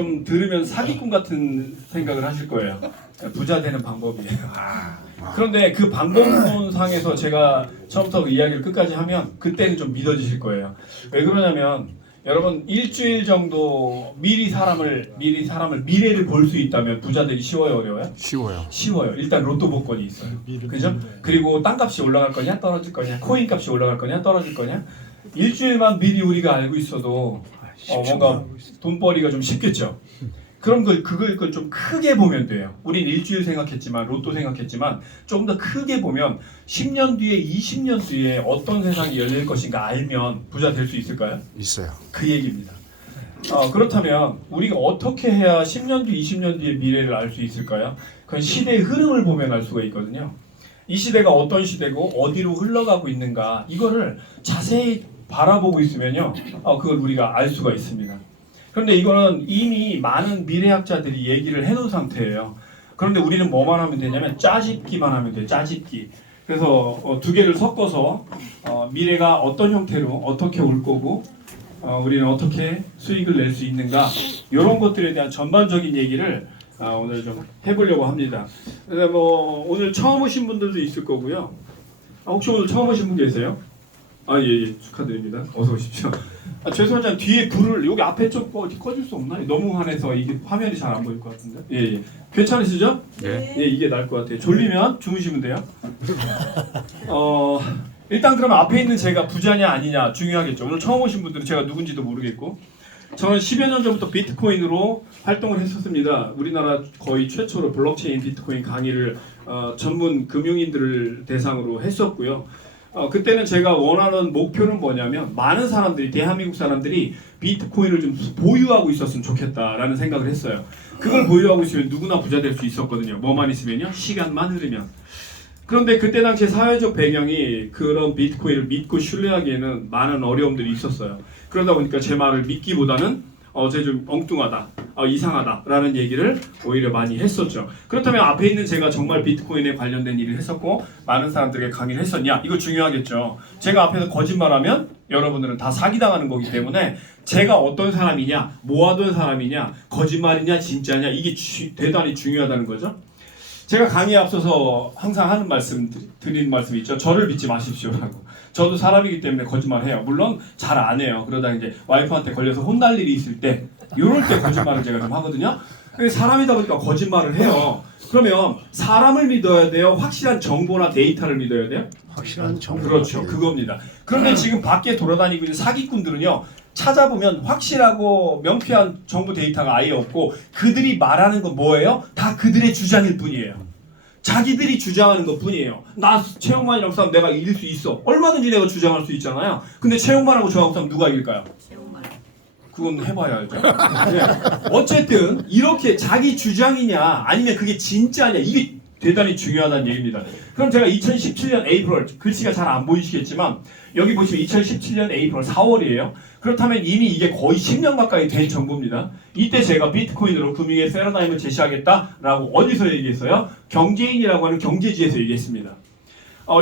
좀 들으면 사기꾼 같은 생각을 하실 거예요. 부자 되는 방법이에요. 그런데 그 방법론상에서 제가 처음부터 그 이야기를 끝까지 하면 그때는 좀 믿어지실 거예요. 왜 그러냐면 여러분 일주일 정도 미리 사람을 미래를 볼 수 있다면 부자 되기 쉬워요, 어려워요? 쉬워요. 쉬워요. 일단 로또 복권이 있어요. 그죠? 그리고 땅값이 올라갈 거냐 떨어질 거냐, 코인값이 올라갈 거냐 떨어질 거냐. 일주일만 미리 우리가 알고 있어도 뭔가 돈벌이가 좀 쉽겠죠. 그럼 그걸 좀 크게 보면 돼요. 우린 일주일 생각했지만 로또 생각했지만 조금 더 크게 보면 10년 뒤에 20년 뒤에 어떤 세상이 열릴 것인가 알면 부자 될 수 있을까요? 있어요. 그 얘기입니다. 그렇다면 우리가 어떻게 해야 10년 뒤, 20년 뒤의 미래를 알 수 있을까요? 그건 시대의 흐름을 보면 알 수가 있거든요. 이 시대가 어떤 시대고 어디로 흘러가고 있는가 이거를 자세히 바라보고 있으면요, 그걸 우리가 알 수가 있습니다. 그런데 이거는 이미 많은 미래학자들이 얘기를 해놓은 상태예요. 그런데 우리는 뭐만 하면 되냐면 짜집기만 하면 돼요. 짜집기. 그래서 두 개를 섞어서 미래가 어떤 형태로 어떻게 올 거고 우리는 어떻게 수익을 낼 수 있는가 이런 것들에 대한 전반적인 얘기를 오늘 좀 해보려고 합니다. 그래서 뭐 오늘 처음 오신 분들도 있을 거고요. 혹시 오늘 처음 오신 분 계세요? 예, 축하드립니다. 어서 오십시오. 죄송하지만 뒤에 불을 여기 앞에 좀 꺼줄 수 없나요? 너무 환해서 이게 화면이 잘 안 보일 것 같은데. 예. 괜찮으시죠? 네. 예, 이게 나을 것 같아요. 졸리면 주무시면 돼요. 일단 그러면 앞에 있는 제가 부자냐 아니냐 중요하겠죠. 오늘 처음 오신 분들은 제가 누군지도 모르겠고, 저는 10여 년 전부터 비트코인으로 활동을 했었습니다. 우리나라 거의 최초로 블록체인 비트코인 강의를 전문 금융인들을 대상으로 했었고요. 그때는 제가 원하는 목표는 뭐냐면 많은 사람들이, 대한민국 사람들이 비트코인을 좀 보유하고 있었으면 좋겠다라는 생각을 했어요. 그걸 보유하고 있으면 누구나 부자 될 수 있었거든요. 뭐만 있으면요, 시간만 흐르면. 그런데 그때 당시에 사회적 배경이 그런 비트코인을 믿고 신뢰하기에는 많은 어려움들이 있었어요. 그러다 보니까 제 말을 믿기보다는 쟤 좀 엉뚱하다, 이상하다라는 얘기를 오히려 많이 했었죠. 그렇다면 앞에 있는 제가 정말 비트코인에 관련된 일을 했었고 많은 사람들에게 강의를 했었냐? 이거 중요하겠죠. 제가 앞에서 거짓말하면 여러분들은 다 사기당하는 거기 때문에 제가 어떤 사람이냐, 모아둔 사람이냐, 거짓말이냐, 진짜냐, 이게 대단히 중요하다는 거죠. 제가 강의에 앞서서 항상 하는 말씀, 드리는 말씀이 있죠. 저를 믿지 마십시오라고. 저도 사람이기 때문에 거짓말해요. 물론 잘 안 해요. 그러다 이제 와이프한테 걸려서 혼날 일이 있을 때, 이럴 때 거짓말을 제가 좀 하거든요. 사람이다 보니까 거짓말을 해요. 그러면 사람을 믿어야 돼요? 확실한 정보나 데이터를 믿어야 돼요? 확실한 정보. 그렇죠. 그겁니다. 그런데 지금 밖에 돌아다니고 있는 사기꾼들은요, 찾아보면 확실하고 명쾌한 정보 데이터가 아예 없고 그들이 말하는 건 뭐예요? 다 그들의 주장일 뿐이에요. 자기들이 주장하는 것 뿐이에요. 나 최영만이랑 싸우면 내가 이길 수 있어. 얼마든지 내가 주장할 수 있잖아요. 근데 최영만하고 저하고 싸우면 누가 이길까요? 최영만. 그건 해봐야 알죠. 네. 어쨌든 이렇게 자기 주장이냐 아니면 그게 진짜냐, 이게 대단히 중요하다는 얘기입니다. 그럼 제가 2017년 에이프릴, 글씨가 잘 안 보이시겠지만 여기 보시면 2017년 에이프릴 4월이에요. 그렇다면 이미 이게 거의 10년 가까이 된 정보입니다. 이때 제가 비트코인으로 금융의 패러다임을 제시하겠다라고 어디서 얘기했어요? 경제인이라고 하는 경제지에서 얘기했습니다.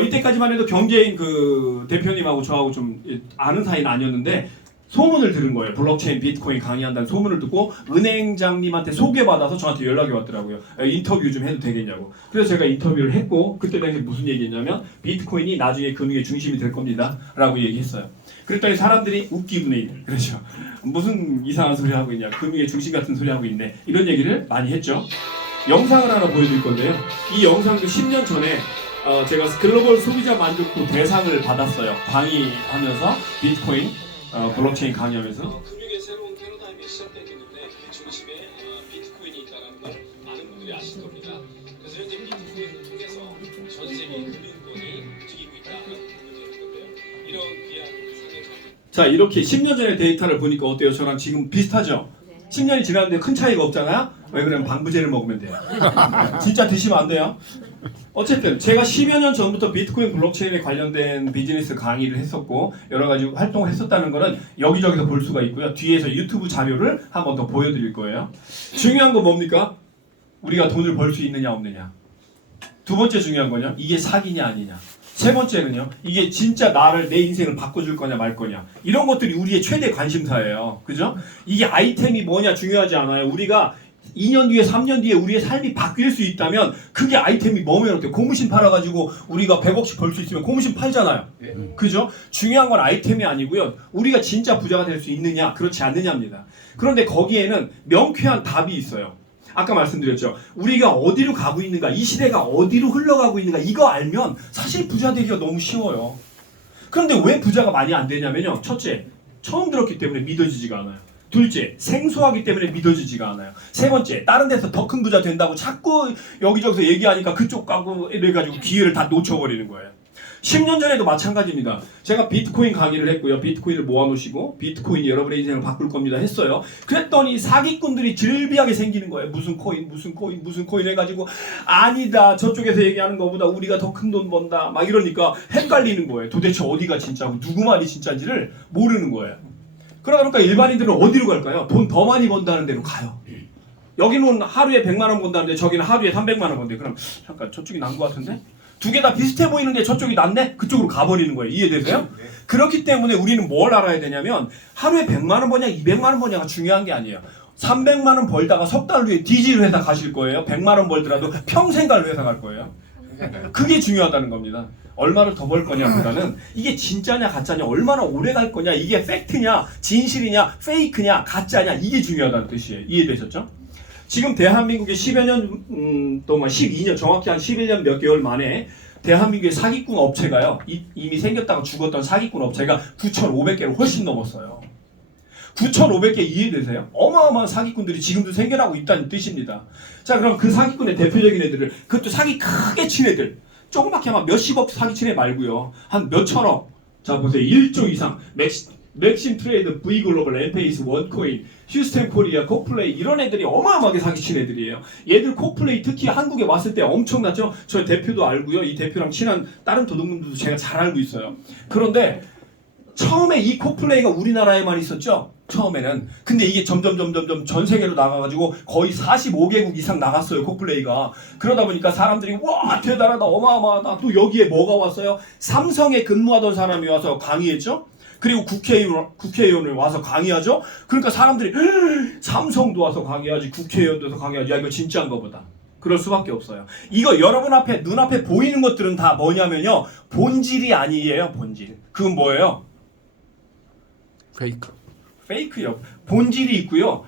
이때까지만 해도 경제인 그 대표님하고 저하고 좀 아는 사이는 아니었는데 소문을 들은 거예요. 블록체인 비트코인 강의한다는 소문을 듣고 은행장님한테 소개받아서 저한테 연락이 왔더라고요. 인터뷰 좀 해도 되겠냐고. 그래서 제가 인터뷰를 했고 그때 당시 무슨 얘기했냐면 비트코인이 나중에 금융의 중심이 될 겁니다 라고 얘기했어요. 그랬더니 사람들이 웃기분에 있네. 그렇죠. 무슨 이상한 소리 하고 있냐, 금융의 중심 같은 소리 하고 있네, 이런 얘기를 많이 했죠. 영상을 하나 보여드릴 건데요. 이 영상도 10년 전에 제가 글로벌 소비자 만족도 대상을 받았어요. 강의하면서 비트코인 블록체인 강의하면서 금융의 새로운 패러다임이 시작됐겠는데 그 중심에 비트코인이 있다는 걸 많은 분들이 아실 겁니다. 그래서 현재 비트코인을 통해서 전 세계 금융권이 움직이고 있다는 부분이 있는 건데요. 이런 귀한 상의 자, 이렇게 10년 전의 데이터를 보니까 어때요? 저랑 지금 비슷하죠? 10년이 지났는데 큰 차이가 없잖아요? 왜 그러면 방부제를 먹으면 돼요. 진짜 드시면 안 돼요. 어쨌든 제가 10여 년 전부터 비트코인 블록체인에 관련된 비즈니스 강의를 했었고 여러 가지 활동을 했었다는 거는 여기저기서 볼 수가 있고요. 뒤에서 유튜브 자료를 한 번 더 보여드릴 거예요. 중요한 건 뭡니까? 우리가 돈을 벌 수 있느냐 없느냐. 두 번째 중요한 거냐? 이게 사기냐 아니냐. 세 번째는요. 이게 진짜 나를 내 인생을 바꿔줄 거냐 말 거냐. 이런 것들이 우리의 최대 관심사예요. 그죠? 이게 아이템이 뭐냐 중요하지 않아요. 우리가 2년 뒤에 3년 뒤에 우리의 삶이 바뀔 수 있다면 그게 아이템이 뭐면 어때요? 고무신 팔아가지고 우리가 100억씩 벌 수 있으면 고무신 팔잖아요. 그죠? 중요한 건 아이템이 아니고요. 우리가 진짜 부자가 될 수 있느냐 그렇지 않느냐입니다. 그런데 거기에는 명쾌한 답이 있어요. 아까 말씀드렸죠. 우리가 어디로 가고 있는가, 이 시대가 어디로 흘러가고 있는가 이거 알면 사실 부자 되기가 너무 쉬워요. 그런데 왜 부자가 많이 안 되냐면요. 첫째, 처음 들었기 때문에 믿어지지가 않아요. 둘째, 생소하기 때문에 믿어지지가 않아요. 세 번째, 다른 데서 더 큰 부자 된다고 자꾸 여기저기서 얘기하니까 그쪽 가고 이래가지고 기회를 다 놓쳐버리는 거예요. 10년 전에도 마찬가지입니다. 제가 비트코인 강의를 했고요. 비트코인을 모아놓으시고 비트코인이 여러분의 인생을 바꿀 겁니다 했어요. 그랬더니 사기꾼들이 즐비하게 생기는 거예요. 무슨 코인 해가지고 아니다 저쪽에서 얘기하는 것보다 우리가 더 큰 돈 번다 막 이러니까 헷갈리는 거예요. 도대체 어디가 진짜고 누구 말이 진짜인지를 모르는 거예요. 그러다 보니까 일반인들은 어디로 갈까요? 돈 더 많이 번다는 데로 가요. 여기는 하루에 100만 원 번다는데 저기는 하루에 300만 원 번대. 그럼 잠깐 저쪽이 난 것 같은데? 두 개 다 비슷해 보이는데 저쪽이 낫네? 그쪽으로 가버리는 거예요. 이해되세요? 그렇기 때문에 우리는 뭘 알아야 되냐면 하루에 100만 원 버냐 200만 원 버냐가 중요한 게 아니에요. 300만 원 벌다가 석 달 후에 디질 회사 가실 거예요. 100만 원 벌더라도 평생 갈 회사 갈 거예요. 그게 중요하다는 겁니다. 얼마를 더 벌 거냐보다는 이게 진짜냐 가짜냐 얼마나 오래 갈 거냐 이게 팩트냐 진실이냐 페이크냐 가짜냐 이게 중요하다는 뜻이에요. 이해되셨죠? 지금 대한민국의 10여 년 동안 12년 정확히 한 11년 몇 개월 만에 대한민국의 사기꾼 업체가요 이미 생겼다가 죽었던 사기꾼 업체가 9,500개를 훨씬 넘었어요. 9,500개 이해되세요? 어마어마한 사기꾼들이 지금도 생겨나고 있다는 뜻입니다. 자 그럼 그 사기꾼의 대표적인 애들을 그것도 사기 크게 친 애들 조그맣게 막 몇십억 사기친 애 말고요 한 몇천억 자 보세요 1조 이상 맥심 트레이드, V글로벌, 엠페이스, 원코인, 휴스텐 코리아, 코플레이 이런 애들이 어마어마하게 사기친 애들이에요. 얘들 코플레이 특히 한국에 왔을 때 엄청났죠. 저 대표도 알고요. 이 대표랑 친한 다른 도둑놈들도 제가 잘 알고 있어요. 그런데 처음에 이 코플레이가 우리나라에만 있었죠. 처음에는. 근데 이게 점점 전 세계로 나가가지고 거의 45개국 이상 나갔어요. 코플레이가. 그러다 보니까 사람들이 와 대단하다 어마어마하다. 또 여기에 뭐가 왔어요? 삼성에 근무하던 사람이 와서 강의했죠. 그리고 국회의원을 와서 강의하죠. 그러니까 사람들이 삼성도 와서 강의하지 국회의원도 와서 강의하지 야 이거 진짜인 거보다. 그럴 수밖에 없어요. 이거 여러분 앞에 눈앞에 보이는 것들은 다 뭐냐면요. 본질이 아니에요. 본질. 그건 뭐예요? 페이크요. 본질이 있고요.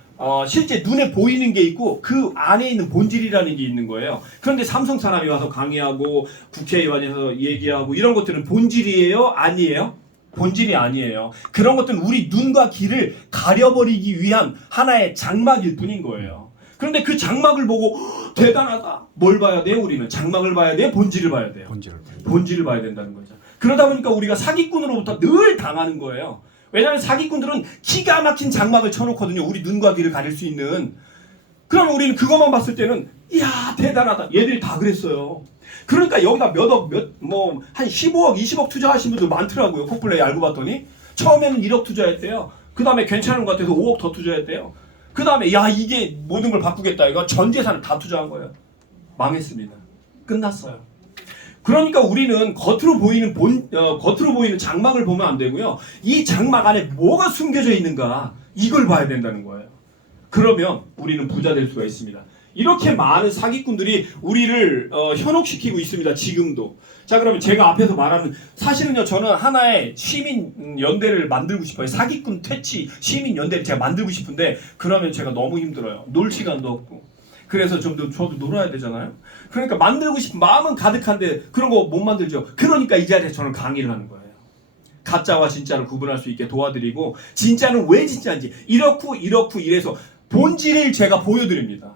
실제 눈에 보이는 게 있고 그 안에 있는 본질이라는 게 있는 거예요. 그런데 삼성 사람이 와서 강의하고 국회의원에서 얘기하고 이런 것들은 본질이에요? 아니에요? 본질이 아니에요. 그런 것들은 우리 눈과 귀를 가려버리기 위한 하나의 장막일 뿐인 거예요. 그런데 그 장막을 보고 대단하다. 뭘 봐야 돼요? 우리는 장막을 봐야 돼요? 본질을 봐야 돼요? 본질을 봐야 된다는 거죠. 그러다 보니까 우리가 사기꾼으로부터 늘 당하는 거예요. 왜냐하면 사기꾼들은 기가 막힌 장막을 쳐놓거든요. 우리 눈과 귀를 가릴 수 있는. 그럼 우리는 그것만 봤을 때는 이야 대단하다. 얘들이 다 그랬어요. 그러니까 여기다 한 15억, 20억 투자하신 분들 많더라고요. 코플레이 알고 봤더니 처음에는 1억 투자했대요. 그 다음에 괜찮은 것 같아서 5억 더 투자했대요. 그 다음에 야 이게 모든 걸 바꾸겠다. 이거 전 재산을 다 투자한 거예요. 망했습니다. 끝났어요. 그러니까 우리는 겉으로 보이는 장막을 보면 안 되고요. 이 장막 안에 뭐가 숨겨져 있는가 이걸 봐야 된다는 거예요. 그러면 우리는 부자 될 수가 있습니다. 이렇게 많은 사기꾼들이 우리를 현혹시키고 있습니다. 지금도. 자 그러면 제가 앞에서 말하는 사실은요 저는 하나의 시민 연대를 만들고 싶어요. 사기꾼 퇴치 시민 연대를 제가 만들고 싶은데 그러면 제가 너무 힘들어요. 놀 시간도 없고. 그래서 저도 놀아야 되잖아요. 그러니까 만들고 싶은 마음은 가득한데 그런 거 못 만들죠. 그러니까 이 자리에서 저는 강의를 하는 거예요. 가짜와 진짜를 구분할 수 있게 도와드리고 진짜는 왜 진짜인지 이렇고 이래서 본질을 제가 보여드립니다.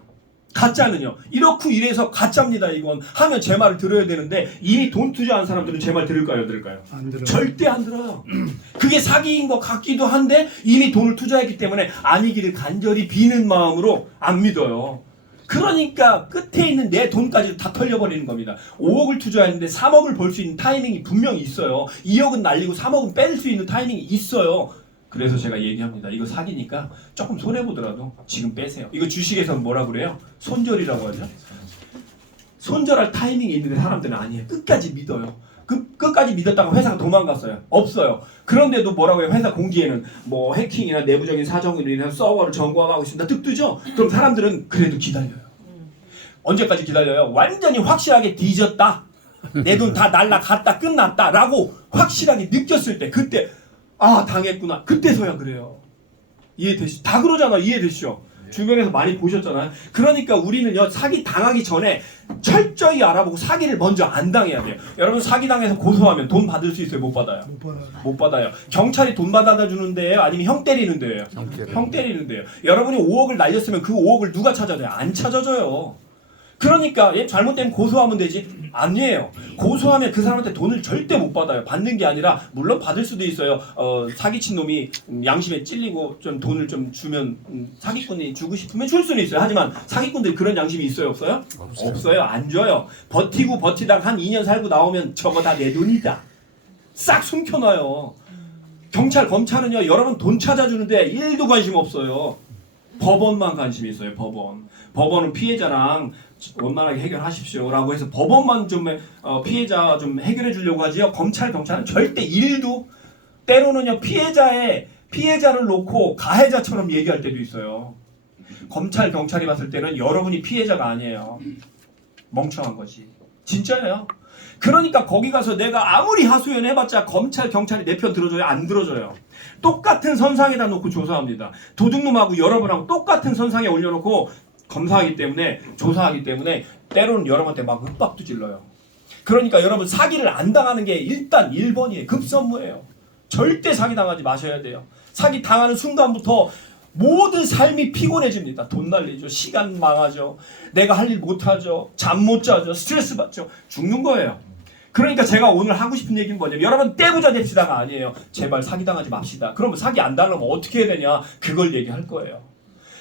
가짜는요. 이렇고 이래서 가짜입니다. 이건 하면 제 말을 들어야 되는데 이미 돈 투자한 사람들은 제 말 들을까요? 안 들을까요? 안 들어요. 절대 안 들어요. 그게 사기인 것 같기도 한데 이미 돈을 투자했기 때문에 아니기를 간절히 비는 마음으로 안 믿어요. 그러니까 끝에 있는 내 돈까지 다 털려버리는 겁니다. 5억을 투자했는데 3억을 벌 수 있는 타이밍이 분명히 있어요. 2억은 날리고 3억은 뺄 수 있는 타이밍이 있어요. 그래서 제가 얘기합니다. 이거 사기니까 조금 손해보더라도 지금 빼세요. 이거 주식에서는 뭐라 그래요? 손절이라고 하죠. 손절할 타이밍이 있는데 사람들은 아니에요. 끝까지 믿어요. 끝까지 믿었다가 회사가 도망갔어요. 없어요. 그런데도 뭐라고 해요? 회사 공지에는 뭐 해킹이나 내부적인 사정으로 인해서 서버를 점검하고 있습니다. 뚝 뜨죠? 그럼 사람들은 그래도 기다려요. 언제까지 기다려요? 완전히 확실하게 뒤졌다. 내 돈 다 날라갔다. 끝났다. 라고 확실하게 느꼈을 때 그때 아 당했구나. 그때서야 그래요. 이해되시죠? 다 그러잖아. 이해되시죠? 주변에서 많이 보셨잖아요. 그러니까 우리는요 사기 당하기 전에 철저히 알아보고 사기를 먼저 안 당해야 돼요. 여러분 사기 당해서 고소하면 돈 받을 수 있어요? 못 받아요? 못 받아요. 경찰이 돈 받아다 주는데요? 아니면 형 때리는 데요? 형 때리는 데요. 여러분이 5억을 날렸으면 그 5억을 누가 찾아줘요? 안 찾아줘요. 그러니까 얘 잘못되면 고소하면 되지. 아니에요. 고소하면 그 사람한테 돈을 절대 못 받아요. 받는 게 아니라 물론 받을 수도 있어요. 사기친 놈이 양심에 찔리고 좀 돈을 좀 주면 사기꾼이 주고 싶으면 줄 수는 있어요. 하지만 사기꾼들이 그런 양심이 있어요? 없어요? 없어요. 안 줘요. 버티고 버티다가 한 2년 살고 나오면 저거 다 내 돈이다. 싹 숨겨놔요. 경찰, 검찰은요 여러분 돈 찾아주는데 1도 관심 없어요. 법원만 관심이 있어요. 법원은 피해자랑 원만하게 해결하십시오라고 해서 법원만 좀 피해자 좀 해결해 주려고 하지요. 검찰, 경찰은 절대 1도 때로는요 피해자를 놓고 가해자처럼 얘기할 때도 있어요. 검찰, 경찰이 봤을 때는 여러분이 피해자가 아니에요. 멍청한 거지. 진짜예요. 그러니까 거기 가서 내가 아무리 하소연 해봤자 검찰, 경찰이 내 편 들어줘요? 안 들어줘요. 똑같은 선상에다 놓고 조사합니다. 도둑놈하고 여러분하고 똑같은 선상에 올려놓고 검사하기 때문에 조사하기 때문에 때로는 여러분한테 막 윽박도 질러요. 그러니까 여러분 사기를 안 당하는 게 일단 1번이에요. 급선무예요. 절대 사기 당하지 마셔야 돼요. 사기 당하는 순간부터 모든 삶이 피곤해집니다. 돈 날리죠. 시간 망하죠. 내가 할 일 못하죠. 잠 못 자죠. 스트레스 받죠. 죽는 거예요. 그러니까 제가 오늘 하고 싶은 얘기는 뭐냐면 여러분 떼부자 됩시다가 아니에요. 제발 사기당하지 맙시다. 그러면 사기 안 당하면 어떻게 해야 되냐. 그걸 얘기할 거예요.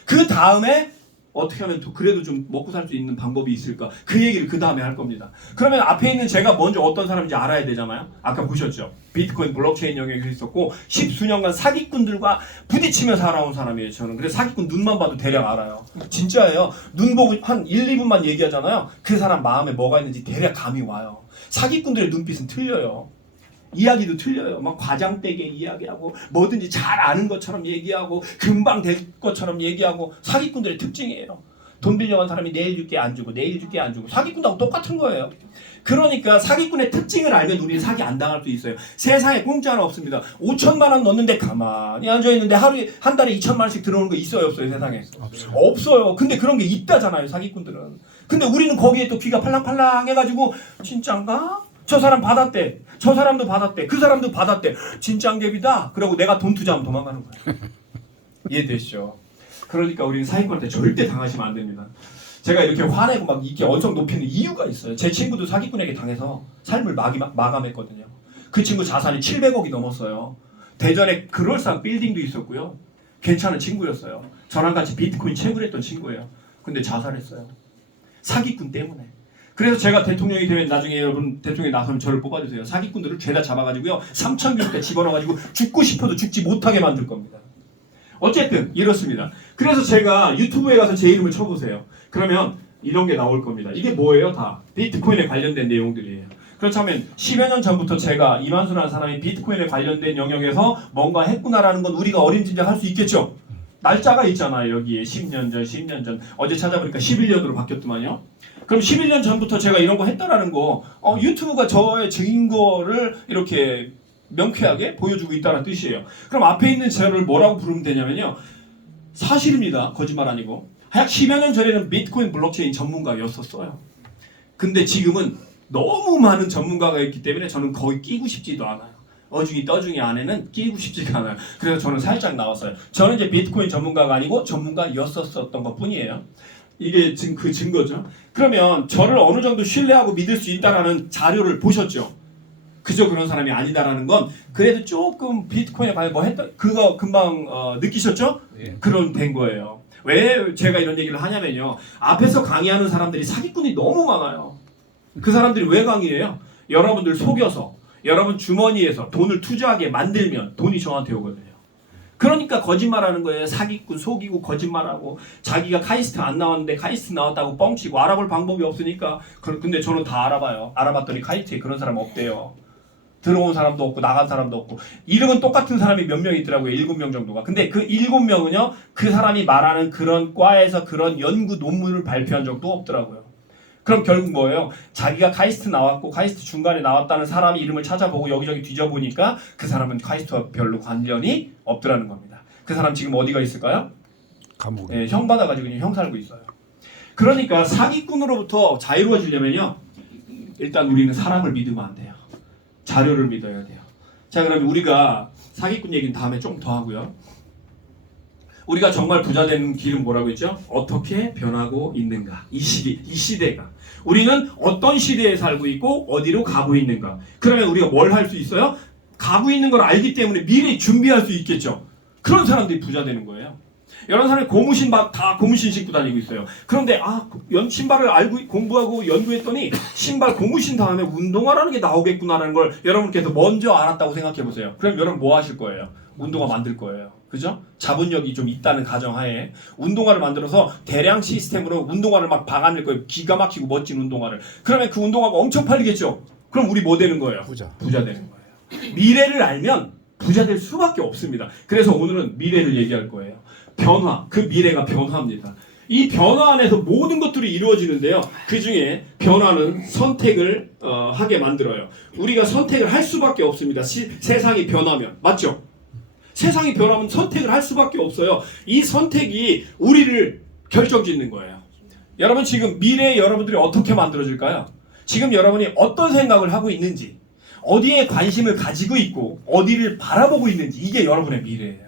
그 다음에 어떻게 하면 그래도 좀 먹고 살 수 있는 방법이 있을까? 그 얘기를 그 다음에 할 겁니다. 그러면 앞에 있는 제가 먼저 어떤 사람인지 알아야 되잖아요. 아까 보셨죠? 비트코인 블록체인 영역에 있었고 10수년간 사기꾼들과 부딪히며 살아온 사람이에요. 저는. 그래서 사기꾼 눈만 봐도 대략 알아요. 진짜예요. 눈 보고 한 1, 2분만 얘기하잖아요. 그 사람 마음에 뭐가 있는지 대략 감이 와요. 사기꾼들의 눈빛은 틀려요. 이야기도 틀려요. 막 과장되게 이야기하고 뭐든지 잘 아는 것처럼 얘기하고 금방 될 것처럼 얘기하고 사기꾼들의 특징이에요. 돈 빌려간 사람이 내일 줄게 안 주고 내일 줄게 안 주고 사기꾼하고 똑같은 거예요. 그러니까 사기꾼의 특징을 알면 우리는 사기 안 당할 수 있어요. 세상에 공짜는 없습니다. 5천만 원 넣는데 가만히 앉아있는데 하루에 한 달에 2천만 원씩 들어오는 거 있어요 없어요 세상에? 없어요. 근데 그런 게 있다잖아요 사기꾼들은. 근데 우리는 거기에 또 귀가 팔랑팔랑 해가지고 진짠가? 저 사람 받았대. 저 사람도 받았대. 그 사람도 받았대. 진짜 안개비다. 그러고 내가 돈 투자하면 도망가는 거예요. 이해되시죠? 그러니까 우리는 사기꾼한테 절대 당하시면 안 됩니다. 제가 이렇게 화내고 막 이렇게 언성 높이는 이유가 있어요. 제 친구도 사기꾼에게 당해서 삶을 마감했거든요. 그 친구 자산이 700억이 넘었어요. 대전에 그럴싸한 빌딩도 있었고요. 괜찮은 친구였어요. 저랑 같이 비트코인 채굴했던 친구예요. 근데 자살했어요. 사기꾼 때문에. 그래서 제가 대통령이 되면 나중에 여러분 대통령이 나서면 저를 뽑아주세요. 사기꾼들을 죄다 잡아가지고요. 3,000교대 집어넣어가지고 죽고 싶어도 죽지 못하게 만들 겁니다. 어쨌든 이렇습니다. 그래서 제가 유튜브에 가서 제 이름을 쳐보세요. 그러면 이런 게 나올 겁니다. 이게 뭐예요? 다 비트코인에 관련된 내용들이에요. 그렇다면 10여 년 전부터 제가 이만수라는 사람이 비트코인에 관련된 영역에서 뭔가 했구나라는 건 우리가 어림짐작 할 수 있겠죠. 날짜가 있잖아요. 여기에 10년 전, 10년 전. 어제 찾아보니까 11년으로 바뀌었더만요. 그럼 11년 전부터 제가 이런 거 했다라는 거 유튜브가 저의 증거를 이렇게 명쾌하게 보여주고 있다는 뜻이에요. 그럼 앞에 있는 저를 뭐라고 부르면 되냐면요. 사실입니다. 거짓말 아니고. 약 10여 년 전에는 비트코인 블록체인 전문가였었어요. 근데 지금은 너무 많은 전문가가 있기 때문에 저는 거기 끼고 싶지도 않아요. 어중이 떠중이 안에는 끼고 싶지가 않아요. 그래서 저는 살짝 나왔어요. 저는 이제 비트코인 전문가가 아니고 전문가였었던 것 뿐이에요. 이게 지금 그 증거죠. 그러면 저를 어느 정도 신뢰하고 믿을 수 있다라는 자료를 보셨죠? 그저 그런 사람이 아니다라는 건 그래도 조금 비트코인에 관해 뭐 했다 그거 금방 느끼셨죠? 예. 그런 된 거예요. 왜 제가 이런 얘기를 하냐면요. 앞에서 강의하는 사람들이 사기꾼이 너무 많아요. 그 사람들이 왜 강의해요? 여러분들 속여서 여러분 주머니에서 돈을 투자하게 만들면 돈이 저한테 오거든요. 그러니까 거짓말하는 거예요. 사기꾼, 속이고 거짓말하고 자기가 카이스트 안 나왔는데 카이스트 나왔다고 뻥치고 알아볼 방법이 없으니까. 근데 저는 다 알아봐요. 알아봤더니 카이스트에 그런 사람 없대요. 들어온 사람도 없고 나간 사람도 없고 이름은 똑같은 사람이 몇 명 있더라고요. 7명 정도가. 근데 그 7명은요. 그 사람이 말하는 그런 과에서 그런 연구 논문을 발표한 적도 없더라고요. 그럼 결국 뭐예요? 자기가 카이스트 나왔고 카이스트 중간에 나왔다는 사람 이름을 찾아보고 여기저기 뒤져보니까 그 사람은 카이스트와 별로 관련이 없더라는 겁니다. 그 사람 지금 어디가 있을까요? 감옥에. 네, 형 받아가지고 그냥 형 살고 있어요. 그러니까 사기꾼으로부터 자유로워지려면요. 일단 우리는 사람을 믿으면 안 돼요. 자료를 믿어야 돼요. 자, 그럼 우리가 사기꾼 얘기는 다음에 좀 더 하고요. 우리가 정말 부자 되는 길은 뭐라고 했죠? 어떻게 변하고 있는가? 이 시대가. 우리는 어떤 시대에 살고 있고 어디로 가고 있는가? 그러면 우리가 뭘 할 수 있어요? 가고 있는 걸 알기 때문에 미리 준비할 수 있겠죠. 그런 사람들이 부자 되는 거예요. 여러 사람이 고무신 다 고무신 신고 다니고 있어요. 그런데 신발을 알고 공부하고 연구했더니 신발 고무신 다음에 운동화라는 게 나오겠구나라는 걸 여러분께서 먼저 알았다고 생각해 보세요. 그럼 여러분 뭐 하실 거예요? 운동화 만들 거예요. 그죠? 자본력이 좀 있다는 가정하에 운동화를 만들어서 대량 시스템으로 운동화를 막 박아낼 거예요. 기가 막히고 멋진 운동화를. 그러면 그 운동화가 엄청 팔리겠죠? 그럼 우리 뭐 되는 거예요? 부자 되는 거예요. 미래를 알면 부자 될 수밖에 없습니다. 그래서 오늘은 미래를 얘기할 거예요. 변화, 그 미래가 변화입니다. 이 변화 안에서 모든 것들이 이루어지는데요. 그 중에 변화는 선택을 하게 만들어요. 우리가 선택을 할 수밖에 없습니다. 세상이 변하면. 맞죠? 세상이 변하면 선택을 할 수밖에 없어요. 이 선택이 우리를 결정짓는 거예요. 여러분 지금 미래에 여러분들이 어떻게 만들어질까요? 지금 여러분이 어떤 생각을 하고 있는지, 어디에 관심을 가지고 있고 어디를 바라보고 있는지 이게 여러분의 미래예요.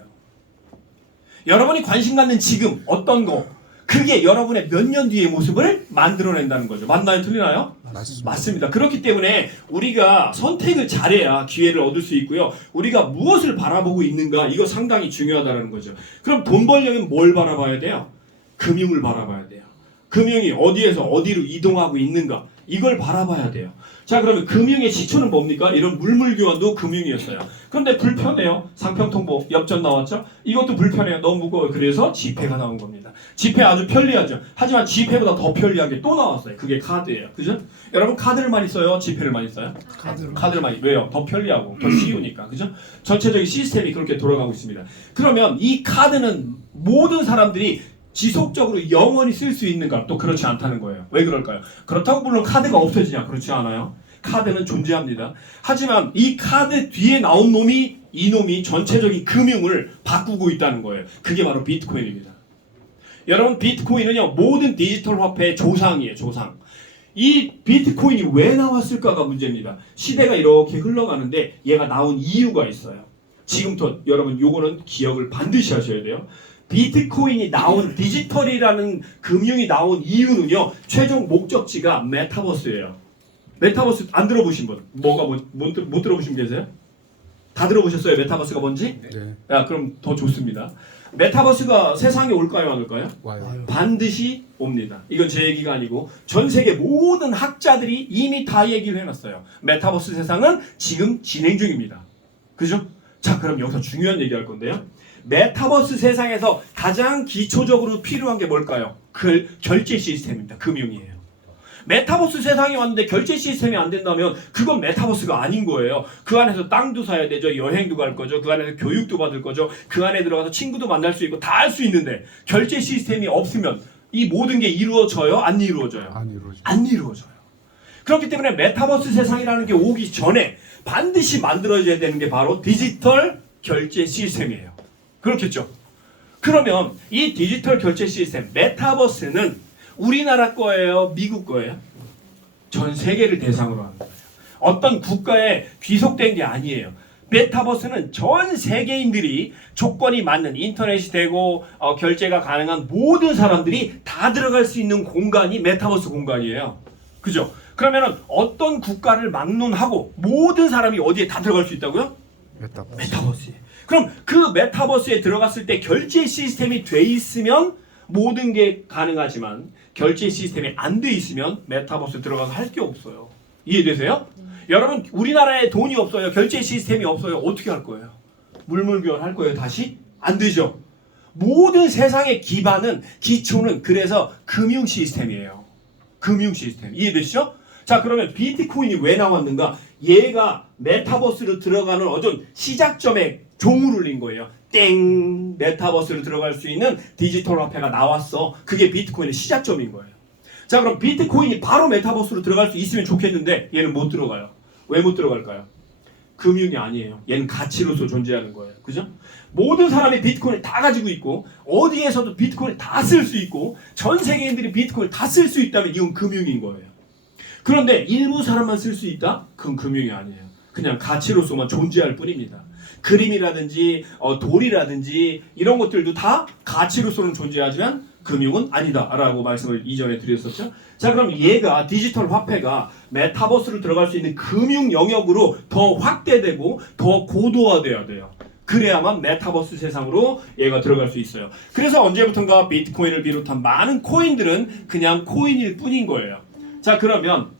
여러분이 관심 갖는 지금 어떤 거 그게 여러분의 몇 년 뒤의 모습을 만들어낸다는 거죠. 맞나요? 틀리나요? 맞습니다. 그렇기 때문에 우리가 선택을 잘해야 기회를 얻을 수 있고요. 우리가 무엇을 바라보고 있는가 이거 상당히 중요하다는 거죠. 그럼 돈 벌려면 뭘 바라봐야 돼요? 금융을 바라봐야 돼요. 금융이 어디에서 어디로 이동하고 있는가 이걸 바라봐야 돼요. 자, 그러면 금융의 시초는 뭡니까? 이런 물물교환도 금융이었어요. 그런데 불편해요. 상평통보 엽전 나왔죠? 이것도 불편해요. 너무 무거워요. 그래서 지폐가 나온 겁니다. 지폐 아주 편리하죠. 하지만 지폐보다 더 편리한 게 또 나왔어요. 그게 카드예요. 그죠? 여러분 카드를 많이 써요? 지폐를 많이 써요? 카드를 많이. 왜요? 더 편리하고 더 쉬우니까. 그죠? 전체적인 시스템이 그렇게 돌아가고 있습니다. 그러면 이 카드는 모든 사람들이 지속적으로 영원히 쓸 수 있는가? 또 그렇지 않다는 거예요. 왜 그럴까요? 그렇다고 물론 카드가 없어지냐? 그렇지 않아요. 카드는 존재합니다. 하지만 이 카드 뒤에 나온 이놈이 전체적인 금융을 바꾸고 있다는 거예요. 그게 바로 비트코인입니다. 여러분 비트코인은요 모든 디지털 화폐의 조상이에요. 조상. 이 비트코인이 왜 나왔을까가 문제입니다. 시대가 이렇게 흘러가는데 얘가 나온 이유가 있어요. 지금부터 여러분 요거는 기억을 반드시 하셔야 돼요. 비트코인이 나온 디지털이라는 금융이 나온 이유는요 최종 목적지가 메타버스예요. 메타버스 안 들어보신 분? 못 들어보신 분 계세요? 다 들어보셨어요? 메타버스가 뭔지? 네. 야, 그럼 더 좋습니다. 메타버스가 세상에 올까요, 안 올까요? 와요. 반드시 옵니다. 이건 제 얘기가 아니고 전 세계 모든 학자들이 이미 다 얘기를 해놨어요. 메타버스 세상은 지금 진행 중입니다. 그죠? 자, 그럼 여기서 중요한 얘기할 건데요. 메타버스 세상에서 가장 기초적으로 필요한 게 뭘까요? 그 결제 시스템입니다. 금융이에요. 메타버스 세상에 왔는데 결제 시스템이 안 된다면 그건 메타버스가 아닌 거예요. 그 안에서 땅도 사야 되죠. 여행도 갈 거죠. 그 안에서 교육도 받을 거죠. 그 안에 들어가서 친구도 만날 수 있고 다 할 수 있는데 결제 시스템이 없으면 이 모든 게 이루어져요? 안 이루어져요? 안 이루어져요. 그렇기 때문에 메타버스 세상이라는 게 오기 전에 반드시 만들어져야 되는 게 바로 디지털 결제 시스템이에요. 그렇겠죠? 그러면 이 디지털 결제 시스템 메타버스는 우리나라 거예요? 미국 거예요? 전 세계를 대상으로 하는 거예요. 어떤 국가에 귀속된 게 아니에요. 메타버스는 전 세계인들이 조건이 맞는 인터넷이 되고 결제가 가능한 모든 사람들이 다 들어갈 수 있는 공간이 메타버스 공간이에요. 그죠? 그러면은 어떤 국가를 막론하고 모든 사람이 어디에 다 들어갈 수 있다고요? 메타버스에. 그럼 그 메타버스에 들어갔을 때 결제 시스템이 돼 있으면 모든 게 가능하지만 결제 시스템이 안 돼 있으면 메타버스 들어가서 할 게 없어요. 이해되세요? 여러분 우리나라에 돈이 없어요. 결제 시스템이 없어요. 어떻게 할 거예요? 물물교환 할 거예요? 다시? 안 되죠. 모든 세상의 기반은 기초는 그래서 금융 시스템이에요. 금융 시스템. 이해되시죠? 자, 그러면 비트코인이 왜 나왔는가? 얘가 메타버스로 들어가는 어떤 시작점에 종을 울린 거예요. 땡! 메타버스로 들어갈 수 있는 디지털 화폐가 나왔어. 그게 비트코인의 시작점인 거예요. 자, 그럼 비트코인이 바로 메타버스로 들어갈 수 있으면 좋겠는데 얘는 못 들어가요. 왜 못 들어갈까요? 금융이 아니에요. 얘는 가치로서 존재하는 거예요. 그죠? 모든 사람이 비트코인을 다 가지고 있고 어디에서도 비트코인을 다 쓸 수 있고 전 세계인들이 비트코인을 다 쓸 수 있다면 이건 금융인 거예요. 그런데 일부 사람만 쓸 수 있다? 그건 금융이 아니에요. 그냥 가치로서만 존재할 뿐입니다. 그림이라든지 돌이라든지 이런 것들도 다 가치로서는 존재하지만 금융은 아니다라고 말씀을 이전에 드렸었죠. 자, 그럼 얘가 디지털 화폐가 메타버스로 들어갈 수 있는 금융 영역으로 더 확대되고 더 고도화돼야 돼요. 그래야만 메타버스 세상으로 얘가 들어갈 수 있어요. 그래서 언제부턴가 비트코인을 비롯한 많은 코인들은 그냥 코인일 뿐인 거예요. 자, 그러면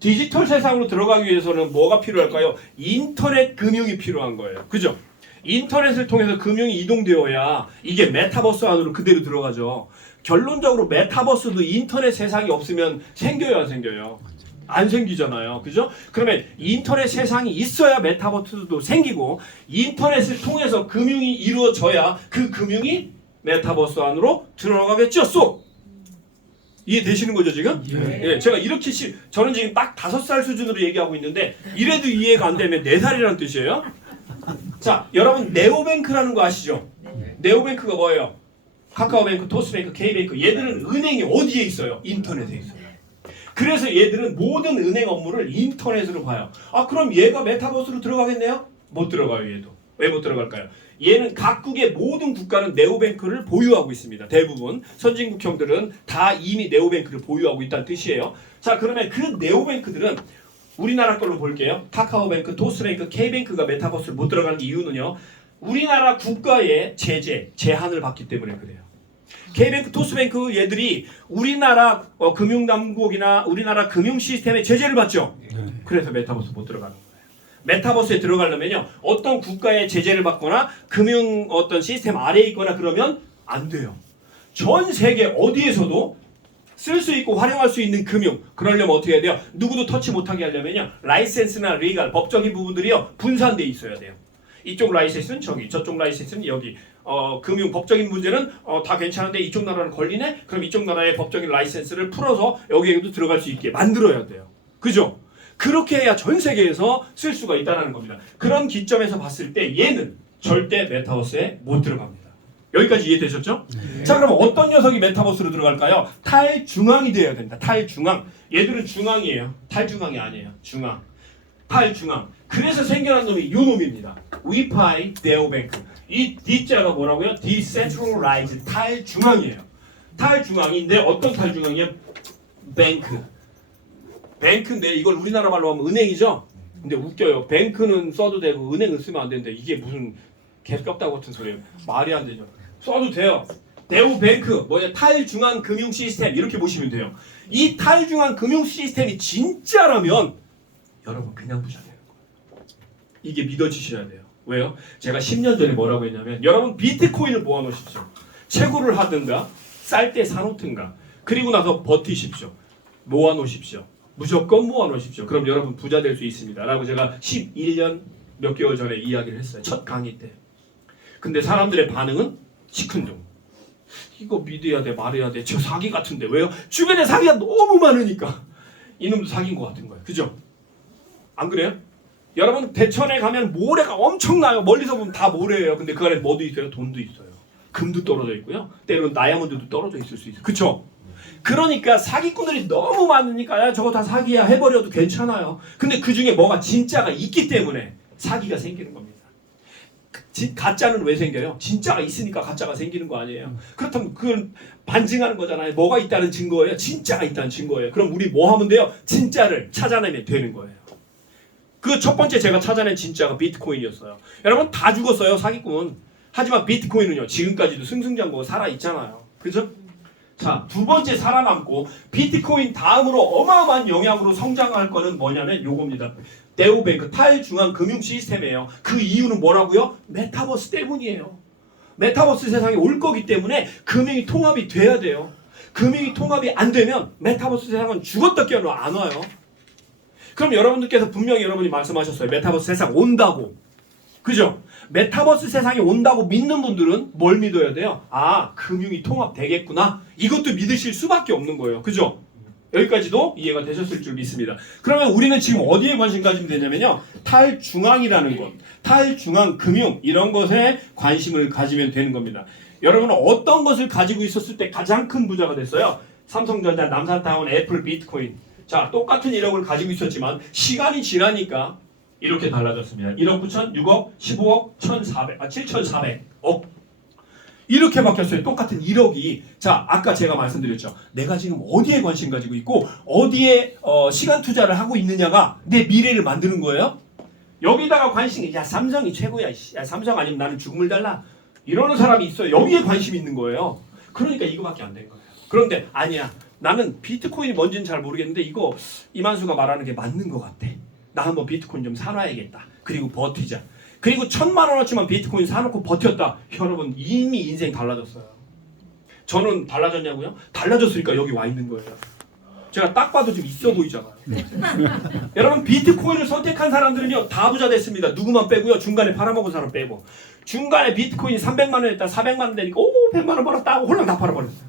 디지털 세상으로 들어가기 위해서는 뭐가 필요할까요? 인터넷 금융이 필요한 거예요. 그죠? 인터넷을 통해서 금융이 이동되어야 이게 메타버스 안으로 그대로 들어가죠. 결론적으로 메타버스도 인터넷 세상이 없으면 생겨요, 안 생겨요? 안 생기잖아요. 그죠? 그러면 인터넷 세상이 있어야 메타버스도 생기고 인터넷을 통해서 금융이 이루어져야 그 금융이 메타버스 안으로 들어가겠죠? 쏙! 이해되시는 거죠, 지금? 예, 제가 이렇게 저는 지금 딱 5살 수준으로 얘기하고 있는데 이래도 이해가 안 되면 4살이라는 뜻이에요? 자, 여러분 네오뱅크라는 거 아시죠? 네오뱅크가 뭐예요? 카카오뱅크, 토스뱅크, K뱅크 얘들은 은행이 어디에 있어요? 인터넷에 있어요. 그래서 얘들은 모든 은행 업무를 인터넷으로 봐요. 아, 그럼 얘가 메타버스로 들어가겠네요? 못 들어가요, 얘도. 왜 못 들어갈까요? 얘는 각국의 모든 국가는 네오뱅크를 보유하고 있습니다. 대부분 선진국형들은 다 이미 네오뱅크를 보유하고 있다는 뜻이에요. 자, 그러면 그 네오뱅크들은 우리나라 걸로 볼게요. 카카오뱅크, 토스뱅크, K뱅크가 메타버스를 못 들어가는 이유는요. 우리나라 국가의 제한을 받기 때문에 그래요. K뱅크, 토스뱅크 얘들이 우리나라 금융당국이나 우리나라 금융 시스템의 제재를 받죠. 그래서 메타버스 못 들어가는 거예요. 메타버스에 들어가려면요. 어떤 국가의 제재를 받거나 금융 어떤 시스템 아래에 있거나 그러면 안 돼요. 전 세계 어디에서도 쓸 수 있고 활용할 수 있는 금융 그러려면 어떻게 해야 돼요? 누구도 터치 못하게 하려면요. 라이센스나 리갈 법적인 부분들이요. 분산돼 있어야 돼요. 이쪽 라이센스는 저기 저쪽 라이센스는 여기 금융 법적인 문제는 다 괜찮은데 이쪽 나라는 걸리네? 그럼 이쪽 나라의 법적인 라이센스를 풀어서 여기에도 들어갈 수 있게 만들어야 돼요. 그죠? 그렇게 해야 전 세계에서 쓸 수가 있다는 겁니다. 그런 기점에서 봤을 때 얘는 절대 메타버스에 못 들어갑니다. 여기까지 이해되셨죠? 자, 그럼 어떤 녀석이 메타버스로 들어갈까요? 탈중앙이 되어야 됩니다. 탈중앙. 얘들은 중앙이에요. 탈중앙이 아니에요. 중앙. 탈중앙. 그래서 생겨난 놈이 이 놈입니다. 위파이 네오뱅크. 이 D자가 뭐라고요? Decentralized 탈중앙이에요. 탈중앙인데 어떤 탈중앙이에요? 뱅크. 뱅크인데 이걸 우리나라 말로 하면 은행이죠? 근데 웃겨요. 뱅크는 써도 되고 은행은 쓰면 안 되는데 이게 무슨 개떡다 같은 소리예요. 말이 안 되죠. 써도 돼요. 네오뱅크 뭐냐 탈중앙 금융 시스템 이렇게 보시면 돼요. 이 탈중앙 금융 시스템이 진짜라면 여러분 그냥 부자 되는 거예요. 이게 믿어지셔야 돼요. 왜요? 제가 10년 전에 뭐라고 했냐면 여러분 비트코인을 모아놓으십시오. 채굴을 하든가 쌀 때 사놓든가 그리고 나서 버티십시오. 모아놓으십시오. 무조건 모아놓으십시오. 그럼 여러분 부자 될 수 있습니다. 라고 제가 11년 몇 개월 전에 이야기를 했어요. 첫 강의 때. 근데 사람들의 반응은 시큰둥. 이거 믿어야 돼 말해야 돼. 저 사기 같은데. 왜요? 주변에 사기가 너무 많으니까. 이놈도 사기인 것 같은 거예요. 그죠? 안 그래요? 여러분 대천에 가면 모래가 엄청나요. 멀리서 보면 다 모래예요. 근데 그 안에 뭐도 있어요? 돈도 있어요. 금도 떨어져 있고요. 때로는 다이아몬드도 떨어져 있을 수 있어요. 그쵸? 그러니까 사기꾼들이 너무 많으니까 야 저거 다 사기야 해버려도 괜찮아요. 근데 그 중에 뭐가 진짜가 있기 때문에 사기가 생기는 겁니다. 가짜는 왜 생겨요? 진짜가 있으니까 가짜가 생기는 거 아니에요. 그렇다면 그걸 반증하는 거잖아요. 뭐가 있다는 증거예요? 진짜가 있다는 증거예요. 그럼 우리 뭐 하면 돼요? 진짜를 찾아내면 되는 거예요. 그 첫 번째 제가 찾아낸 진짜가 비트코인이었어요. 여러분 다 죽었어요 사기꾼. 하지만 비트코인은요 지금까지도 승승장구가 살아있잖아요. 그죠? 자, 두 번째 살아남고 비트코인 다음으로 어마어마한 영향으로 성장할 거는 뭐냐면 요겁니다. 네오뱅크 탈중앙 금융 시스템이에요. 그 이유는 뭐라고요? 메타버스 때문이에요. 메타버스 세상이 올 거기 때문에 금융이 통합이 돼야 돼요. 금융이 통합이 안 되면 메타버스 세상은 죽었다 깨어나 안 와요. 그럼 여러분들께서 분명히 여러분이 말씀하셨어요. 메타버스 세상 온다고. 그죠? 메타버스 세상이 온다고 믿는 분들은 뭘 믿어야 돼요? 아, 금융이 통합되겠구나. 이것도 믿으실 수밖에 없는 거예요. 그죠? 여기까지도 이해가 되셨을 줄 믿습니다. 그러면 우리는 지금 어디에 관심 가지면 되냐면요. 탈중앙이라는 것, 탈중앙 금융 이런 것에 관심을 가지면 되는 겁니다. 여러분은 어떤 것을 가지고 있었을 때 가장 큰 부자가 됐어요? 삼성전자, 남사타운, 애플, 비트코인. 자, 똑같은 1억을 가지고 있었지만 시간이 지나니까 이렇게 달라졌습니다. 1억 9천, 6억, 15억, 7,400억. 이렇게 바뀌었어요. 똑같은 1억이. 자, 아까 제가 말씀드렸죠. 내가 지금 어디에 관심 가지고 있고 어디에 시간 투자를 하고 있느냐가 내 미래를 만드는 거예요. 여기다가 관심이 야 삼성이 최고야. 야 삼성 아니면 나는 죽음을 달라. 이러는 사람이 있어요. 여기에 관심이 있는 거예요. 그러니까 이거밖에 안 된 거예요. 그런데 아니야. 나는 비트코인이 뭔지는 잘 모르겠는데 이거 이만수가 말하는 게 맞는 것 같아. 나 한번 비트코인 좀 사놔야겠다. 그리고 버티자. 그리고 1,000만 원어치만 비트코인 사놓고 버텼다. 여러분 이미 인생 달라졌어요. 저는 달라졌냐고요? 달라졌으니까 여기 와 있는 거예요. 제가 딱 봐도 좀 있어 보이잖아요. 여러분 비트코인을 선택한 사람들은요 다 부자 됐습니다. 누구만 빼고요. 중간에 팔아먹은 사람 빼고. 중간에 비트코인이 300만 원 했다 400만 원 되니까 오 100만 원 벌었다 하고 홀랑 다 팔아버렸어요.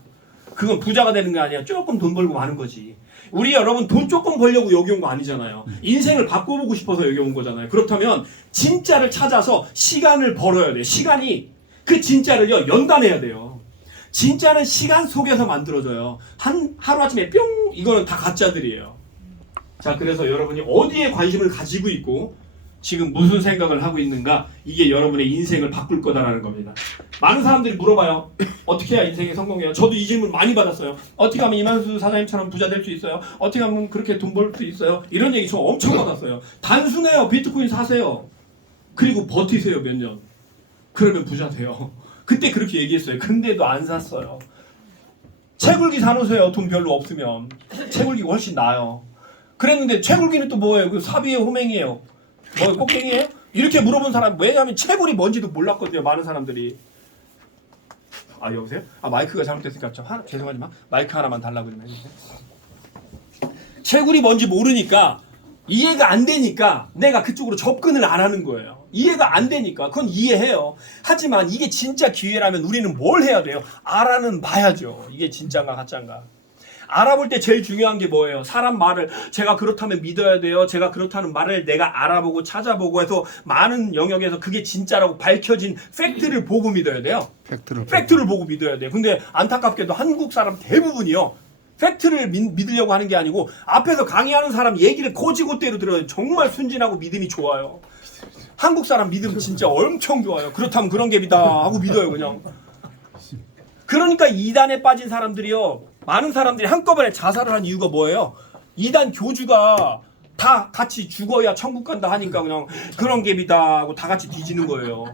그건 부자가 되는 게 아니야. 조금 돈 벌고 마는 거지. 우리 여러분 돈 조금 벌려고 여기 온 거 아니잖아요. 인생을 바꿔보고 싶어서 여기 온 거잖아요. 그렇다면 진짜를 찾아서 시간을 벌어야 돼요. 시간이 그 진짜를요 연단해야 돼요. 진짜는 시간 속에서 만들어져요. 하루아침에 뿅 이거는 다 가짜들이에요. 자, 그래서 여러분이 어디에 관심을 가지고 있고 지금 무슨 생각을 하고 있는가 이게 여러분의 인생을 바꿀 거다라는 겁니다. 많은 사람들이 물어봐요. 어떻게 해야 인생에 성공해요? 저도 이 질문 많이 받았어요. 어떻게 하면 이만수 사장님처럼 부자 될 수 있어요? 어떻게 하면 그렇게 돈 벌 수 있어요? 이런 얘기 저 엄청 받았어요. 단순해요. 비트코인 사세요. 그리고 버티세요 몇 년. 그러면 부자 돼요. 그때 그렇게 얘기했어요. 근데도 안 샀어요. 채굴기 사놓으세요. 돈 별로 없으면. 채굴기가 훨씬 나아요. 그랬는데 채굴기는 또 뭐예요? 그 사비의 호맹이에요. 뭐 꽃갱이에요? 이렇게 물어본 사람 왜냐하면 채굴이 뭔지도 몰랐거든요. 많은 사람들이. 아 여보세요? 아 마이크가 잘못됐으니까 죄송하지만 마이크 하나만 달라고 좀 해주세요. 채굴이 뭔지 모르니까 이해가 안 되니까 내가 그쪽으로 접근을 안 하는 거예요. 이해가 안 되니까 그건 이해해요. 하지만 이게 진짜 기회라면 우리는 뭘 해야 돼요? 알아는 봐야죠. 이게 진짜인가 가짜인가. 알아볼 때 제일 중요한 게 뭐예요? 사람 말을 제가 그렇다면 믿어야 돼요. 제가 그렇다는 말을 내가 알아보고 찾아보고 해서 많은 영역에서 그게 진짜라고 밝혀진 팩트를 보고 믿어야 돼요. 팩트를 보고 믿어야 돼요. 근데 안타깝게도 한국 사람 대부분이요. 팩트를 믿으려고 하는 게 아니고 앞에서 강의하는 사람 얘기를 고지고대로 들어요. 정말 순진하고 믿음이 좋아요. 한국 사람 믿음 진짜 엄청 좋아요. 그렇다면 그런 게 믿다 하고 믿어요 그냥. 그러니까 이단에 빠진 사람들이요. 많은 사람들이 한꺼번에 자살을 한 이유가 뭐예요? 이단 교주가 다 같이 죽어야 천국 간다 하니까 그냥 그런 게 믿다 하고 다 같이 뒤지는 거예요.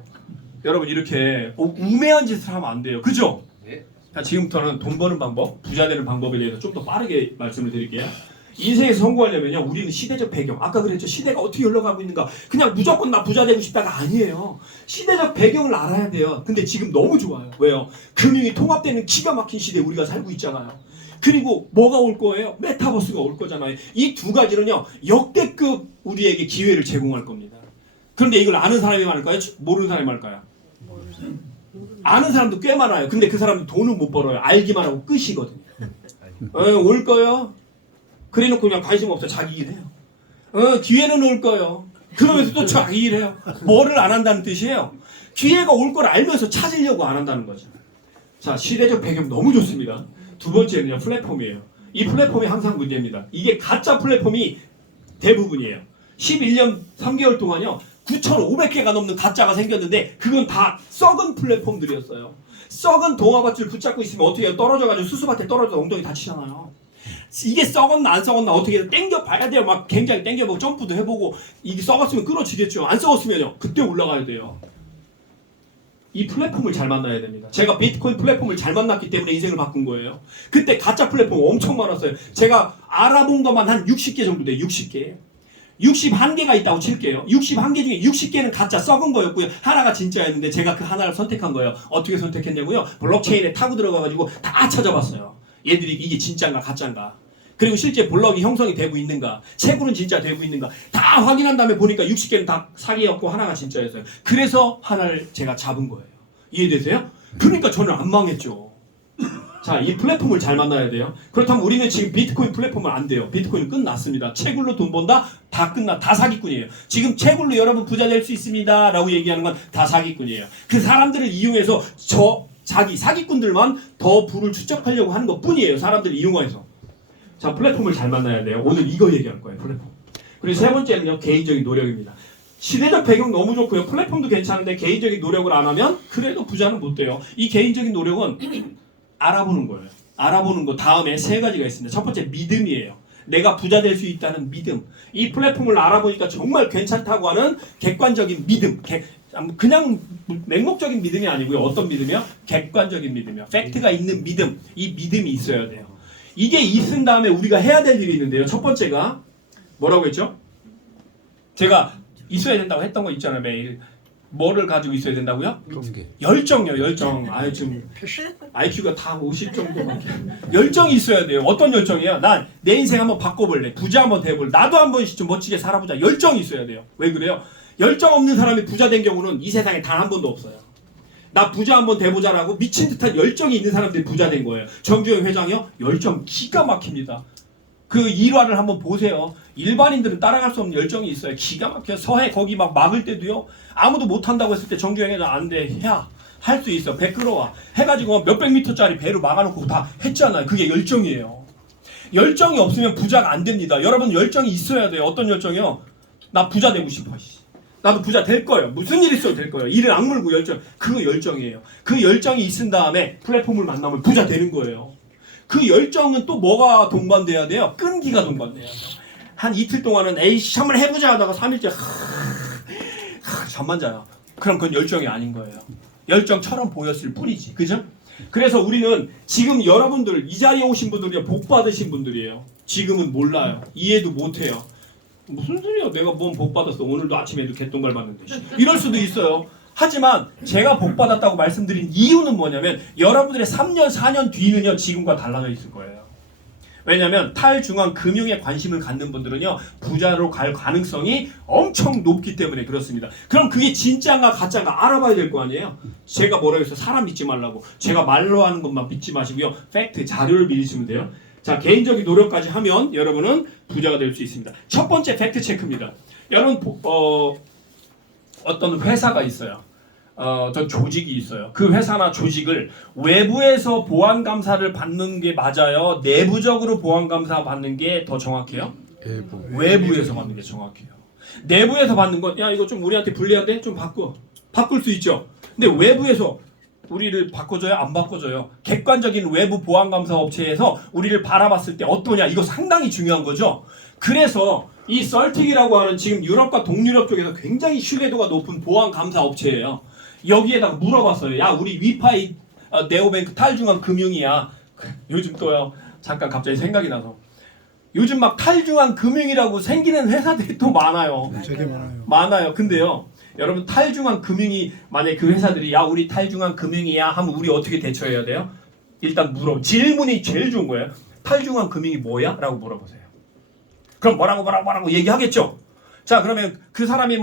여러분 이렇게 우매한 짓을 하면 안 돼요. 그죠? 자, 지금부터는 돈 버는 방법, 부자 되는 방법에 대해서 좀 더 빠르게 말씀을 드릴게요. 인생에서 성공하려면요, 우리는 시대적 배경, 아까 그랬죠, 시대가 어떻게 흘러가고 있는가, 그냥 무조건 나 부자 되고 싶다가 아니에요. 시대적 배경을 알아야 돼요. 근데 지금 너무 좋아요. 왜요? 금융이 통합되는 기가 막힌 시대에 우리가 살고 있잖아요. 그리고 뭐가 올 거예요? 메타버스가 올 거잖아요. 이 두 가지는요, 역대급 우리에게 기회를 제공할 겁니다. 그런데 이걸 아는 사람이 많을까요? 모르는 사람이 많을까요? 아는 사람도 꽤 많아요. 근데 그 사람은 돈은 못 벌어요. 알기만 하고 끝이거든요. 올 거요. 그래놓고 그냥 관심 없어. 자기 일해요. 기회는 올 거요. 그러면서 또 자기 일해요. 뭐를 안 한다는 뜻이에요. 기회가 올 걸 알면서 찾으려고 안 한다는 거죠. 자, 시대적 배경 너무 좋습니다. 두 번째는요, 플랫폼이에요. 이 플랫폼이 항상 문제입니다. 이게 가짜 플랫폼이 대부분이에요. 11년 3개월 동안요, 9,500개가 넘는 가짜가 생겼는데 그건 다 썩은 플랫폼들이었어요. 썩은 동화밭을 붙잡고 있으면 어떻게 해요? 떨어져가지고 수수밭에 떨어져서 엉덩이 다치잖아요. 이게 썩었나 안 썩었나 어떻게 해서 땡겨 봐야 돼요. 막 굉장히 땡겨보고 점프도 해보고. 이게 썩었으면 끊어지겠죠. 안 썩었으면요, 그때 올라가야 돼요. 이 플랫폼을 잘 만나야 됩니다. 제가 비트코인 플랫폼을 잘 만났기 때문에 인생을 바꾼 거예요. 그때 가짜 플랫폼 엄청 많았어요. 제가 알아본 것만 한 60개 정도 돼요. 60개. 61개가 있다고 칠게요. 61개 중에 60개는 가짜 썩은 거였고요. 하나가 진짜였는데 제가 그 하나를 선택한 거예요. 어떻게 선택했냐고요? 블록체인에 타고 들어가가지고 다 찾아봤어요. 얘들이 이게 진짜인가 가짜인가. 그리고 실제 블럭이 형성이 되고 있는가, 채굴은 진짜 되고 있는가 다 확인한 다음에 보니까 60개는 다 사기였고 하나가 진짜였어요. 그래서 하나를 제가 잡은 거예요. 이해되세요? 그러니까 저는 안 망했죠. 자, 이 플랫폼을 잘 만나야 돼요. 그렇다면 우리는 지금 비트코인 플랫폼은 안 돼요. 비트코인 끝났습니다. 채굴로 돈 번다? 다 사기꾼이에요. 지금 채굴로 여러분 부자 될 수 있습니다 라고 얘기하는 건 다 사기꾼이에요. 그 사람들을 이용해서 자기 사기꾼들만 더 부를 축적하려고 하는 것 뿐이에요. 사람들을 이용해서. 자, 플랫폼을 잘 만나야 돼요. 오늘 이거 얘기할 거예요. 플랫폼. 그리고 세 번째는요, 개인적인 노력입니다. 시대적 배경 너무 좋고요. 플랫폼도 괜찮은데 개인적인 노력을 안 하면 그래도 부자는 못 돼요. 이 개인적인 노력은 알아보는 거예요. 알아보는 거 다음에 세 가지가 있습니다. 첫 번째 믿음이에요. 내가 부자 될 수 있다는 믿음. 이 플랫폼을 알아보니까 정말 괜찮다고 하는 객관적인 믿음. 그냥 맹목적인 믿음이 아니고요. 어떤 믿음이요? 객관적인 믿음이요. 팩트가 있는 믿음. 이 믿음이 있어야 돼요. 이게 있은 다음에 우리가 해야 될 일이 있는데요. 첫 번째가 뭐라고 했죠? 제가 있어야 된다고 했던 거 있잖아요. 매일. 뭐를 가지고 있어야 된다고요? 열정요. 열정. 아유 지금 IQ가 다 50 정도밖에. 열정이 있어야 돼요. 어떤 열정이에요? 난 내 인생 한번 바꿔볼래. 부자 한번 돼볼래. 나도 한 번씩 좀 멋지게 살아보자. 열정이 있어야 돼요. 왜 그래요? 열정 없는 사람이 부자 된 경우는 이 세상에 단 한 번도 없어요. 나 부자 한번 돼보자라고 미친 듯한 열정이 있는 사람들이 부자 된 거예요. 정주영 회장이요? 열정 기가 막힙니다. 그 일화를 한번 보세요. 일반인들은 따라갈 수 없는 열정이 있어요. 기가 막혀요. 서해 거기 막 막을 때도요. 아무도 못한다고 했을 때 정주영 회장 안 돼. 야, 할 수 있어. 배 끌어와. 해가지고 몇백 미터짜리 배로 막아놓고 다 했잖아요. 그게 열정이에요. 열정이 없으면 부자가 안 됩니다. 여러분 열정이 있어야 돼요. 어떤 열정이요? 나 부자 되고 싶어. 나도 부자 될 거예요. 무슨 일 있어도 될 거예요. 일을 악물고 열정. 그거 열정이에요. 그 열정이 있은 다음에 플랫폼을 만나면 부자 되는 거예요. 그 열정은 또 뭐가 동반돼야 돼요? 끈기가 동반돼야 돼요. 한 이틀 동안은 에이씨 한번 해보자 하다가 3일째 잠만 자요. 그럼 그건 열정이 아닌 거예요. 열정처럼 보였을 뿐이지. 그죠? 그래서 우리는 지금 여러분들 이 자리에 오신 분들이 복 받으신 분들이에요. 지금은 몰라요. 이해도 못해요. 무슨 소리야? 내가 뭔 복 받았어? 오늘도 아침에도 개똥갈 봤는데. 이럴 수도 있어요. 하지만 제가 복 받았다고 말씀드린 이유는 뭐냐면 여러분들의 3년, 4년 뒤는요 지금과 달라져 있을 거예요. 왜냐하면 탈중앙 금융에 관심을 갖는 분들은요 부자로 갈 가능성이 엄청 높기 때문에 그렇습니다. 그럼 그게 진짜인가 가짜인가 알아봐야 될 거 아니에요. 제가 뭐라고 해서 사람 믿지 말라고. 제가 말로 하는 것만 믿지 마시고요. 팩트, 자료를 믿으시면 돼요. 자, 개인적인 노력까지 하면 여러분은 부자가 될 수 있습니다. 첫 번째 팩트 체크입니다. 여러분 어떤 회사가 있어요. 어떤 조직이 있어요. 그 회사나 조직을 외부에서 보안 감사를 받는 게 맞아요? 내부적으로 보안 감사 받는 게 더 정확해요? 외부에서 받는 게 정확해요. 내부에서 받는 건 야 이거 좀 우리한테 불리한데 좀 바꿀 수 있죠. 근데 외부에서 우리를 바꿔줘요? 안 바꿔줘요? 객관적인 외부 보안 감사 업체에서 우리를 바라봤을 때 어떠냐? 이거 상당히 중요한 거죠. 그래서 이 썰틱이라고 하는 지금 유럽과 동유럽 쪽에서 굉장히 신뢰도가 높은 보안 감사 업체예요. 여기에다가 물어봤어요. 야 우리 위파이 네오뱅크 탈중앙 금융이야. 요즘 또요. 잠깐 갑자기 생각이 나서. 요즘 막 탈중앙 금융이라고 생기는 회사들이 또 많아요. 되게 많아요. 많아요. 근데요. 여러분 탈중앙 금융이 만약에 그 회사들이 야 우리 탈중앙 금융이야 하면 우리 어떻게 대처해야 돼요? 일단 질문이 제일 좋은 거예요. 탈중앙 금융이 뭐야? 라고 물어보세요. 그럼 뭐라고 얘기하겠죠. 자 그러면 그 사람이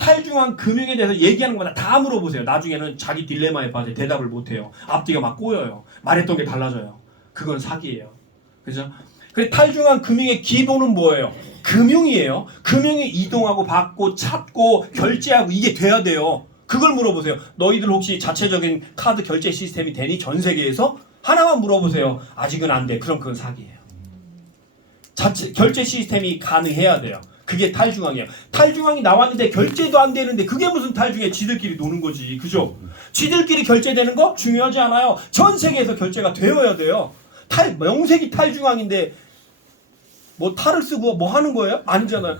탈중앙 금융에 대해서 얘기하는 거나 다 물어보세요. 나중에는 자기 딜레마에 빠져 대답을 못해요. 앞뒤가 막 꼬여요. 말했던 게 달라져요. 그건 사기예요. 그죠? 그 탈중앙 금융의 기본은 뭐예요? 금융이에요. 금융이 이동하고 받고 찾고 결제하고 이게 돼야 돼요. 그걸 물어보세요. 너희들 혹시 자체적인 카드 결제 시스템이 되니? 전 세계에서? 하나만 물어보세요. 아직은 안 돼. 그럼 그건 사기예요. 결제 시스템이 가능해야 돼요. 그게 탈중앙이에요. 탈중앙이 나왔는데 결제도 안 되는데 그게 무슨 탈중이에요? 지들끼리 노는 거지. 그죠? 지들끼리 결제되는 거 중요하지 않아요. 전 세계에서 결제가 되어야 돼요. 명색이 탈중앙인데 탈을 쓰고 하는 거예요? 아니잖아요.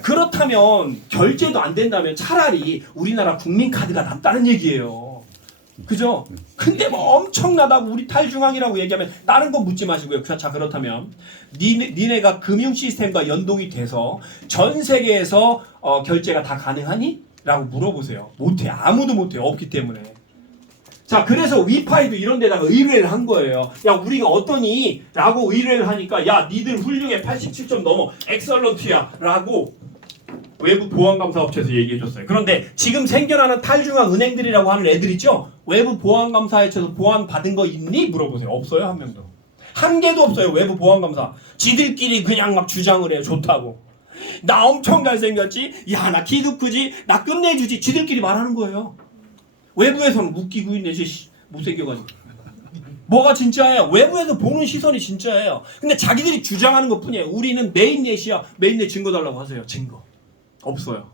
그렇다면 결제도 안 된다면 차라리 우리나라 국민카드가 낫다는 얘기예요. 그죠? 근데 뭐 엄청나다고 우리 탈중앙이라고 얘기하면 다른 건 묻지 마시고요. 자, 그렇다면 니네가 금융 시스템과 연동이 돼서 전 세계에서 결제가 다 가능하니? 라고 물어보세요. 못해. 아무도 못해. 없기 때문에. 자, 그래서 위파이도 이런 데다가 의뢰를 한 거예요. 야, 우리가 어떠니? 라고 의뢰를 하니까 야, 니들 훌륭해. 87점 넘어. 엑설런트야. 라고 외부 보안감사업체에서 얘기해줬어요. 그런데 지금 생겨나는 탈중앙 은행들이라고 하는 애들 있죠? 외부 보안감사업체에서 보안 받은 거 있니? 물어보세요. 없어요, 한 명도. 한 개도 없어요, 외부 보안감사. 지들끼리 그냥 막 주장을 해요. 좋다고. 나 엄청 잘생겼지? 야, 나 키도 크지? 나 끝내주지? 지들끼리 말하는 거예요. 외부에서는 웃기고 있네, 못생겨가지고. 뭐가 진짜예요? 외부에서 보는 시선이 진짜예요. 근데 자기들이 주장하는 것 뿐이에요. 우리는 메인넷이야. 메인넷 증거 달라고 하세요. 증거. 없어요.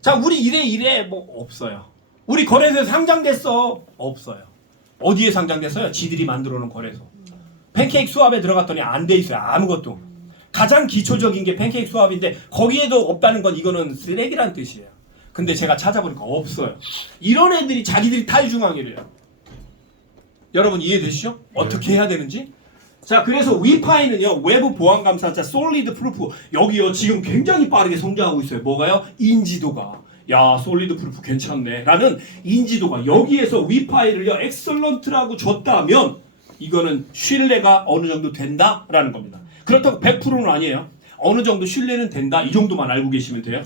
자, 우리 이래 뭐 없어요. 우리 거래소에 상장됐어. 없어요. 어디에 상장됐어요? 지들이 만들어 놓은 거래소. 팬케이크 수합에 들어갔더니 안 돼 있어요. 아무것도. 가장 기초적인 게 팬케이크 수합인데 거기에도 없다는 건 이거는 쓰레기란 뜻이에요. 근데 제가 찾아보니까 없어요. 이런 애들이 자기들이 탈중앙이래요. 여러분 이해되시죠? 어떻게 해야 되는지? 자, 그래서 위파이는요, 외부 보안 감사자 솔리드 프루프, 여기요 지금 굉장히 빠르게 성장하고 있어요. 뭐가요? 인지도가. 야, 솔리드 프루프 괜찮네 라는 인지도가. 여기에서 위파이를요 엑설런트라고 줬다면 이거는 신뢰가 어느 정도 된다라는 겁니다. 그렇다고 100%는 아니에요. 어느 정도 신뢰는 된다, 이 정도만 알고 계시면 돼요.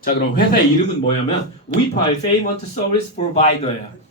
자, 그럼 회사의 이름은 뭐냐면 위파이 Payment Service Provider예요.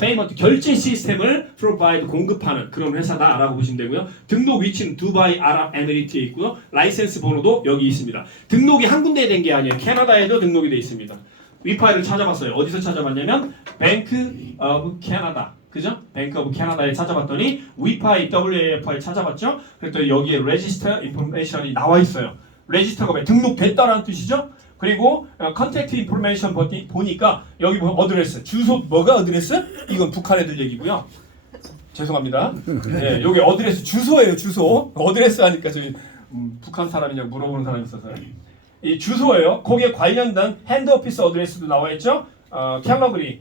페이먼트 결제 시스템을 provide 공급하는 그런 회사다라고 보시면 되고요. 등록 위치는 두바이 아랍에미리트에 있고요. 라이센스 번호도 여기 있습니다. 등록이 한 군데에 된 게 아니에요. 캐나다에도 등록이 돼 있습니다. 위파이를 찾아봤어요. 어디서 찾아봤냐면 Bank of Canada, 그죠? Bank of Canada에 찾아봤더니 위파이 WAFI 찾아봤죠? 그랬더니 여기에 Register Information이 나와 있어요. 레지스터가 왜 등록됐다라는 뜻이죠? 그리고 컨택트 인포메이션 보니까 여기 보면 어드레스, 주소, 뭐가 어드레스? 이건 북한 애들 얘기고요. 죄송합니다. 네, 여기 어드레스 주소예요, 주소. 어드레스 하니까 저희 북한 사람이냐고 물어보는 사람이 있어서요. 이 주소예요. 거기에 관련된 핸드 오피스 어드레스도 나와 있죠. 캘러그리,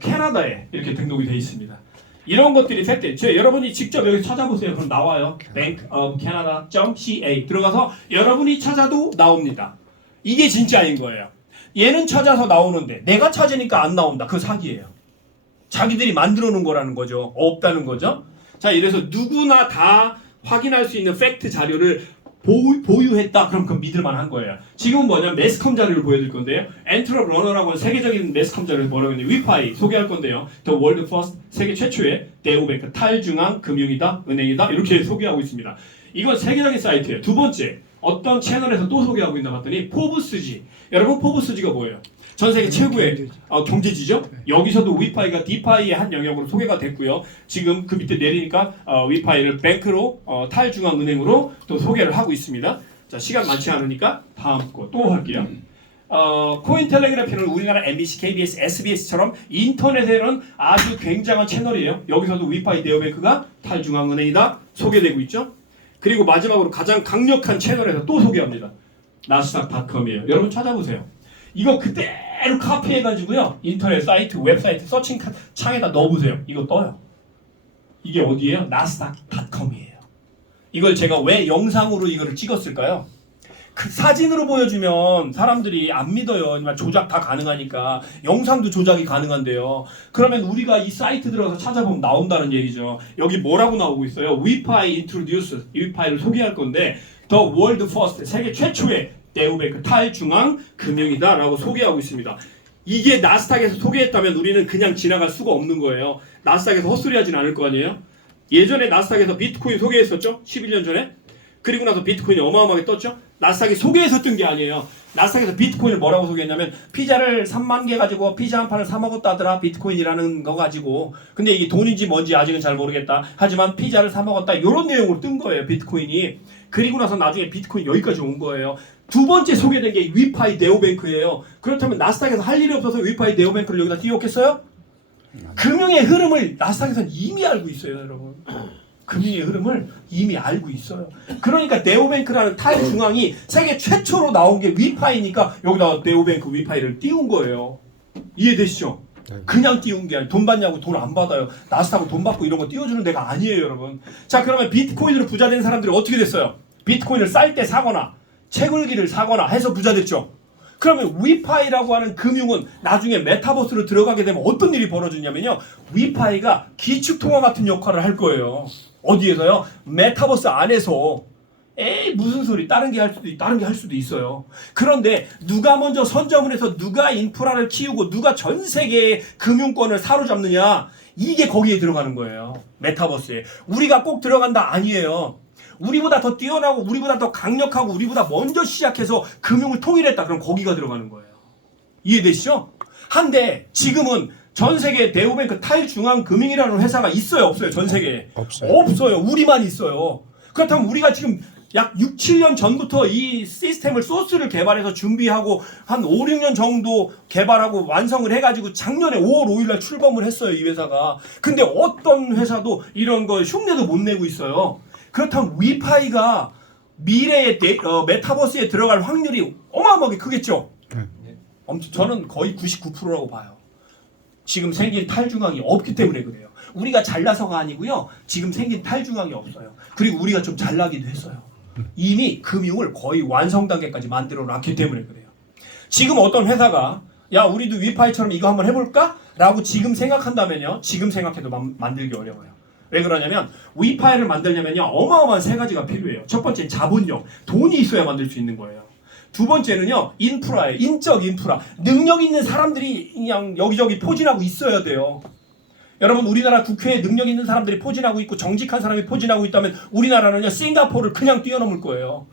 캐나다에 이렇게 등록이 돼 있습니다. 이런 것들이 팩트. 여러분이 직접 여기 찾아보세요. 그럼 나와요. bankofcanada.ca 들어가서 여러분이 찾아도 나옵니다. 이게 진짜인 거예요. 얘는 찾아서 나오는데 내가 찾으니까 안 나온다. 그거 사기예요. 자기들이 만들어 놓은 거라는 거죠. 없다는 거죠. 자, 이래서 누구나 다 확인할 수 있는 팩트 자료를 보유했다. 그럼 그건 믿을만한 거예요. 지금은 뭐냐면 매스컴 자료를 보여드릴 건데요. 엔트럽 러너라고 하는 세계적인 매스컴 자료를 뭐라고 했는데 위파이 소개할 건데요. The World First, 세계 최초의 네오뱅크 탈중앙 금융이다, 은행이다 이렇게 소개하고 있습니다. 이건 세계적인 사이트예요. 두 번째, 어떤 채널에서 또 소개하고 있나 봤더니 포브스지. 여러분 포브스지가 뭐예요? 전 세계 최고의 경제지죠. 여기서도 위파이가 디파이의 한 영역으로 소개가 됐고요. 지금 그 밑에 내리니까 위파이를 뱅크로 탈중앙 은행으로 또 소개를 하고 있습니다. 자, 시간 많지 않으니까 다음 거 또 할게요. 코인텔레그래피는 우리나라 MBC, KBS, SBS처럼 인터넷에는 아주 굉장한 채널이에요. 여기서도 위파이 네오뱅크가 탈중앙 은행이다 소개되고 있죠. 그리고 마지막으로 가장 강력한 채널에서 또 소개합니다. 나스닥.com이에요. 여러분 찾아보세요. 이거 그대로 카피해가지고요. 인터넷 사이트, 웹사이트 서칭 창에다 넣어보세요. 이거 떠요. 이게 어디예요? 나스닥.com이에요. 이걸 제가 왜 영상으로 이거를 찍었을까요? 그 사진으로 보여주면 사람들이 안 믿어요. 조작 다 가능하니까. 영상도 조작이 가능한데요. 그러면 우리가 이 사이트 들어가서 찾아보면 나온다는 얘기죠. 여기 뭐라고 나오고 있어요? 위파이 인트로듀스, 위파이를 소개할 건데 The World First, 세계 최초의 네오뱅크 탈중앙 금융이다 라고 소개하고 있습니다. 이게 나스닥에서 소개했다면 우리는 그냥 지나갈 수가 없는 거예요. 나스닥에서 헛소리 하진 않을 거 아니에요? 예전에 나스닥에서 비트코인 소개했었죠? 11년 전에. 그리고 나서 비트코인이 어마어마하게 떴죠? 나스닥이 소개해서 뜬 게 아니에요. 나스닥에서 비트코인을 뭐라고 소개했냐면 피자를 3만 개 가지고 피자 한 판을 사 먹었다더라, 비트코인이라는 거 가지고. 근데 이게 돈인지 뭔지 아직은 잘 모르겠다. 하지만 피자를 사 먹었다, 이런 내용으로 뜬 거예요, 비트코인이. 그리고 나서 나중에 비트코인 여기까지 온 거예요. 두 번째 소개된 게 위파이 네오뱅크예요. 그렇다면 나스닥에서 할 일이 없어서 위파이 네오뱅크를 여기다 띄웠겠어요? 금융의 흐름을 나스닥에서는 이미 알고 있어요, 여러분. 금융의 흐름을 이미 알고 있어요. 그러니까 네오뱅크라는 탈중앙이 세계 최초로 나온 게 위파이니까 여기다가 네오뱅크 위파이를 띄운 거예요. 이해되시죠? 그냥 띄운 게 아니라 돈 받냐고 돈 안 받아요. 나스닥으로 돈 받고 이런 거 띄워주는 데가 아니에요, 여러분. 자, 그러면 비트코인으로 부자 된 사람들이 어떻게 됐어요? 비트코인을 쌀 때 사거나 채굴기를 사거나 해서 부자 됐죠. 그러면 위파이라고 하는 금융은 나중에 메타버스로 들어가게 되면 어떤 일이 벌어지냐면요. 위파이가 기축통화 같은 역할을 할 거예요. 어디에서요? 메타버스 안에서. 에이 무슨 소리, 다른 게 할 수도 있어요. 그런데 누가 먼저 선점을 해서 누가 인프라를 키우고 누가 전 세계의 금융권을 사로잡느냐, 이게 거기에 들어가는 거예요. 메타버스에. 우리가 꼭 들어간다 아니에요. 우리보다 더 뛰어나고 우리보다 더 강력하고 우리보다 먼저 시작해서 금융을 통일했다, 그럼 거기가 들어가는 거예요. 이해되시죠? 한데 지금은 전 세계 네오뱅크 탈중앙금융이라는 회사가 있어요, 없어요? 전 세계에 없어요. 우리만 있어요. 그렇다면 우리가 지금 약 6, 7년 전부터 이 시스템을, 소스를 개발해서 준비하고 한 5, 6년 정도 개발하고 완성을 해가지고 작년에 5월 5일날 출범을 했어요, 이 회사가. 근데 어떤 회사도 이런 거 흉내도 못 내고 있어요. 그렇다면 위파이가 미래의 메타버스에 들어갈 확률이 어마어마하게 크겠죠? 저는 거의 99%라고 봐요. 지금 생긴 탈중앙이 없기 때문에 그래요. 우리가 잘나서가 아니고요. 지금 생긴 탈중앙이 없어요. 그리고 우리가 좀 잘나기도 했어요. 이미 금융을 거의 완성 단계까지 만들어 놨기 때문에 그래요. 지금 어떤 회사가 야 우리도 위파이처럼 이거 한번 해볼까? 라고 지금 생각한다면요. 지금 생각해도 만들기 어려워요. 왜 그러냐면 위파이를 만들려면요. 어마어마한 세 가지가 필요해요. 첫 번째는 자본력, 돈이 있어야 만들 수 있는 거예요. 두 번째는요. 인프라예요. 인적 인프라. 능력 있는 사람들이 그냥 여기저기 포진하고 있어야 돼요. 여러분 우리나라 국회에 능력 있는 사람들이 포진하고 있고 정직한 사람이 포진하고 있다면 우리나라는요 싱가포르를 그냥 뛰어넘을 거예요.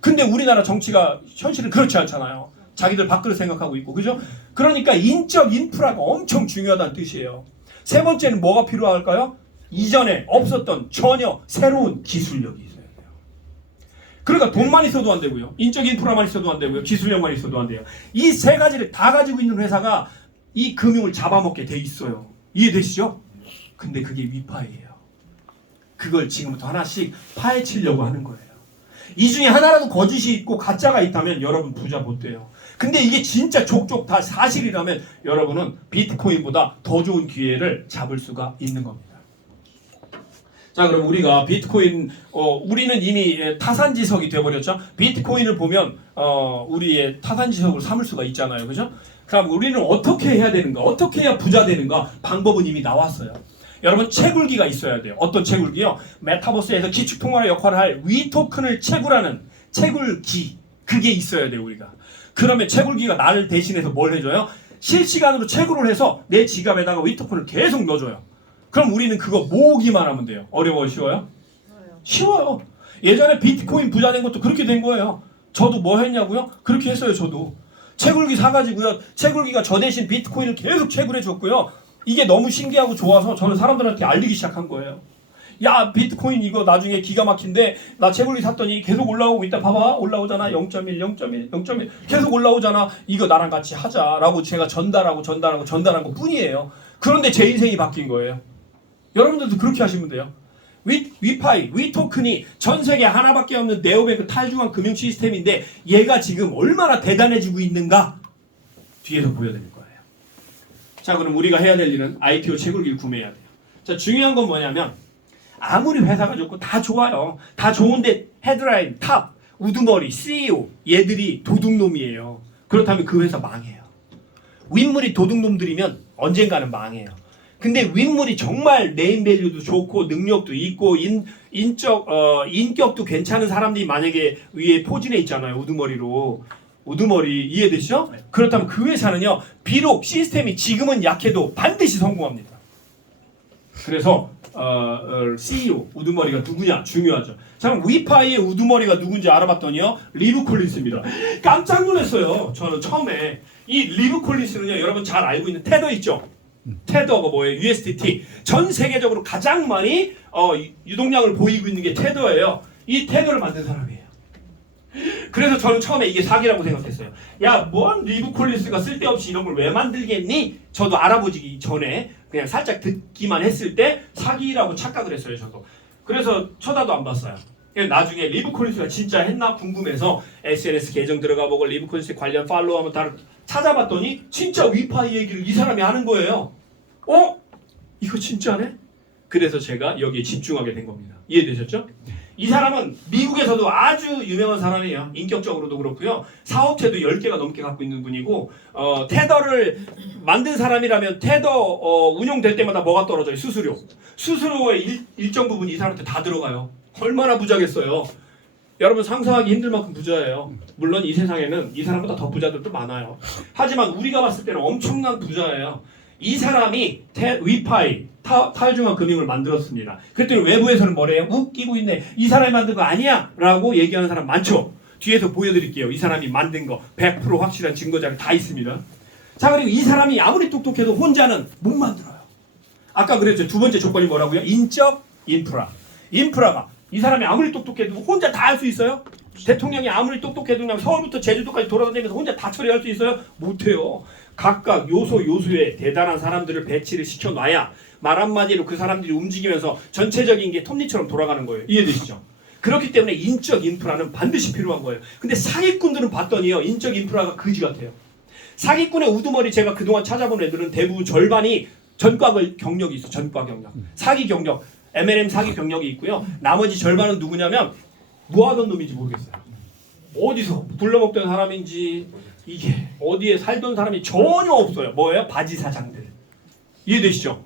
근데 우리나라 정치가 현실은 그렇지 않잖아요. 자기들 밖을 생각하고 있고, 그죠? 그러니까 인적 인프라가 엄청 중요하다는 뜻이에요. 세 번째는 뭐가 필요할까요? 이전에 없었던 전혀 새로운 기술력이 있어야 돼요. 그러니까 돈만 있어도 안 되고요. 인적 인프라만 있어도 안 되고요. 기술력만 있어도 안 돼요. 이 세 가지를 다 가지고 있는 회사가 이 금융을 잡아먹게 돼 있어요. 이해되시죠? 근데 그게 위파이예요. 그걸 지금부터 하나씩 파헤치려고 하는 거예요. 이 중에 하나라도 거짓이 있고 가짜가 있다면 여러분 부자 못 돼요. 근데 이게 진짜 족족 다 사실이라면 여러분은 비트코인보다 더 좋은 기회를 잡을 수가 있는 겁니다. 자, 그럼 우리가 비트코인, 우리는 이미 타산지석이 되어버렸죠. 비트코인을 보면 우리의 타산지석으로 삼을 수가 있잖아요. 그죠? 그럼 우리는 어떻게 해야 되는가? 어떻게 해야 부자 되는가? 방법은 이미 나왔어요. 여러분 채굴기가 있어야 돼요. 어떤 채굴기요? 메타버스에서 기축통화의 역할을 할 위토큰을 채굴하는 채굴기, 그게 있어야 돼요, 우리가. 그러면 채굴기가 나를 대신해서 뭘 해줘요? 실시간으로 채굴을 해서 내 지갑에다가 위토큰을 계속 넣어줘요. 그럼 우리는 그거 모으기만 하면 돼요. 어려워요? 쉬워요? 쉬워요. 예전에 비트코인 부자 된 것도 그렇게 된 거예요. 저도 뭐 했냐고요? 그렇게 했어요, 저도. 채굴기 사가지고요. 채굴기가 저 대신 비트코인을 계속 채굴해 줬고요. 이게 너무 신기하고 좋아서 저는 사람들한테 알리기 시작한 거예요. 야, 비트코인 이거 나중에 기가 막힌데 나 채굴기 샀더니 계속 올라오고 있다. 봐봐, 올라오잖아. 0.1, 0.1, 0.1 계속 올라오잖아. 이거 나랑 같이 하자라고 제가 전달한 것 뿐이에요. 그런데 제 인생이 바뀐 거예요. 여러분들도 그렇게 하시면 돼요. 위파이, 위토큰이 전 세계 하나밖에 없는 네오뱅크 탈중앙 금융 시스템인데 얘가 지금 얼마나 대단해지고 있는가 뒤에서 보여드릴 거예요. 자, 그럼 우리가 해야 될 일은 IPO 채굴기를 구매해야 돼요. 자, 중요한 건 뭐냐면 아무리 회사가 좋고 다 좋아요. 다 좋은데 헤드라인, 탑, 우두머리, CEO 얘들이 도둑놈이에요. 그렇다면 그 회사 망해요. 윗물이 도둑놈들이면 언젠가는 망해요. 근데 윗물이 정말 네임밸류도 좋고 능력도 있고 인격도 괜찮은 사람들이 만약에 위에 포진해 있잖아요. 우두머리 이해되시죠? 그렇다면 그 회사는요. 비록 시스템이 지금은 약해도 반드시 성공합니다. 그래서 CEO 우두머리가 누구냐 중요하죠. 자, 그럼 위파이의 우두머리가 누군지 알아봤더니요. 리브 콜린스입니다. 깜짝 놀랐어요. 저는 처음에 이 리브 콜린스는요. 여러분 잘 알고 있는 테더 있죠? 테더가 뭐예요? USDT. 전 세계적으로 가장 많이 유동량을 보이고 있는 게 테더예요. 이 테더를 만든 사람이에요. 그래서 저는 처음에 이게 사기라고 생각했어요. 야, 뭔 리브 콜린스가 쓸데없이 이런 걸 왜 만들겠니? 저도 알아보기 전에 그냥 살짝 듣기만 했을 때 사기라고 착각을 했어요, 저도. 그래서 쳐다도 안 봤어요. 나중에 리브 콜린스가 진짜 했나 궁금해서 SNS 계정 들어가 보고 리브 콜린스 관련 팔로우하면 다 찾아봤더니 진짜 위파이 얘기를 이 사람이 하는 거예요. 이거 진짜네? 그래서 제가 여기에 집중하게 된 겁니다. 이해되셨죠? 이 사람은 미국에서도 아주 유명한 사람이에요. 인격적으로도 그렇고요. 사업체도 10개가 넘게 갖고 있는 분이고 테더를 만든 사람이라면 테더 운영될 때마다 뭐가 떨어져요? 수수료. 수수료의 일정 부분이 이 사람한테 다 들어가요. 얼마나 부자겠어요. 여러분 상상하기 힘들 만큼 부자예요. 물론 이 세상에는 이 사람보다 더 부자들도 많아요. 하지만 우리가 봤을 때는 엄청난 부자예요. 이 사람이 위파이 탈중앙 금융을 만들었습니다. 그랬더니 외부에서는 뭐래요? 웃기고 있네. 이 사람이 만든 거 아니야? 라고 얘기하는 사람 많죠. 뒤에서 보여드릴게요. 이 사람이 만든 거 100% 확실한 증거자료 다 있습니다. 자, 그리고 이 사람이 아무리 똑똑해도 혼자는 못 만들어요. 아까 그랬죠. 두 번째 조건이 뭐라고요? 인적 인프라. 인프라가 이 사람이 아무리 똑똑해도 혼자 다 할 수 있어요? 대통령이 아무리 똑똑해도 그냥 서울부터 제주도까지 돌아다니면서 혼자 다 처리할 수 있어요? 못해요. 각각 요소에 대단한 사람들을 배치를 시켜놔야 말 한마디로 그 사람들이 움직이면서 전체적인 게 톱니처럼 돌아가는 거예요. 이해되시죠? 그렇기 때문에 인적 인프라는 반드시 필요한 거예요. 근데 사기꾼들은 봤더니요. 인적 인프라가 거지 같아요. 사기꾼의 우두머리 제가 그동안 찾아본 애들은 대부분 절반이 전과 경력이 있어. 전과 경력. 사기 경력. MLM 사기 경력이 있고요. 나머지 절반은 누구냐면 뭐 하던 놈인지 모르겠어요. 어디서 불러먹던 사람인지 이게 어디에 살던 사람이 전혀 없어요. 뭐예요? 바지 사장들. 이해되시죠?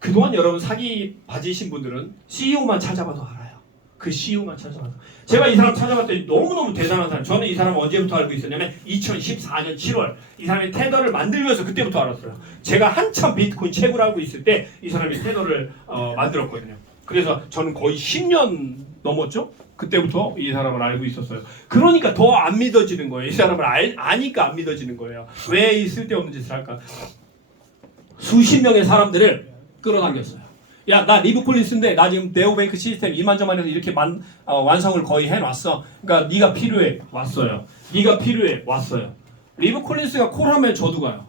그동안 여러분 사기 바지신 분들은 CEO만 찾아봐도 알아요. 그 CEO만 찾아봐도. 제가 이 사람 찾아봤더니 너무너무 대단한 사람. 저는 이 사람 언제부터 알고 있었냐면 2014년 7월 이 사람이 테더를 만들면서 그때부터 알았어요. 제가 한참 비트코인 채굴 하고 있을 때 이 사람이 테더를 만들었거든요. 그래서 저는 거의 10년 넘었죠? 그때부터 이 사람을 알고 있었어요. 그러니까 더 안 믿어지는 거예요. 이 사람을 아니까 안 믿어지는 거예요. 왜 이 쓸데없는 짓을 할까? 수십 명의 사람들을 끌어당겼어요. 야, 나 리브 콜린스인데 나 지금 네오뱅크 시스템 이만저만해서 이렇게 완성을 거의 해놨어. 그러니까 네가 필요해 왔어요. 네가 필요해 왔어요. 리브 콜린스가 콜하면 저도 가요.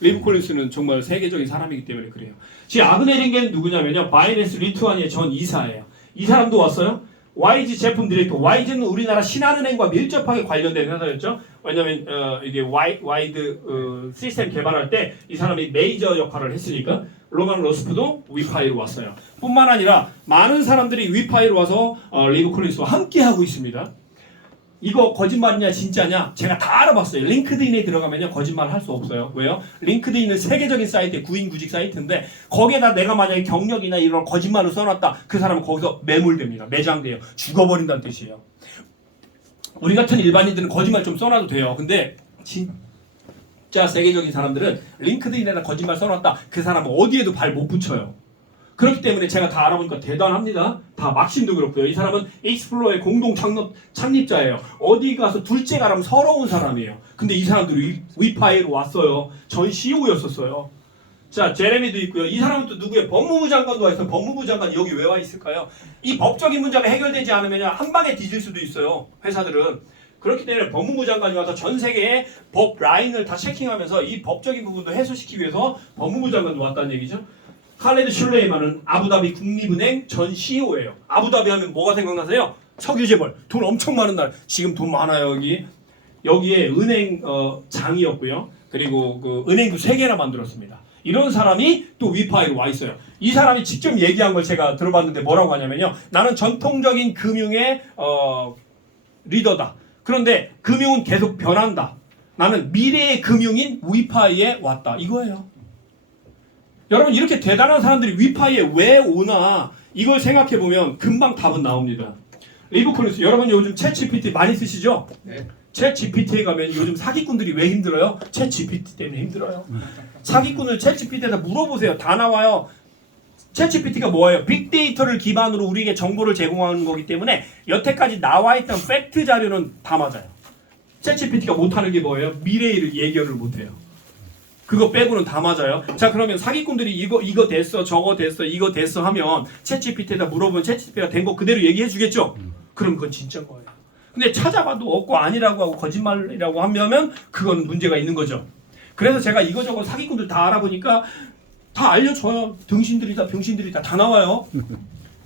리브 콜린스는 정말 세계적인 사람이기 때문에 그래요. 지금 아그네링겐은 누구냐면요. 바이낸스 리투아니아의 전 이사예요. 이 사람도 왔어요. YG 제품 디렉터. YG는 우리나라 신한은행과 밀접하게 관련된 회사였죠. 왜냐면 이게 와이드 시스템 개발할 때 이 사람이 메이저 역할을 했으니까. 로만 로스프도 위파이로 왔어요. 뿐만 아니라 많은 사람들이 위파이로 와서 리브 콜린스와 함께 하고 있습니다. 이거 거짓말이냐 진짜냐 제가 다 알아봤어요. 링크드인에 들어가면요 거짓말 할 수 없어요. 왜요? 링크드인은 세계적인 사이트, 구인구직 사이트인데 거기에다 내가 만약에 경력이나 이런 거짓말을 써놨다. 그 사람은 거기서 매몰됩니다. 매장돼요. 죽어버린다는 뜻이에요. 우리 같은 일반인들은 거짓말 좀 써놔도 돼요. 근데 진짜 세계적인 사람들은 링크드인에다 거짓말 써놨다. 그 사람은 어디에도 발 못 붙여요. 그렇기 때문에 제가 다 알아보니까 대단합니다. 다 막심도 그렇고요. 이 사람은 익스플로어의 공동 창립자예요. 어디 가서 둘째 가라면 서러운 사람이에요. 근데 이 사람들이 위파이로 왔어요. 전 CEO였었어요. 자, 제레미도 있고요. 이 사람은 또 누구예요? 법무부 장관도 와 있어요. 법무부 장관이 여기 왜 와 있을까요? 이 법적인 문제가 해결되지 않으면 한 방에 뒤질 수도 있어요. 회사들은. 그렇기 때문에 법무부 장관이 와서 전 세계의 법 라인을 다 체킹하면서 이 법적인 부분도 해소시키기 위해서 법무부 장관도 왔다는 얘기죠. 칼레드 슐레이만은 아부다비 국립은행 전 CEO예요. 아부다비 하면 뭐가 생각나세요? 석유재벌. 돈 엄청 많은 나라. 지금 돈 많아요 여기. 여기에 은행 장이었고요. 그리고 그 은행도 3개나 만들었습니다. 이런 사람이 또 위파이로 와 있어요. 이 사람이 직접 얘기한 걸 제가 들어봤는데 뭐라고 하냐면요. 나는 전통적인 금융의 리더다. 그런데 금융은 계속 변한다. 나는 미래의 금융인 위파이에 왔다. 이거예요. 여러분 이렇게 대단한 사람들이 위파이에 왜 오나 이걸 생각해보면 금방 답은 나옵니다. 리브 콜린스 여러분 요즘 챗 GPT 많이 쓰시죠? 네. 챗 GPT에 가면 요즘 사기꾼들이 왜 힘들어요? 챗 GPT 때문에 힘들어요. 사기꾼을 챗 GPT에다 물어보세요. 다 나와요. 챗 GPT가 뭐예요? 빅데이터를 기반으로 우리에게 정보를 제공하는 거기 때문에 여태까지 나와있던 팩트 자료는 다 맞아요. 챗 GPT가 못하는 게 뭐예요? 미래를 예견을 못해요. 그거 빼고는 다 맞아요. 자 그러면 사기꾼들이 이거 됐어 저거 됐어 이거 됐어 하면 챗GPT에다 물어보면 챗GPT가 된 거 그대로 얘기해 주겠죠? 그럼 그건 진짜인 거예요. 근데 찾아봐도 없고 아니라고 하고 거짓말이라고 하면 그건 문제가 있는 거죠. 그래서 제가 이거저거 사기꾼들 다 알아보니까 다 알려줘요. 병신들이 다 나와요.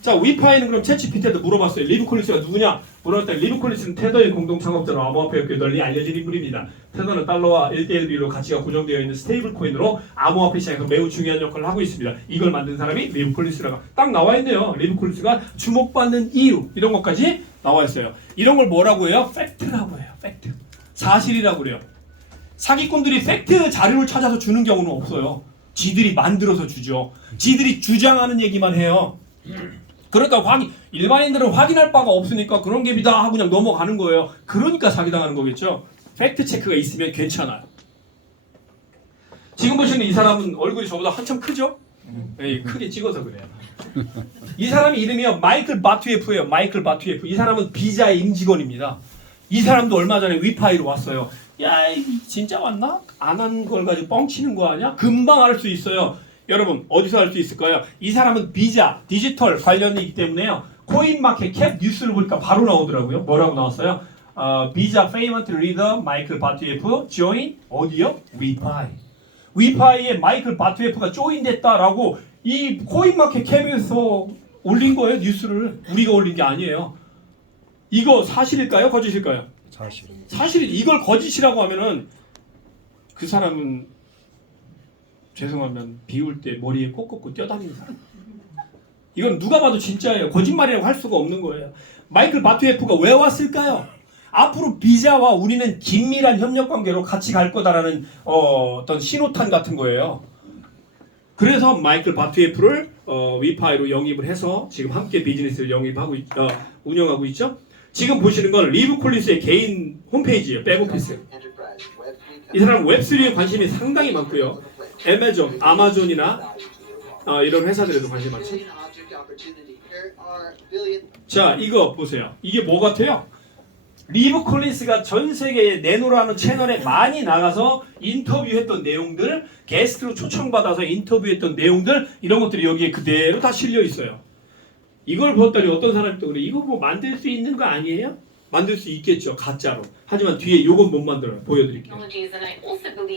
자, 위파이는 그럼 챗GPT한테 물어봤어요. 리브 콜린스가 누구냐? 물어봤더니 리브 콜린스는 테더의 공동 창업자로 암호화폐업계에 널리 알려진 인물입니다. 테더는 달러와 1대1 비율로 가치가 고정되어 있는 스테이블 코인으로 암호화폐 시장에서 매우 중요한 역할을 하고 있습니다. 이걸 만든 사람이 리브 콜린스라고 딱 나와 있네요. 리브 콜린스가 주목받는 이유 이런 것까지 나와 있어요. 이런 걸 뭐라고 해요? 팩트라고 해요. 팩트. 사실이라고 그래요. 사기꾼들이 팩트 자료를 찾아서 주는 경우는 없어요. 지들이 만들어서 주죠. 지들이 주장하는 얘기만 해요. 그러니까 일반인들은 확인할 바가 없으니까 그런 게 비다 하고 그냥 넘어가는 거예요. 그러니까 사기당하는 거겠죠. 팩트 체크가 있으면 괜찮아요. 지금 보시는 이 사람은 얼굴이 저보다 한참 크죠? 네, 크게 찍어서 그래요. 이 사람이 이름이요 마이클 바투예프예요. 마이클 바투예프. 이 사람은 비자의 임직원입니다. 이 사람도 얼마 전에 위파이로 왔어요. 야, 진짜 왔나? 안 한 걸 가지고 뻥치는 거 아니야? 금방 알 수 있어요. 여러분 어디서 알 수 있을까요? 이 사람은 비자, 디지털 관련이기 때문에요. 코인마켓캡 뉴스를 보니까 바로 나오더라고요. 뭐라고 나왔어요? 비자 페이먼트 리더 마이클 바투예프 join 어디요? 위파이. 위파이에 마이클 바투예프가 조인됐다라고 이 코인마켓캡에서 올린 거예요. 뉴스를. 우리가 올린 게 아니에요. 이거 사실일까요? 거짓일까요? 사실 이걸 거짓이라고 하면은 그 사람은 죄송하면 비울 때 머리에 코 꽂고 뛰어다니는 사람. 이건 누가 봐도 진짜예요. 거짓말이라고 할 수가 없는 거예요. 마이클 바투예프가 왜 왔을까요? 앞으로 비자와 우리는 긴밀한 협력 관계로 같이 갈 거다라는 어떤 신호탄 같은 거예요. 그래서 마이클 바투예프를 위파이로 영입을 해서 지금 함께 비즈니스를 운영하고 있죠. 지금 보시는 건 리브 콜린스의 개인 홈페이지예요. 백오피스. 이 사람은 웹3에 관심이 상당히 많고요. 아마존이나 이런 회사들에도 관심이 많죠. 자, 이거 보세요. 이게 뭐 같아요? 리브 콜린스가 전 세계에 내노라는 채널에 많이 나가서 인터뷰했던 내용들, 게스트로 초청받아서 인터뷰했던 내용들 이런 것들이 여기에 그대로 다 실려 있어요. 이걸 보았더니 어떤 사람이 또 그래, 이거 뭐 만들 수 있는 거 아니에요? 만들 수 있겠죠, 가짜로. 하지만 뒤에 이건 못 만들어요. 보여드릴게요.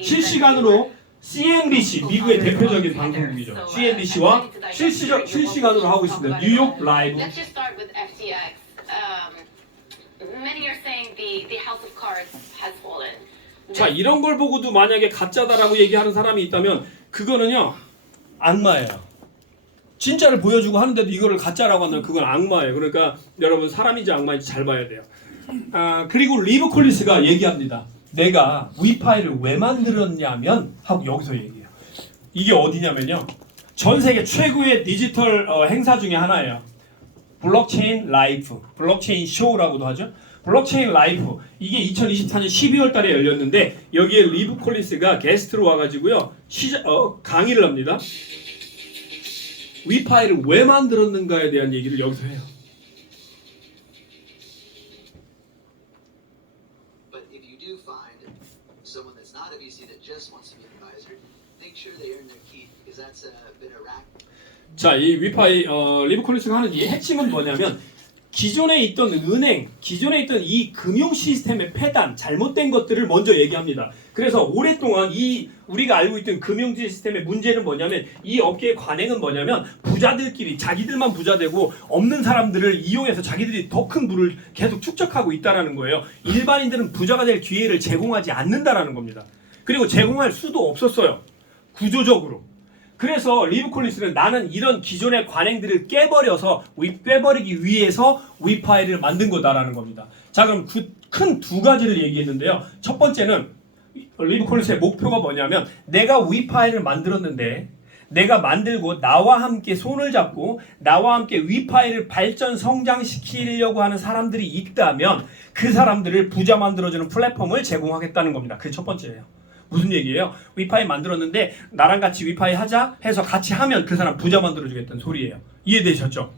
실시간으로 CNBC, 미국의 대표적인 방송국이죠. CNBC와 실시간으로 하고 있습니다. 뉴욕 라이브. 자, 이런 걸 보고도 만약에 가짜다라고 얘기하는 사람이 있다면 그거는요 악마예요. 진짜를 보여주고 하는데도 이거를 가짜라고 한다면 그건 악마예요. 그러니까 여러분 사람인지 악마인지 잘 봐야 돼요. 그리고 리브 콜린스가 얘기합니다. 내가 위파이를 왜 만들었냐면 하고 여기서 얘기해요. 이게 어디냐면요. 전 세계 최고의 디지털 행사 중에 하나예요. 블록체인 라이프, 블록체인 쇼라고도 하죠. 블록체인 라이프 이게 2024년 12월 달에 열렸는데 여기에 리브 콜린스가 게스트로 와가지고요 강의를 합니다. 위파이를 왜 만들었는가에 대한 얘기를 여기서 해요. But if you do find someone that's not a VC that just wants to be an advisor, make sure they earn their keep because that's been a rack. 자, 이 위파이 리브 콜린스가 하는 이 핵심은 뭐냐면 기존에 있던 은행, 기존에 있던 이 금융 시스템의 폐단, 잘못된 것들을 먼저 얘기합니다. 그래서 오랫동안 이 우리가 알고 있던 금융 시스템의 문제는 뭐냐면 이 업계의 관행은 뭐냐면 부자들끼리 자기들만 부자되고 없는 사람들을 이용해서 자기들이 더 큰 부를 계속 축적하고 있다라는 거예요. 일반인들은 부자가 될 기회를 제공하지 않는다라는 겁니다. 그리고 제공할 수도 없었어요. 구조적으로. 그래서 리브 콜린스는 나는 이런 기존의 관행들을 깨버리기 위해서 위파이를 만든 거다라는 겁니다. 자, 그럼 그 큰 두 가지를 얘기했는데요. 첫 번째는 리브 콜린스의 목표가 뭐냐면 내가 위파이를 만들었는데 내가 만들고 나와 함께 손을 잡고 나와 함께 위파이를 발전 성장시키려고 하는 사람들이 있다면 그 사람들을 부자 만들어주는 플랫폼을 제공하겠다는 겁니다. 그게 첫 번째예요. 무슨 얘기예요? 위파이 만들었는데 나랑 같이 위파이 하자 해서 같이 하면 그 사람 부자 만들어주겠다는 소리예요. 이해되셨죠?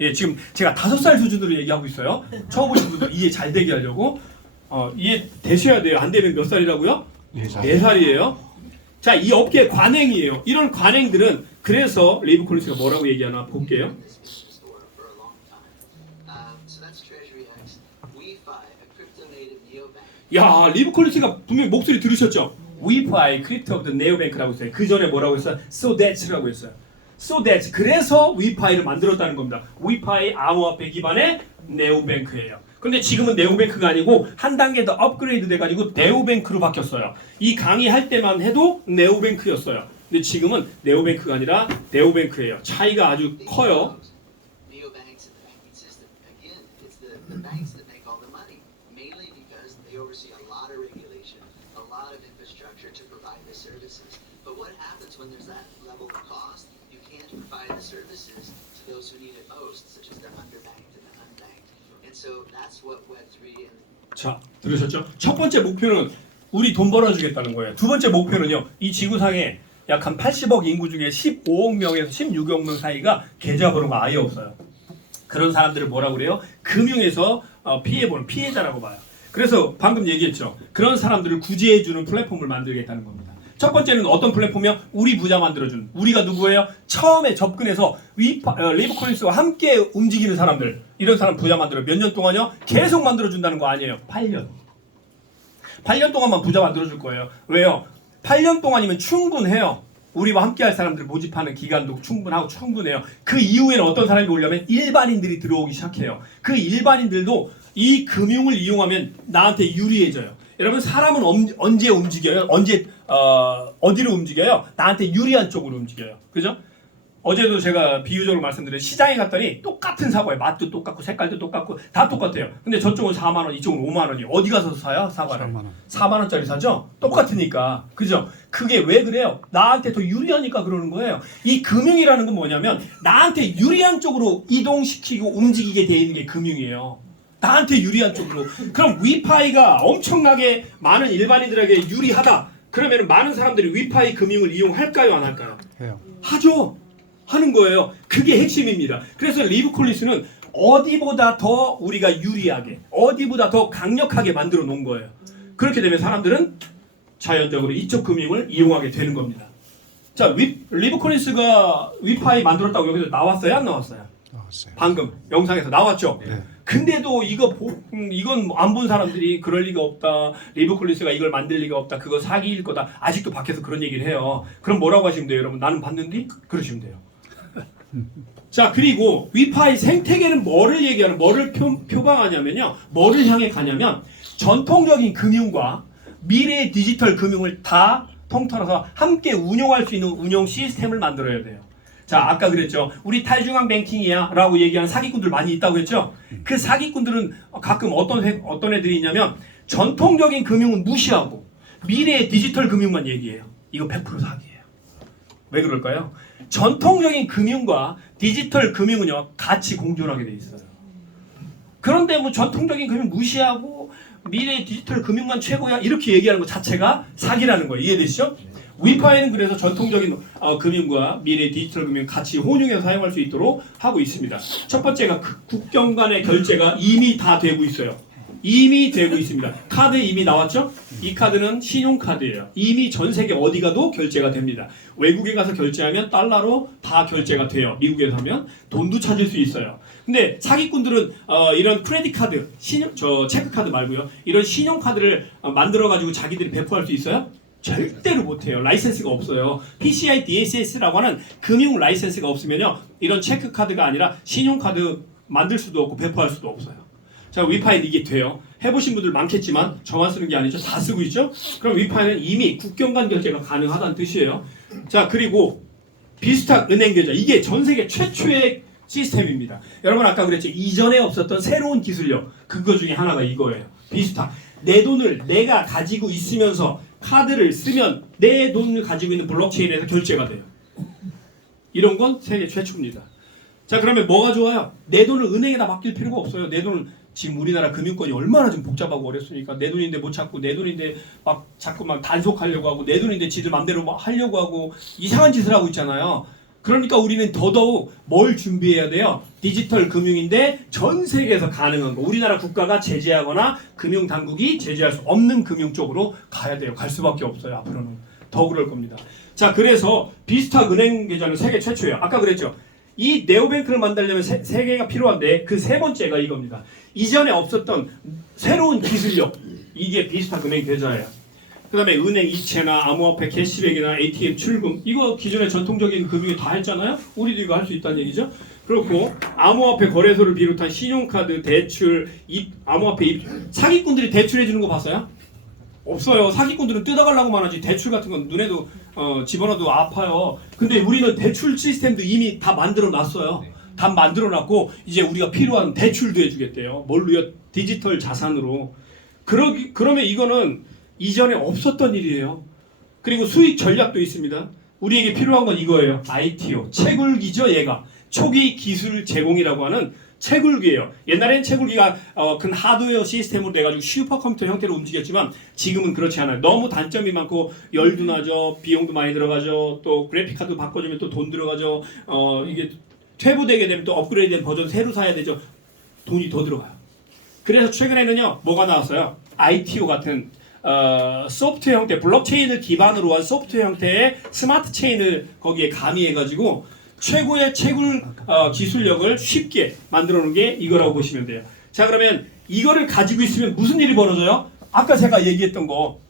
예, 지금 제가 5살 수준으로 얘기하고 있어요. 처음 오신 분들 이해 잘 되게 하려고 이해 되셔야 돼요. 안 되면 몇 살이라고요? 4살이에요. 자, 이 업계의 관행이에요. 이런 관행들은 그래서 리브 콜린스가 뭐라고 얘기하나 볼게요. For a long time. So that's Treasury X, WeFi, a crypto-native neobank. 야, 리브 콜린스가 분명히 목소리 들으셨죠? 위파이, 크립토 오브 더 네오뱅크라고 했어요. 그 전에 뭐라고 했어요? So that's라고 했어요. So that 그래서 위파이를 만들었다는 겁니다. 위파이 암호화폐 기반의 네오뱅크예요. 근데 지금은 네오뱅크가 아니고 한 단계 더 업그레이드 돼가지고 네오뱅크로 바뀌었어요. 이 강의할 때만 해도 네오뱅크였어요. 근데 지금은 네오뱅크가 아니라 네오뱅크예요. 차이가 아주 커요. Neobanks in the banking system. Again, it's the banks that make all the money, mainly because they oversee a lot of regulation, a lot of infrastructure to provide the services. But what happens when there's that level of cost? You can't provide the services to those who need it most, such as the underbanked and the unbanked. And so that's what Web3 and 자, 들으셨죠? 첫 번째 목표는 우리 돈 벌어주겠다는 거예요. 두 번째 목표는요. 이 지구상에 약 한 80억 인구 중에 15억 명에서 16억 명 사이가 계좌번호가 아예 없어요. 그런 사람들을 뭐라고 그래요? 금융에서 피해보는 피해자라고 봐요. 그래서 방금 얘기했죠. 그런 사람들을 구제해주는 플랫폼을 만들겠다는 겁니다. 첫 번째는 어떤 플랫폼이요? 우리 부자 만들어주는. 우리가 누구예요? 처음에 접근해서 리브 콜린스와 함께 움직이는 사람들. 이런 사람 부자 만들어. 몇 년 동안요? 계속 만들어준다는 거 아니에요. 8년. 8년 동안만 부자 만들어줄 거예요. 왜요? 8년 동안이면 충분해요. 우리와 함께 할 사람들 모집하는 기간도 충분해요. 그 이후에는 어떤 사람이 오려면 일반인들이 들어오기 시작해요. 그 일반인들도 이 금융을 이용하면 나한테 유리해져요. 여러분 사람은 언제 움직여요? 어디로 움직여요? 나한테 유리한 쪽으로 움직여요. 그죠? 어제도 제가 비유적으로 말씀드린 시장에 갔더니 똑같은 사과예요. 맛도 똑같고 색깔도 똑같고 다 똑같아요. 근데 저쪽은 4만 원, 이쪽은 5만 원이 어디 가서 사요? 사과를 4만 원. 4만 원짜리 사죠? 똑같으니까. 그죠? 그게 왜 그래요? 나한테 더 유리하니까 그러는 거예요. 이 금융이라는 건 뭐냐면 나한테 유리한 쪽으로 이동시키고 움직이게 돼 있는 게 금융이에요. 나한테 유리한 쪽으로. 그럼 위파이가 엄청나게 많은 일반인들에게 유리하다. 그러면 많은 사람들이 위파이 금융을 이용할까요? 안 할까요? 해요. 하죠. 하는 거예요. 그게 핵심입니다. 그래서 리브 콜린스는 어디보다 더 우리가 유리하게, 어디보다 더 강력하게 만들어 놓은 거예요. 그렇게 되면 사람들은 자연적으로 이쪽 금융을 이용하게 되는 겁니다. 자, 리브 콜린스가 위파이 만들었다고 여기서 나왔어요? 안 나왔어요? 나왔어요. 방금 영상에서 나왔죠? 네. 근데도 이건 안 본 사람들이 그럴 리가 없다. 리브 콜린스가 이걸 만들 리가 없다. 그거 사기일 거다. 아직도 밖에서 그런 얘기를 해요. 그럼 뭐라고 하시면 돼요, 여러분? 나는 봤는데? 그러시면 돼요. 자, 그리고 위파이 생태계는 뭐를 표방하냐면요. 뭐를 향해 가냐면 전통적인 금융과 미래의 디지털 금융을 다 통틀어서 함께 운용할 수 있는 운용 시스템을 만들어야 돼요. 자, 아까 그랬죠. 우리 탈중앙 뱅킹이야 라고 얘기하는 사기꾼들 많이 있다고 했죠. 그 사기꾼들은 가끔 어떤 애들이 있냐면 전통적인 금융은 무시하고 미래의 디지털 금융만 얘기해요. 이거 100% 사기예요. 왜 그럴까요? 전통적인 금융과 디지털 금융은요 같이 공존하게 돼 있어요. 그런데 뭐 전통적인 금융 무시하고 미래의 디지털 금융만 최고야 이렇게 얘기하는 것 자체가 사기라는 거예요. 이해되시죠? 위파이는 그래서 전통적인 금융과 미래 디지털 금융 같이 혼용해서 사용할 수 있도록 하고 있습니다. 첫 번째가 국경 간의 결제가 이미 다 되고 있어요. 이미 되고 있습니다. 카드 이미 나왔죠? 이 카드는 신용카드예요. 이미 전 세계 어디 가도 결제가 됩니다. 외국에 가서 결제하면 달러로 다 결제가 돼요. 미국에서 하면 돈도 찾을 수 있어요. 근데 사기꾼들은 이런 크레딧 카드, 체크 카드 말고요. 이런 신용카드를 만들어 가지고 자기들이 배포할 수 있어요? 절대로 못해요. 라이센스가 없어요. PCI DSS라고 하는 금융 라이센스가 없으면요. 이런 체크 카드가 아니라 신용카드 만들 수도 없고 배포할 수도 없어요. 자, 위파이는 이게 돼요. 해보신 분들 많겠지만 저만 쓰는 게 아니죠. 다 쓰고 있죠. 그럼 위파이는 이미 국경 간 결제가 가능하다는 뜻이에요. 자, 그리고 비스탁 은행 계좌. 이게 전 세계 최초의 시스템입니다. 여러분 아까 그랬죠. 이전에 없었던 새로운 기술력. 그거 중에 하나가 이거예요. 비스탁. 내 돈을 내가 가지고 있으면서 카드를 쓰면 내 돈을 가지고 있는 블록체인에서 결제가 돼요. 이런 건 세계 최초입니다. 자, 그러면 뭐가 좋아요? 내 돈을 은행에다 맡길 필요가 없어요. 내 돈을 지금 우리나라 금융권이 얼마나 좀 복잡하고 어렵습니까? 내 돈인데 못 찾고 내 돈인데 막 자꾸 막 단속하려고 하고 내 돈인데 지들 맘대로 막 하려고 하고 이상한 짓을 하고 있잖아요. 그러니까 우리는 더더욱 뭘 준비해야 돼요? 디지털 금융인데 전 세계에서 가능한 거. 우리나라 국가가 제재하거나 금융 당국이 제재할 수 없는 금융 쪽으로 가야 돼요. 갈 수밖에 없어요. 앞으로는 더 그럴 겁니다. 자, 그래서 비스탁 은행 계좌는 세계 최초예요. 아까 그랬죠. 이 네오뱅크를 만들려면 세 개가 필요한데 그 세 번째가 이겁니다. 이전에 없었던 새로운 기술력. 이게 비스탁 은행 계좌예요. 그다음에 은행 이체나 암호화폐 캐시백이나 ATM 출금 이거 기존의 전통적인 금융이 다 했잖아요. 우리도 이거 할 수 있다는 얘기죠. 그렇고 암호화폐 거래소를 비롯한 신용카드, 대출, 암호화폐 사기꾼들이 대출해 주는 거 봤어요? 없어요. 사기꾼들은 뜯어가려고만 하지 대출 같은 건 눈에도 집어넣어도 아파요. 근데 우리는 대출 시스템도 이미 다 만들어 놨어요. 다 만들어 놨고 이제 우리가 필요한 대출도 해주겠대요. 뭘로요? 디지털 자산으로. 그러면 이거는 이전에 없었던 일이에요. 그리고 수익 전략도 있습니다. 우리에게 필요한 건 이거예요. ITO. 채굴기죠, 얘가. 초기 기술 제공이라고 하는 채굴기예요. 옛날에는 채굴기가 큰 하드웨어 시스템으로 돼가지고 슈퍼컴퓨터 형태로 움직였지만 지금은 그렇지 않아요. 너무 단점이 많고 열도 나죠. 비용도 많이 들어가죠. 또 그래픽카드 바꿔주면 또 돈 들어가죠. 이게 퇴보되게 되면 또 업그레이드된 버전 새로 사야 되죠. 돈이 더 들어가요. 그래서 최근에는요. 뭐가 나왔어요? ITO 같은 소프트웨어 형태, 블록체인을 기반으로 한 소프트웨어 형태의 스마트 체인을 거기에 가미해가지고 최고의 채굴 기술력을 쉽게 만들어 놓은 게 이거라고 보시면 돼요. 자, 그러면 이거를 가지고 있으면 무슨 일이 벌어져요? 아까 제가 얘기했던 거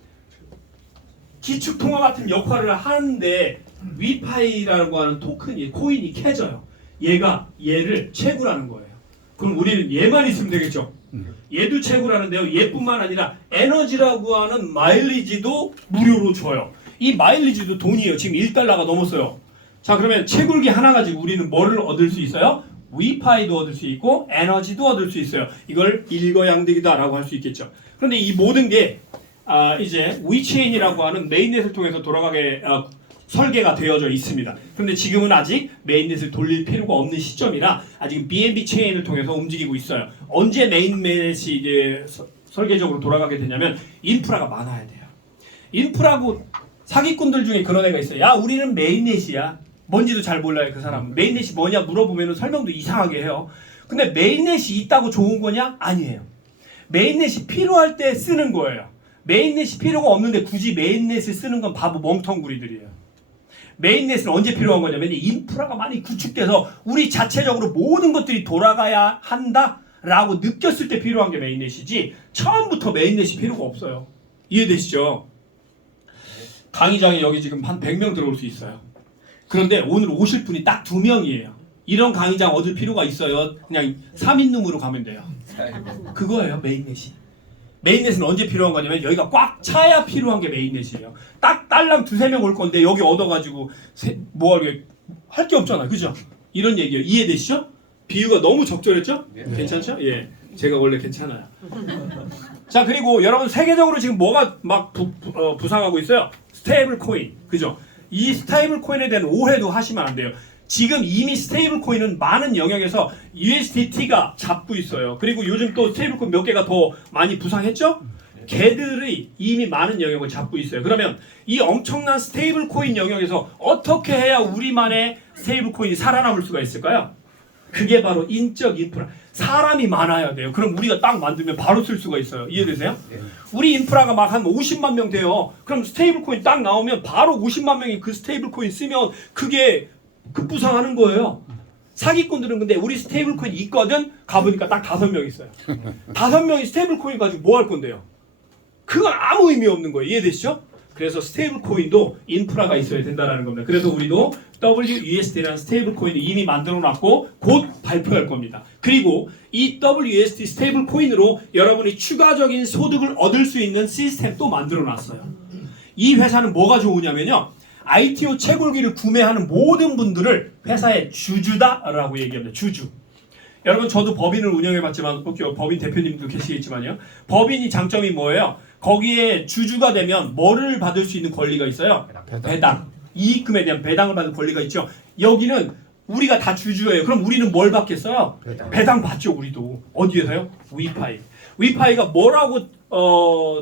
기축통화 같은 역할을 하는데 위파이라고 하는 토큰이 코인이 캐져요. 얘를 채굴하는 거예요. 그럼 우리는 얘만 있으면 되겠죠. 얘도 채굴하는데요. 얘뿐만 아니라 에너지라고 하는 마일리지도 무료로 줘요. 이 마일리지도 돈이에요. 지금 1달러가 넘었어요. 자, 그러면 채굴기 하나 가지고 우리는 뭐를 얻을 수 있어요? 위파이도 얻을 수 있고 에너지도 얻을 수 있어요. 이걸 일거양득이다라고 할 수 있겠죠. 그런데 이 모든 게 이제 위체인이라고 하는 메인넷을 통해서 돌아가게 설계가 되어져 있습니다. 그런데 지금은 아직 메인넷을 돌릴 필요가 없는 시점이라 아직 BNB 체인을 통해서 움직이고 있어요. 언제 메인넷이 이제 설계적으로 돌아가게 되냐면 인프라가 많아야 돼요. 인프라고 사기꾼들 중에 그런 애가 있어요. 야, 우리는 메인넷이야. 뭔지도 잘 몰라요, 그 사람은. 메인넷이 뭐냐 물어보면 설명도 이상하게 해요. 근데 메인넷이 있다고 좋은 거냐? 아니에요. 메인넷이 필요할 때 쓰는 거예요. 메인넷이 필요가 없는데 굳이 메인넷을 쓰는 건 바보 멍텅구리들이에요. 메인넷은 언제 필요한 거냐면 인프라가 많이 구축돼서 우리 자체적으로 모든 것들이 돌아가야 한다라고 느꼈을 때 필요한 게 메인넷이지 처음부터 메인넷이 필요가 없어요. 이해되시죠? 강의장에 여기 지금 한 100명 들어올 수 있어요. 그런데 오늘 오실 분이 딱 2명이에요. 이런 강의장 얻을 필요가 있어요. 그냥 3인룸으로 가면 돼요. 그거예요, 메인넷이. 메인넷은 언제 필요한 거냐면 여기가 꽉 차야 필요한 게 메인넷이에요. 딱 딸랑 2-3명 올 건데 여기 얻어가지고 할 게 없잖아. 그죠? 이런 얘기예요. 이해되시죠? 비유가 너무 적절했죠? 네. 괜찮죠? 예. 제가 원래 괜찮아요. 자, 그리고 여러분 세계적으로 지금 뭐가 막 부상하고 있어요? 스테이블 코인. 그죠? 이 스테이블 코인에 대한 오해도 하시면 안 돼요. 지금 이미 스테이블 코인은 많은 영역에서 USDT가 잡고 있어요. 그리고 요즘 또 스테이블 코인 몇 개가 더 많이 부상했죠? 걔들이 이미 많은 영역을 잡고 있어요. 그러면 이 엄청난 스테이블 코인 영역에서 어떻게 해야 우리만의 스테이블 코인이 살아남을 수가 있을까요? 그게 바로 인적 인프라. 사람이 많아야 돼요. 그럼 우리가 딱 만들면 바로 쓸 수가 있어요. 이해되세요? 우리 인프라가 막 한 50만 명 돼요. 그럼 스테이블 코인 딱 나오면 바로 50만 명이 그 스테이블 코인 쓰면 그게 급부상하는 거예요. 사기꾼들은 근데 우리 스테이블 코인 있거든? 가보니까 딱 5명 있어요. 5명이 스테이블 코인 가지고 뭐 할 건데요? 그건 아무 의미 없는 거예요. 이해되시죠? 그래서 스테이블 코인도 인프라가 있어야 된다는 겁니다. 그래서 우리도 WUSD라는 스테이블 코인을 이미 만들어 놨고 곧 발표할 겁니다. 그리고 이 WUSD 스테이블 코인으로 여러분이 추가적인 소득을 얻을 수 있는 시스템도 만들어 놨어요. 이 회사는 뭐가 좋으냐면요. ITO 채굴기를 구매하는 모든 분들을 회사의 주주다라고 얘기합니다. 주주. 여러분 저도 법인을 운영해봤지만 법인 대표님도 계시겠지만요. 법인이 장점이 뭐예요? 거기에 주주가 되면 뭐를 받을 수 있는 권리가 있어요? 배당. 이익금에 대한 배당을 받을 권리가 있죠. 여기는 우리가 다 주주예요. 그럼 우리는 뭘 받겠어요? 배당 받죠. 우리도. 어디에서요? 위파이. 위파이가 뭐라고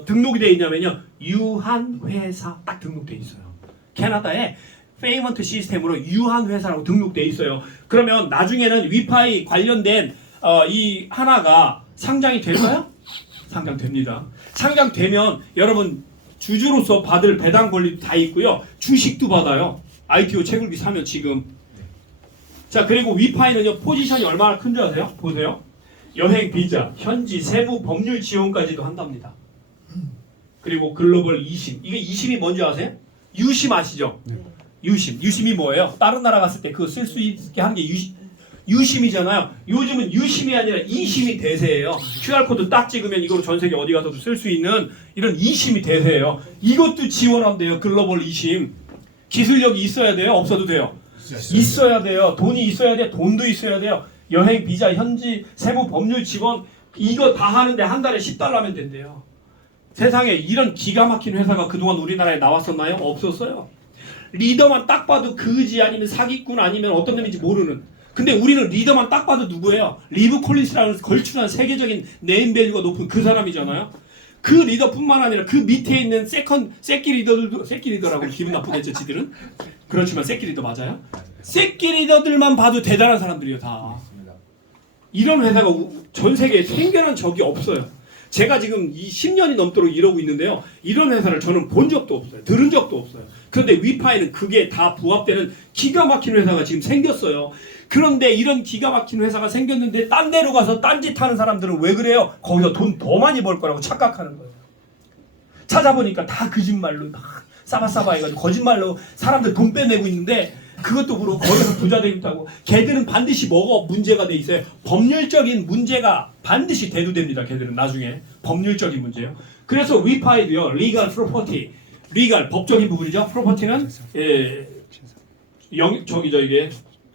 등록이 되어 있냐면요. 유한회사 딱 등록되어 있어요. 캐나다에 페이먼트 시스템으로 유한회사라고 등록되어 있어요. 그러면 나중에는 위파이 관련된 이 하나가 상장이 될까요? 상장됩니다. 상장되면 여러분 주주로서 받을 배당 권리도 다 있고요. 주식도 받아요. ITO 채굴기 사면 지금. 자, 그리고 위파이는요. 포지션이 얼마나 큰 줄 아세요? 보세요. 여행 비자, 현지, 세무, 법률 지원까지도 한답니다. 그리고 글로벌 20. 이게 20이 뭔지 아세요? 유심 아시죠? 유심. 유심이 뭐예요? 다른 나라 갔을 때 그거 쓸 수 있게 하는 게 유심이잖아요. 요즘은 유심이 아니라 이심이 대세예요. QR코드 딱 찍으면 이거로 전 세계 어디 가서도 쓸 수 있는 이런 이심이 대세예요. 이것도 지원한대요. 글로벌 이심. 기술력이 있어야 돼요? 없어도 돼요? 있어야 돼요. 돈이 있어야 돼요. 돈도 있어야 돼요. 여행, 비자, 현지, 세무, 법률, 직원 이거 다 하는데 한 달에 $10면 된대요. 세상에 이런 기가 막힌 회사가 그동안 우리나라에 나왔었나요? 없었어요. 리더만 딱 봐도 그지 아니면 사기꾼 아니면 어떤 놈인지 모르는. 근데 우리는 리더만 딱 봐도 누구예요? 리브 콜린스라는 걸출한 세계적인 네임밸류가 높은 그 사람이잖아요. 그 리더뿐만 아니라 그 밑에 있는 새끼 리더들도 새끼 리더라고 기분 나쁘겠죠 지들은? 그렇지만 새끼 리더 맞아요? 새끼 리더들만 봐도 대단한 사람들이에요 다. 이런 회사가 전 세계에 생겨난 적이 없어요. 제가 지금 이 10년이 넘도록 이러고 있는데요. 이런 회사를 저는 본 적도 없어요. 들은 적도 없어요. 그런데 위파이는 그게 다 부합되는 기가 막힌 회사가 지금 생겼어요. 그런데 이런 기가 막힌 회사가 생겼는데 딴 데로 가서 딴짓 하는 사람들은 왜 그래요? 거기서 돈 더 많이 벌 거라고 착각하는 거예요. 찾아보니까 다 거짓말로 막 싸바싸바 해가지고 거짓말로 사람들 돈 빼내고 있는데 그것도 그렇고 거기서 부자 되고 있다고. 걔들은 반드시 뭐가 문제가 돼 있어요. 법률적인 문제가 반드시 대두됩니다. 걔들은 나중에 법률적인 문제요. 그래서 위파이도요. 리갈 프로퍼티, 리갈 법적인 부분이죠. 프로퍼티는 이게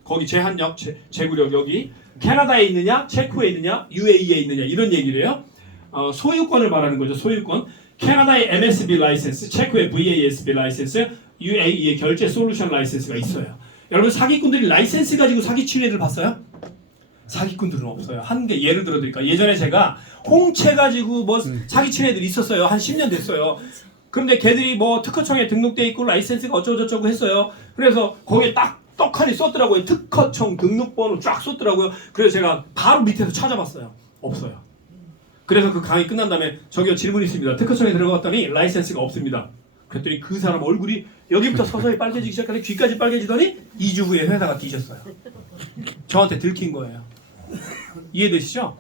거기 제한력, 제구력 여기 캐나다에 있느냐, 체코에 있느냐, UAE에 있느냐 이런 얘기를 해요. 소유권을 말하는 거죠. 소유권. 캐나다의 MSB 라이센스, 체코의 VASB 라이센스, UAE의 결제 솔루션 라이센스가 있어요. 여러분 사기꾼들이 라이센스 가지고 사기치는 애들 봤어요? 사기꾼들은 없어요. 한 개 예를 들어 드릴까? 예전에 제가 홍채 가지고 뭐 사기치는 애들이 있었어요. 한 10년 됐어요. 그런데 걔들이 뭐 특허청에 등록돼 있고 라이센스가 어쩌고저쩌고 했어요. 그래서 거기에 딱 떡하니 썼더라고요. 특허청 등록번호 쫙 썼더라고요. 그래서 제가 바로 밑에서 찾아봤어요. 없어요. 그래서 그 강의 끝난 다음에 저기요 질문 있습니다. 특허청에 들어갔더니 라이센스가 없습니다. 그랬더니 그 사람 얼굴이 여기부터 서서히 빨개지기 시작해서 귀까지 빨개지더니 2주 후에 회사가 뒤졌어요. 저한테 들킨 거예요. 이해되시죠?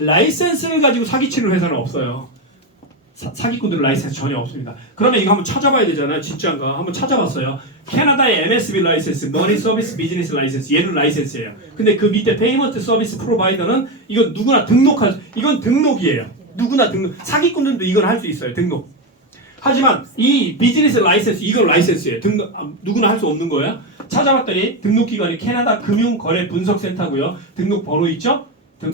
라이센스를 가지고 사기치는 회사는 없어요. 사기꾼들은 라이센스 전혀 없습니다. 그러면 이거 한번 찾아봐야 되잖아요. 진짜인가? 한번 찾아봤어요. 캐나다의 MSB 라이센스, 머니 서비스 비즈니스 라이센스, 얘는 라이센스예요. 근데 그 밑에 페이먼트 서비스 프로바이더는 이건 누구나 이건 등록이에요. 누구나 등록. 사기꾼들도 이건 할 수 있어요. 등록. 하지만 이 비즈니스 라이센스 이건 라이센스예요. 누구나 할 수 없는 거예요. 찾아봤더니 등록기관이 캐나다 금융거래분석센터고요. 등록번호 있죠?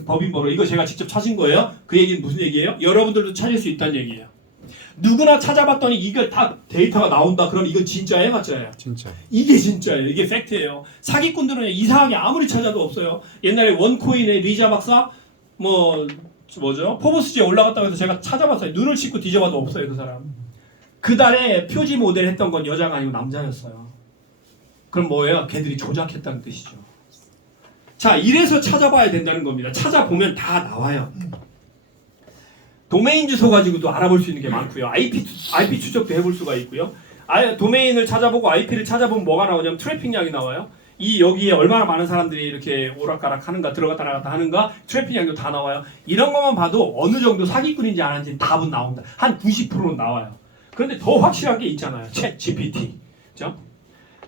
법인번호 이거 제가 직접 찾은 거예요. 그 얘기는 무슨 얘기예요? 여러분들도 찾을 수 있다는 얘기예요. 누구나 찾아봤더니 이게 다 데이터가 나온다. 그럼 이건 진짜예요? 가짜예요? 진짜. 이게 진짜예요. 이게 팩트예요. 사기꾼들은 이상하게 아무리 찾아도 없어요. 옛날에 원코인의 리자 박사 뭐죠? 포브스지에 올라갔다고 해서 제가 찾아봤어요. 눈을 씻고 뒤져봐도 없어요. 그 사람. 그 달에 표지 모델 했던 건 여자가 아니고 남자였어요. 그럼 뭐예요? 걔들이 조작했다는 뜻이죠. 자, 이래서 찾아봐야 된다는 겁니다. 찾아보면 다 나와요. 도메인 주소 가지고도 알아볼 수 있는 게 많고요. IP 추적도 해볼 수가 있고요. 도메인을 찾아보고 IP를 찾아보면 뭐가 나오냐면 트래픽량이 나와요. 여기에 얼마나 많은 사람들이 이렇게 오락가락 하는가 들어갔다 나갔다 하는가 트래픽량도 다 나와요. 이런 것만 봐도 어느 정도 사기꾼인지 안 하는지 답은 나옵니다. 한 90%는 나와요. 그런데 더 확실한 게 있잖아요. 챗 GPT. 그죠?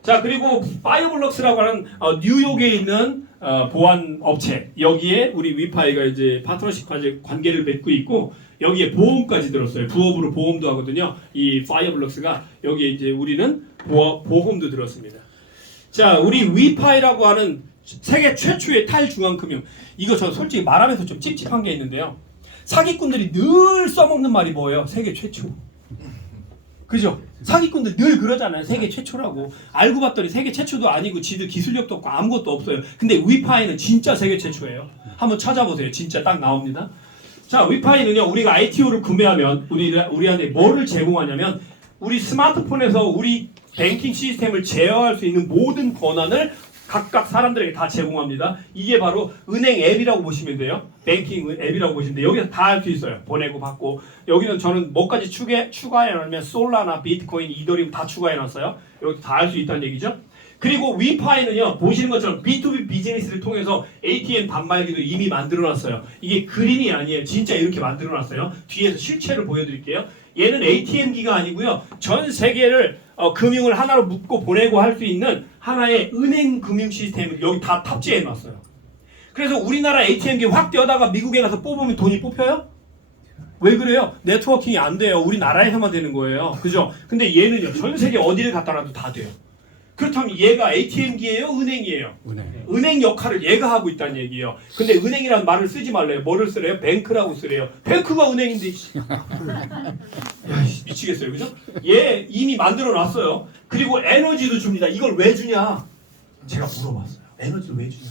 자, 그리고 파이어블럭스라고 하는 뉴욕에 있는 보안 업체. 여기에 우리 위파이가 이제 파트너십 관계를 맺고 있고 여기에 보험까지 들었어요. 부업으로 보험도 하거든요. 이 파이어블럭스가 여기에 이제 우리는 보험도 들었습니다. 자, 우리 위파이라고 하는 세계 최초의 탈중앙금융. 이거 저 솔직히 말하면서 좀 찝찝한 게 있는데요. 사기꾼들이 늘 써먹는 말이 뭐예요? 세계 최초. 그죠? 사기꾼들 늘 그러잖아요. 세계 최초라고. 알고 봤더니 세계 최초도 아니고 지들 기술력도 없고 아무것도 없어요. 근데 위파이는 진짜 세계 최초예요. 한번 찾아보세요. 진짜 딱 나옵니다. 자, 위파이는요. 우리가 ITO를 구매하면 우리한테 뭐를 제공하냐면 우리 스마트폰에서 우리 뱅킹 시스템을 제어할 수 있는 모든 권한을 각각 사람들에게 다 제공합니다. 이게 바로 은행 앱이라고 보시면 돼요. 뱅킹 앱이라고 보시면 돼요. 여기서 다 할 수 있어요. 보내고 받고. 여기는 저는 뭐까지 추가해놨냐면 솔라나 비트코인, 이더리움 다 추가해놨어요. 여기 다 할 수 있다는 얘기죠. 그리고 위파이는요, 보시는 것처럼 B2B 비즈니스를 통해서 ATM 단말기도 이미 만들어놨어요. 이게 그림이 아니에요. 진짜 이렇게 만들어놨어요. 뒤에서 실체를 보여드릴게요. 얘는 ATM기가 아니고요. 전 세계를 금융을 하나로 묶고 보내고 할 수 있는 하나의 은행 금융 시스템을 여기 다 탑재해놨어요. 그래서 우리나라 ATM기 확 떼어다가 미국에 가서 뽑으면 돈이 뽑혀요? 왜 그래요? 네트워킹이 안 돼요. 우리나라에서만 되는 거예요. 그죠? 근데 얘는요, 전 세계 어디를 갖다 놔도 다 돼요. 그렇다면 얘가 ATM기예요? 은행이에요? 은행 역할을 얘가 하고 있다는 얘기예요. 근데 은행이라는 말을 쓰지 말래요. 뭐를 쓰래요? 뱅크라고 쓰래요. 뱅크가 은행인데 야, 미치겠어요. 그죠? 얘 이미 만들어 놨어요. 그리고 에너지도 줍니다. 이걸 왜 주냐? 제가 물어봤어요. 에너지를 왜 주냐?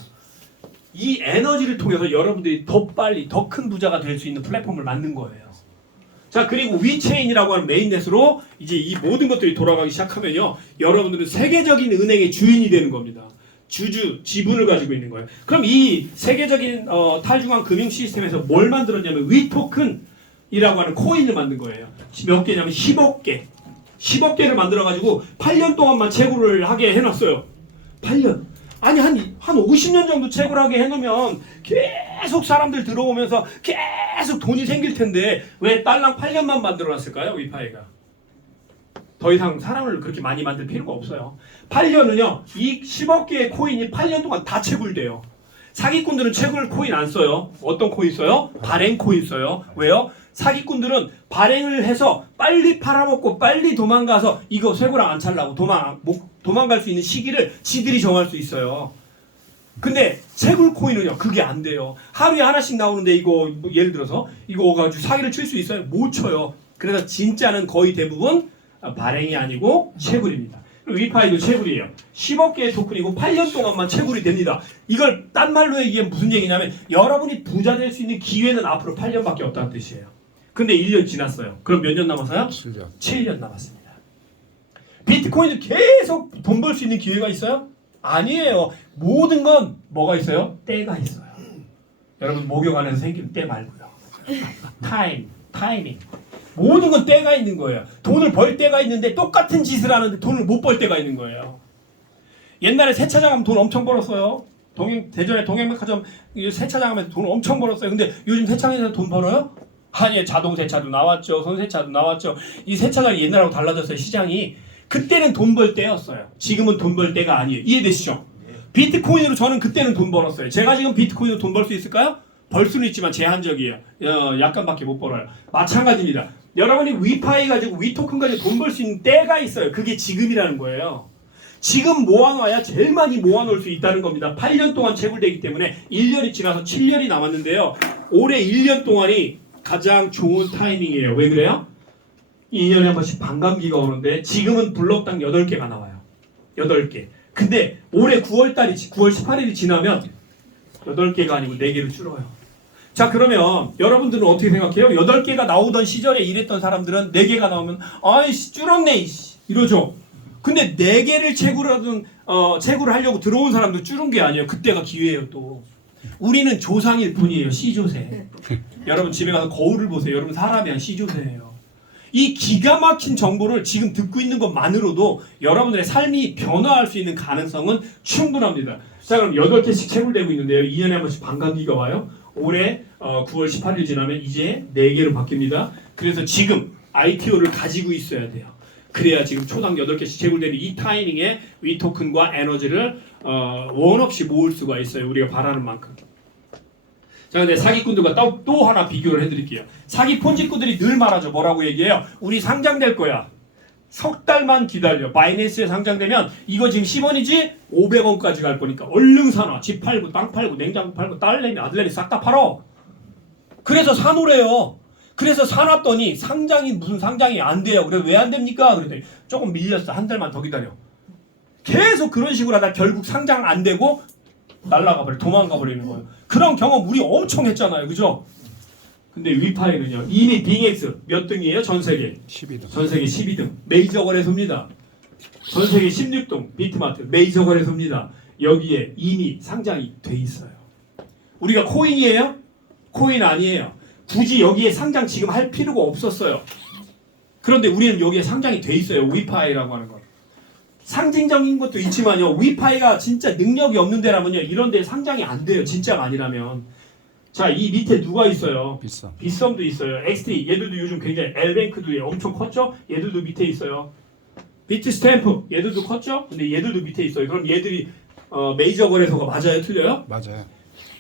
이 에너지를 통해서 여러분들이 더 빨리 더 큰 부자가 될 수 있는 플랫폼을 만든 거예요. 자, 그리고 위체인이라고 하는 메인넷으로 이제 이 모든 것들이 돌아가기 시작하면요, 여러분들은 세계적인 은행의 주인이 되는 겁니다. 지분을 가지고 있는 거예요. 그럼 이 세계적인 탈중앙 금융 시스템에서 뭘 만들었냐면 위토큰이라고 하는 코인을 만든 거예요. 몇 개냐면 10억 개. 10억 개를 만들어가지고 8년 동안만 채굴을 하게 해놨어요. 8년. 아니 한 50년 정도 채굴하게 해놓으면 계속 사람들 들어오면서 계속 돈이 생길 텐데 왜 딸랑 8년만 만들어놨을까요? 위파이가. 더 이상 사람을 그렇게 많이 만들 필요가 없어요. 8년은요. 이 10억 개의 코인이 8년 동안 다 채굴돼요. 사기꾼들은 채굴 코인 안 써요. 어떤 코인 써요? 발행 코인 써요. 왜요? 사기꾼들은 발행을 해서 빨리 팔아먹고 빨리 도망가서 이거 쇠고랑 안 찰라고 도망갈 수 있는 시기를 지들이 정할 수 있어요. 근데 채굴 코인은요, 그게 안 돼요. 하루에 하나씩 나오는데 이거 예를 들어서 이거 가지고 사기를 칠 수 있어요? 못 쳐요. 그래서 진짜는 거의 대부분 발행이 아니고 채굴입니다. 위파이도 채굴이에요. 10억 개의 토큰이고 8년 동안만 채굴이 됩니다. 이걸 딴 말로 이게 무슨 얘기냐면 여러분이 부자 될 수 있는 기회는 앞으로 8년밖에 없다는 뜻이에요. 근데 1년 지났어요. 그럼 몇 년 남았어요? 7년 남았습니다. 비트코인은 계속 돈 벌 수 있는 기회가 있어요? 아니에요. 모든 건 뭐가 있어요? 때가 있어요. 여러분 목욕 안에서 생기는 때 말고요. 타이밍. 모든 건 때가 있는 거예요. 돈을 벌 때가 있는데 똑같은 짓을 하는데 돈을 못 벌 때가 있는 거예요. 옛날에 세차장 하면 돈 엄청 벌었어요. 대전에 동행백화점 세차장 하면 돈 엄청 벌었어요. 근데 요즘 세차장에서 돈 벌어요? 아니, 자동 세차도 나왔죠. 손 세차도 나왔죠. 이 세차장이 옛날하고 달라졌어요. 시장이. 그때는 돈 벌 때였어요. 지금은 돈 벌 때가 아니에요. 이해되시죠? 비트코인으로 저는 그때는 돈 벌었어요. 제가 지금 비트코인으로 돈 벌 수 있을까요? 벌 수는 있지만 제한적이에요. 약간밖에 못 벌어요. 마찬가지입니다. 여러분이 위파이 가지고 위토큰 가지고 돈 벌 수 있는 때가 있어요. 그게 지금이라는 거예요. 지금 모아놔야 제일 많이 모아놓을 수 있다는 겁니다. 8년 동안 채굴되기 때문에 1년이 지나서 7년이 남았는데요. 올해 1년 동안이 가장 좋은 타이밍이에요. 왜 그래요? 2년에 한 번씩 반감기가 오는데 지금은 블럭당 8개가 나와요. 8개. 근데 올해 9월 18일이 지나면 8개가 아니고 4개로 줄어요. 자, 그러면 여러분들은 어떻게 생각해요? 8개가 나오던 시절에 일했던 사람들은 4개가 나오면 아이씨 줄었네 이러죠. 근데 4개를 채굴을 하려고 들어온 사람도 줄은 게 아니에요. 그때가 기회예요. 또 우리는 조상일 뿐이에요. 시조새. 여러분 집에 가서 거울을 보세요. 여러분 사람이 아니라 시조새예요. 이 기가 막힌 정보를 지금 듣고 있는 것만으로도 여러분들의 삶이 변화할 수 있는 가능성은 충분합니다. 자, 그럼 8개씩 채굴되고 있는데요. 2년에 한 번씩 반감기가 와요. 올해 9월 18일 지나면 이제 4개로 바뀝니다. 그래서 지금 ITO를 가지고 있어야 돼요. 그래야 지금 초당 8개씩 채굴되는 이 타이밍에 위토큰과 에너지를 원 없이 모을 수가 있어요. 우리가 바라는 만큼. 자, 근데 사기꾼들과 또 하나 비교를 해드릴게요. 사기 폰지꾼들이 늘 말하죠. 뭐라고 얘기해요? 우리 상장될 거야. 석 달만 기다려. 바이낸스에 상장되면 이거 지금 10원이지 500원까지 갈 거니까 얼른 사놔. 집 팔고 땅 팔고 냉장고 팔고 딸내미 아들내미 싹 다 팔어. 그래서 사놓으래요. 그래서 사놨더니 상장이 무슨 상장이 안 돼요. 그래 왜 안 됩니까? 그랬더니 조금 밀렸어. 한 달만 더 기다려. 계속 그런 식으로 하다 결국 상장 안 되고 날라가 버려. 도망가 버리는 거예요. 그런 경험 우리 엄청 했잖아요. 그죠? 근데 위파이는요. 이미 빙엑스 몇 등이에요? 전 세계 12등. 전 세계 12등 메이저 거래소입니다. 전 세계 16등 비트마트 메이저 거래소입니다. 여기에 이미 상장이 돼 있어요. 우리가 코인이에요? 코인 아니에요. 굳이 여기에 상장 지금 할 필요가 없었어요. 그런데 우리는 여기에 상장이 돼 있어요. 위파이라고 하는 거. 상징적인 것도 있지만요. 위파이가 진짜 능력이 없는 데라면요. 이런 데 상장이 안 돼요. 진짜가 아니라면. 자, 이 밑에 누가 있어요? 빗썸도 있어요. XT 얘들도 요즘 굉장히 엘뱅크도 엄청 컸죠? 얘들도 밑에 있어요. 비트스탬프 얘들도 컸죠? 근데 얘들도 밑에 있어요. 그럼 얘들이 메이저 거래소가 맞아요? 틀려요? 맞아요.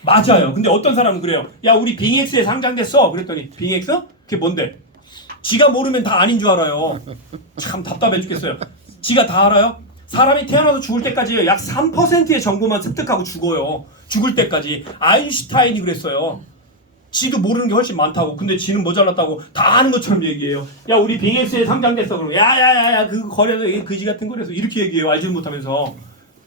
맞아요. 근데 어떤 사람은 그래요. 야, 우리 빙엑스에 상장됐어. 그랬더니 빙엑스? 그게 뭔데? 지가 모르면 다 아닌 줄 알아요. 참 답답해 죽겠어요. 지가 다 알아요? 사람이 태어나서 죽을 때까지 약 3%의 정보만 습득하고 죽어요. 죽을 때까지. 아인슈타인이 그랬어요. 지도 모르는 게 훨씬 많다고. 근데 지는 모자랐다고 다 아는 것처럼 얘기해요. 야, 우리 빙엑스에 상장됐어. 그럼 야야야야 그 거래소 이게 그지 같은 거래소 이렇게 얘기해요. 알지도 못하면서.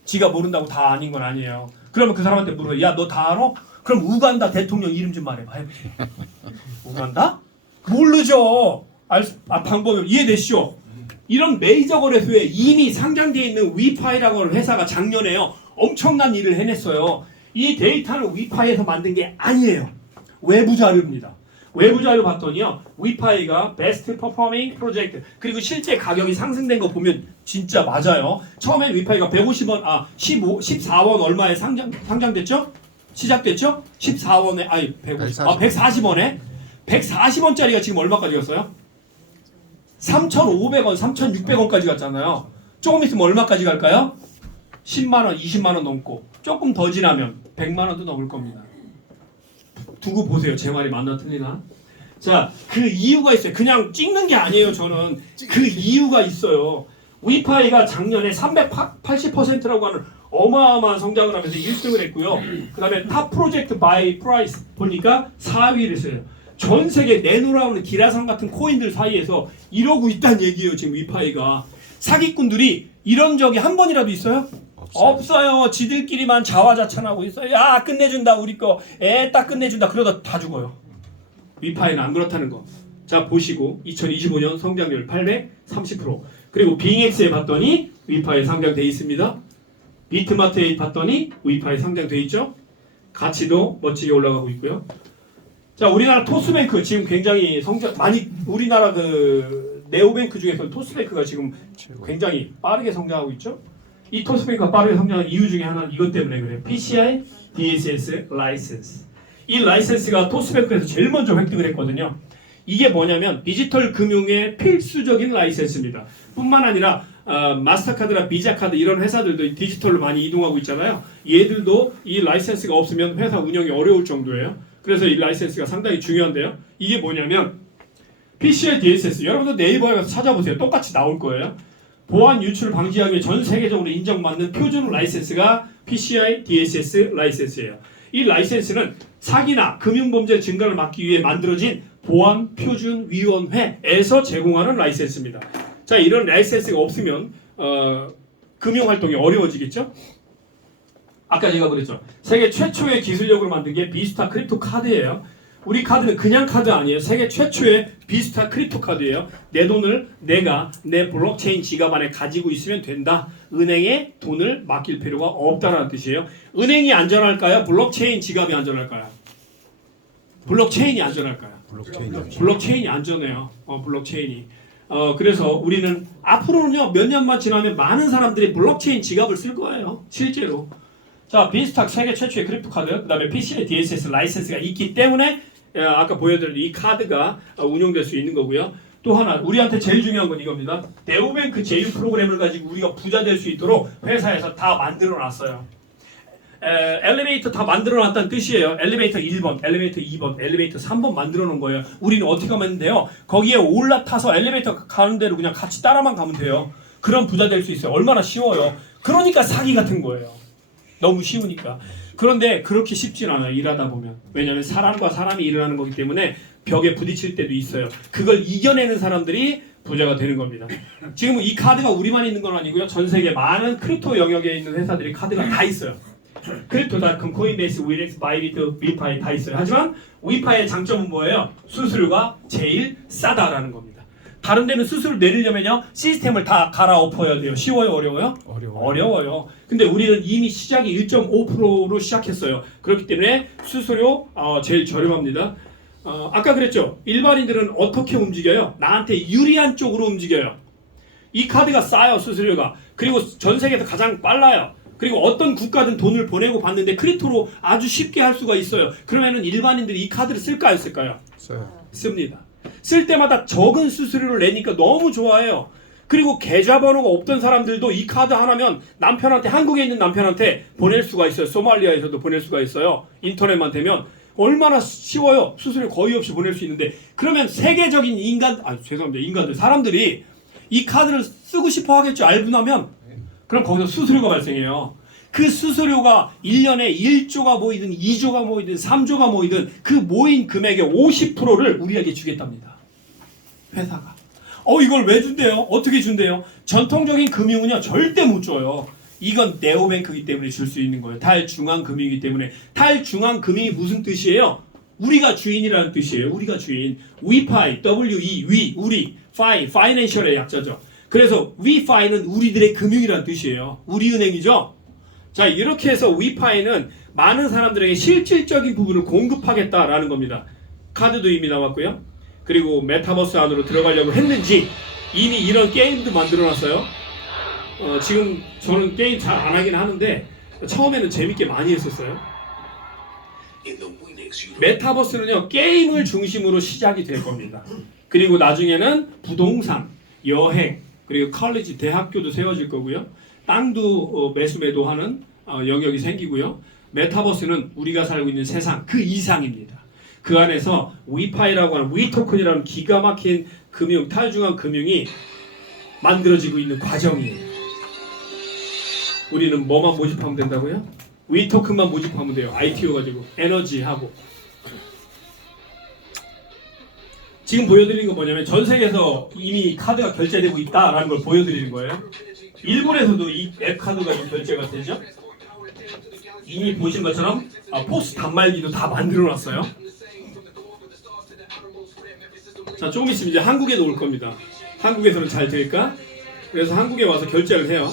지가 모른다고 다 아닌 건 아니에요. 그러면 그 사람한테 물어요. 야, 너 다 알아? 그럼 우간다 대통령 이름 좀 말해봐. 우간다? 모르죠. 방법이 이해되시죠? 이런 메이저 거래소에 이미 상장되어 있는 위파이라고 하는 회사가 작년에요. 엄청난 일을 해냈어요. 이 데이터는 위파이에서 만든 게 아니에요. 외부 자료입니다. 외부 자료 봤더니요. 위파이가 베스트 퍼포밍 프로젝트 그리고 실제 가격이 상승된 거 보면 진짜 맞아요. 처음에 위파이가 150원, 14원 얼마에 상장됐죠? 시작됐죠? 14원에, 140원에 140원짜리가 지금 얼마까지 갔어요? 3,500원, 3,600원까지 갔잖아요. 조금 있으면 얼마까지 갈까요? 10만원, 20만원 넘고 조금 더 지나면 100만원도 넘을 겁니다. 두고 보세요. 제 말이 맞나 틀리나? 자, 그 이유가 있어요. 그냥 찍는 게 아니에요. 저는 그 이유가 있어요. 위파이가 작년에 380%라고 하는 어마어마한 성장을 하면서 1등을 했고요. 그 다음에 탑 프로젝트 바이 프라이스 보니까 4위를 했어요. 전 세계 내놓으라는 기라성 같은 코인들 사이에서 이러고 있다는 얘기예요. 지금 위파이가. 사기꾼들이 이런 적이 한 번이라도 있어요? 없어요. 지들끼리만 자화자찬하고 있어요. 야, 끝내준다 우리 거. 딱 끝내준다. 그러다 다 죽어요. 위파이는 안 그렇다는 거. 자, 보시고 2025년 성장률 830%. 그리고 빙엑스에 봤더니 위파이 상장돼 있습니다. 비트마트에 봤더니 위파이 상장돼 있죠. 가치도 멋지게 올라가고 있고요. 자, 우리나라 토스뱅크 지금 굉장히 많이 우리나라 그 네오뱅크 중에서 토스뱅크가 지금 굉장히 빠르게 성장하고 있죠. 이 토스뱅크가 빠르게 성장한 이유 중에 하나는 이것 때문에 그래요. PCI DSS 라이센스. 이 라이센스가 토스뱅크에서 제일 먼저 획득을 했거든요. 이게 뭐냐면 디지털 금융의 필수적인 라이센스입니다. 뿐만 아니라 마스터카드나 비자카드 이런 회사들도 디지털로 많이 이동하고 있잖아요. 얘들도 이 라이센스가 없으면 회사 운영이 어려울 정도예요. 그래서 이 라이센스가 상당히 중요한데요. 이게 뭐냐면 PCI DSS 여러분도 네이버에 가서 찾아보세요. 똑같이 나올 거예요. 보안 유출 방지하기 위해 전 세계적으로 인정받는 표준 라이센스가 PCI DSS 라이센스예요. 이 라이센스는 사기나 금융범죄 증가를 막기 위해 만들어진 보안표준위원회에서 제공하는 라이센스입니다. 자, 이런 라이센스가 없으면 금융활동이 어려워지겠죠? 아까 제가 그랬죠. 세계 최초의 기술력으로 만든 게 비스타 크립토 카드예요. 우리 카드는 그냥 카드 아니에요. 세계 최초의 비스타 크립토 카드예요. 내 돈을 내가 내 블록체인 지갑 안에 가지고 있으면 된다. 은행에 돈을 맡길 필요가 없다는 뜻이에요. 은행이 안전할까요? 블록체인 지갑이 안전할까요? 블록체인이 안전할까요? 블록체인이 안전해요. 블록체인이. 그래서 우리는 앞으로는요 몇 년만 지나면 많은 사람들이 블록체인 지갑을 쓸 거예요. 실제로. 자, 빈스탁 세계 최초의 크립토 카드, 그 다음에 PCI DSS 라이센스가 있기 때문에 아까 보여드린 이 카드가 운용될 수 있는 거고요. 또 하나 우리한테 제일 중요한 건 이겁니다. 네오뱅크 제휴 프로그램을 가지고 우리가 부자 될 수 있도록 회사에서 다 만들어 놨어요. 엘리베이터 다 만들어 놨다는 뜻이에요. 엘리베이터 1번, 엘리베이터 2번, 엘리베이터 3번 만들어 놓은 거예요. 우리는 어떻게 하면 돼요? 거기에 올라타서 엘리베이터 가는 대로 그냥 같이 따라만 가면 돼요. 그럼 부자 될 수 있어요. 얼마나 쉬워요. 그러니까 사기 같은 거예요. 너무 쉬우니까. 그런데 그렇게 쉽진 않아요. 일하다 보면. 왜냐하면 사람과 사람이 일을 하는 거기 때문에 벽에 부딪힐 때도 있어요. 그걸 이겨내는 사람들이 부자가 되는 겁니다. 지금 이 카드가 우리만 있는 건 아니고요. 전 세계 많은 크립토 영역에 있는 회사들이 카드가 다 있어요. 크립토닷컴, 코인베이스, 위렉스, 바이비트, 위파이 다 있어요. 하지만 위파이의 장점은 뭐예요? 수수료가 제일 싸다라는 겁니다. 다른 데는 수수료 내리려면요 시스템을 다 갈아엎어야 돼요. 쉬워요? 어려워요? 어려워요. 근데 우리는 이미 시작이 1.5%로 시작했어요. 그렇기 때문에 수수료 제일 저렴합니다. 아까 그랬죠? 일반인들은 어떻게 움직여요? 나한테 유리한 쪽으로 움직여요. 이 카드가 싸요, 수수료가. 그리고 전 세계에서 가장 빨라요. 그리고 어떤 국가든 돈을 보내고 받는데 크립토로 아주 쉽게 할 수가 있어요. 그러면은 일반인들이 이 카드를 쓸까요, 쓸까요? 씁니다. 쓸 때마다 적은 수수료를 내니까 너무 좋아해요. 그리고 계좌번호가 없던 사람들도 이 카드 하나면 남편한테, 한국에 있는 남편한테 보낼 수가 있어요. 소말리아에서도 보낼 수가 있어요. 인터넷만 되면 얼마나 쉬워요. 수수료 거의 없이 보낼 수 있는데, 그러면 세계적인 인간들, 사람들이 이 카드를 쓰고 싶어 하겠죠. 알고 나면. 그럼 거기서 수수료가 발생해요. 그 수수료가 1년에 1조가 모이든 2조가 모이든 3조가 모이든 그 모인 금액의 50%를 우리에게 주겠답니다. 회사가. 이걸 왜 준대요? 어떻게 준대요? 전통적인 금융은요, 절대 못 줘요. 이건 네오뱅크이기 때문에 줄 수 있는 거예요. 탈중앙금융이기 때문에. 탈중앙금융이 무슨 뜻이에요? 우리가 주인이라는 뜻이에요. 우리가 주인. 위파이, W-E, 우리. 파이낸셜의 약자죠. 그래서 위파이는 우리들의 금융이라는 뜻이에요. 우리은행이죠. 자, 이렇게 해서 위파이는 많은 사람들에게 실질적인 부분을 공급하겠다라는 겁니다. 카드도 이미 나왔고요. 그리고 메타버스 안으로 들어가려고 했는지 이미 이런 게임도 만들어놨어요. 지금 저는 게임 잘 안 하긴 하는데 처음에는 재밌게 많이 했었어요. 메타버스는요, 게임을 중심으로 시작이 될 겁니다. 그리고 나중에는 부동산, 여행, 그리고 컬리지, 대학교도 세워질 거고요. 땅도 매수매도하는 영역이 생기고요. 메타버스는 우리가 살고 있는 세상 그 이상입니다. 그 안에서 위파이라고 하는 위토큰이라는 기가 막힌 금융, 탈중앙 금융이 만들어지고 있는 과정이에요. 우리는 뭐만 모집하면 된다고요? 위토큰만 모집하면 돼요. ITO 가지고 에너지하고. 지금 보여드리는 건 뭐냐면 전 세계에서 이미 카드가 결제되고 있다라는 걸 보여드리는 거예요. 일본에서도 이 앱 카드가 결제가 되죠. 이미 보신 것처럼 포스 단말기도 다 만들어놨어요. 자, 조금 있으면 이제 한국에도 올 겁니다. 한국에서는 잘 될까? 그래서 한국에 와서 결제를 해요.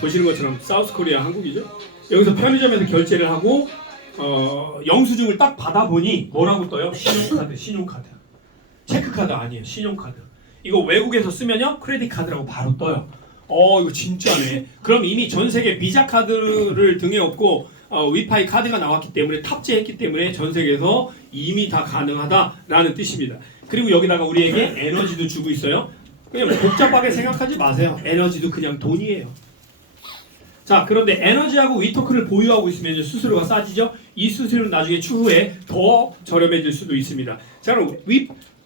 보시는 것처럼 사우스코리아 한국이죠. 여기서 편의점에서 결제를 하고 영수증을 딱 받아보니 뭐라고 떠요? 신용카드. 체크카드 아니에요. 신용카드. 이거 외국에서 쓰면요, 크레딧 카드라고 바로 떠요. 이거 진짜네. 그럼 이미 전 세계 비자 카드를 등에 업고 위파이 카드가 나왔기 때문에, 탑재했기 때문에 전 세계에서 이미 다 가능하다라는 뜻입니다. 그리고 여기다가 우리에게 에너지도 주고 있어요. 그냥 복잡하게 생각하지 마세요. 에너지도 그냥 돈이에요. 자, 그런데 에너지하고 위토큰을 보유하고 있으면 수수료가 싸지죠. 이 수수료는 나중에 추후에 더 저렴해질 수도 있습니다. 자, 그럼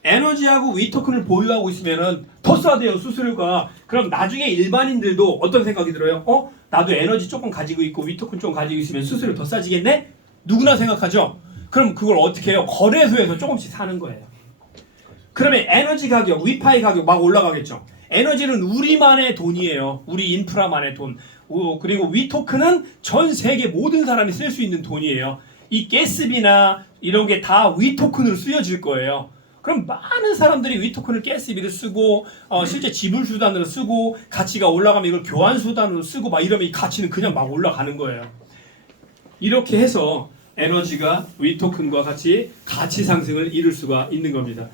에너지하고 위토큰을 보유하고 있으면은 더 싸대요, 수수료가. 그럼 나중에 일반인들도 어떤 생각이 들어요? 나도 에너지 조금 가지고 있고 위토큰 조금 가지고 있으면 수수료 더 싸지겠네? 누구나 생각하죠. 그럼 그걸 어떻게 해요? 거래소에서 조금씩 사는 거예요. 그러면 에너지 가격, 위파이 가격 막 올라가겠죠. 에너지는 우리만의 돈이에요. 우리 인프라만의 돈. 그리고 위토큰은 전 세계 모든 사람이 쓸 수 있는 돈이에요. 이 가스비나 이런 게 다 위토큰으로 쓰여질 거예요. 그럼 많은 사람들이 위토큰을 가스비를 쓰고 실제 지불 수단으로 쓰고, 가치가 올라가면 이걸 교환 수단으로 쓰고 막 이러면 이 가치는 그냥 막 올라가는 거예요. 이렇게 해서 에너지가 위토큰과 같이 가치 상승을 이룰 수가 있는 겁니다.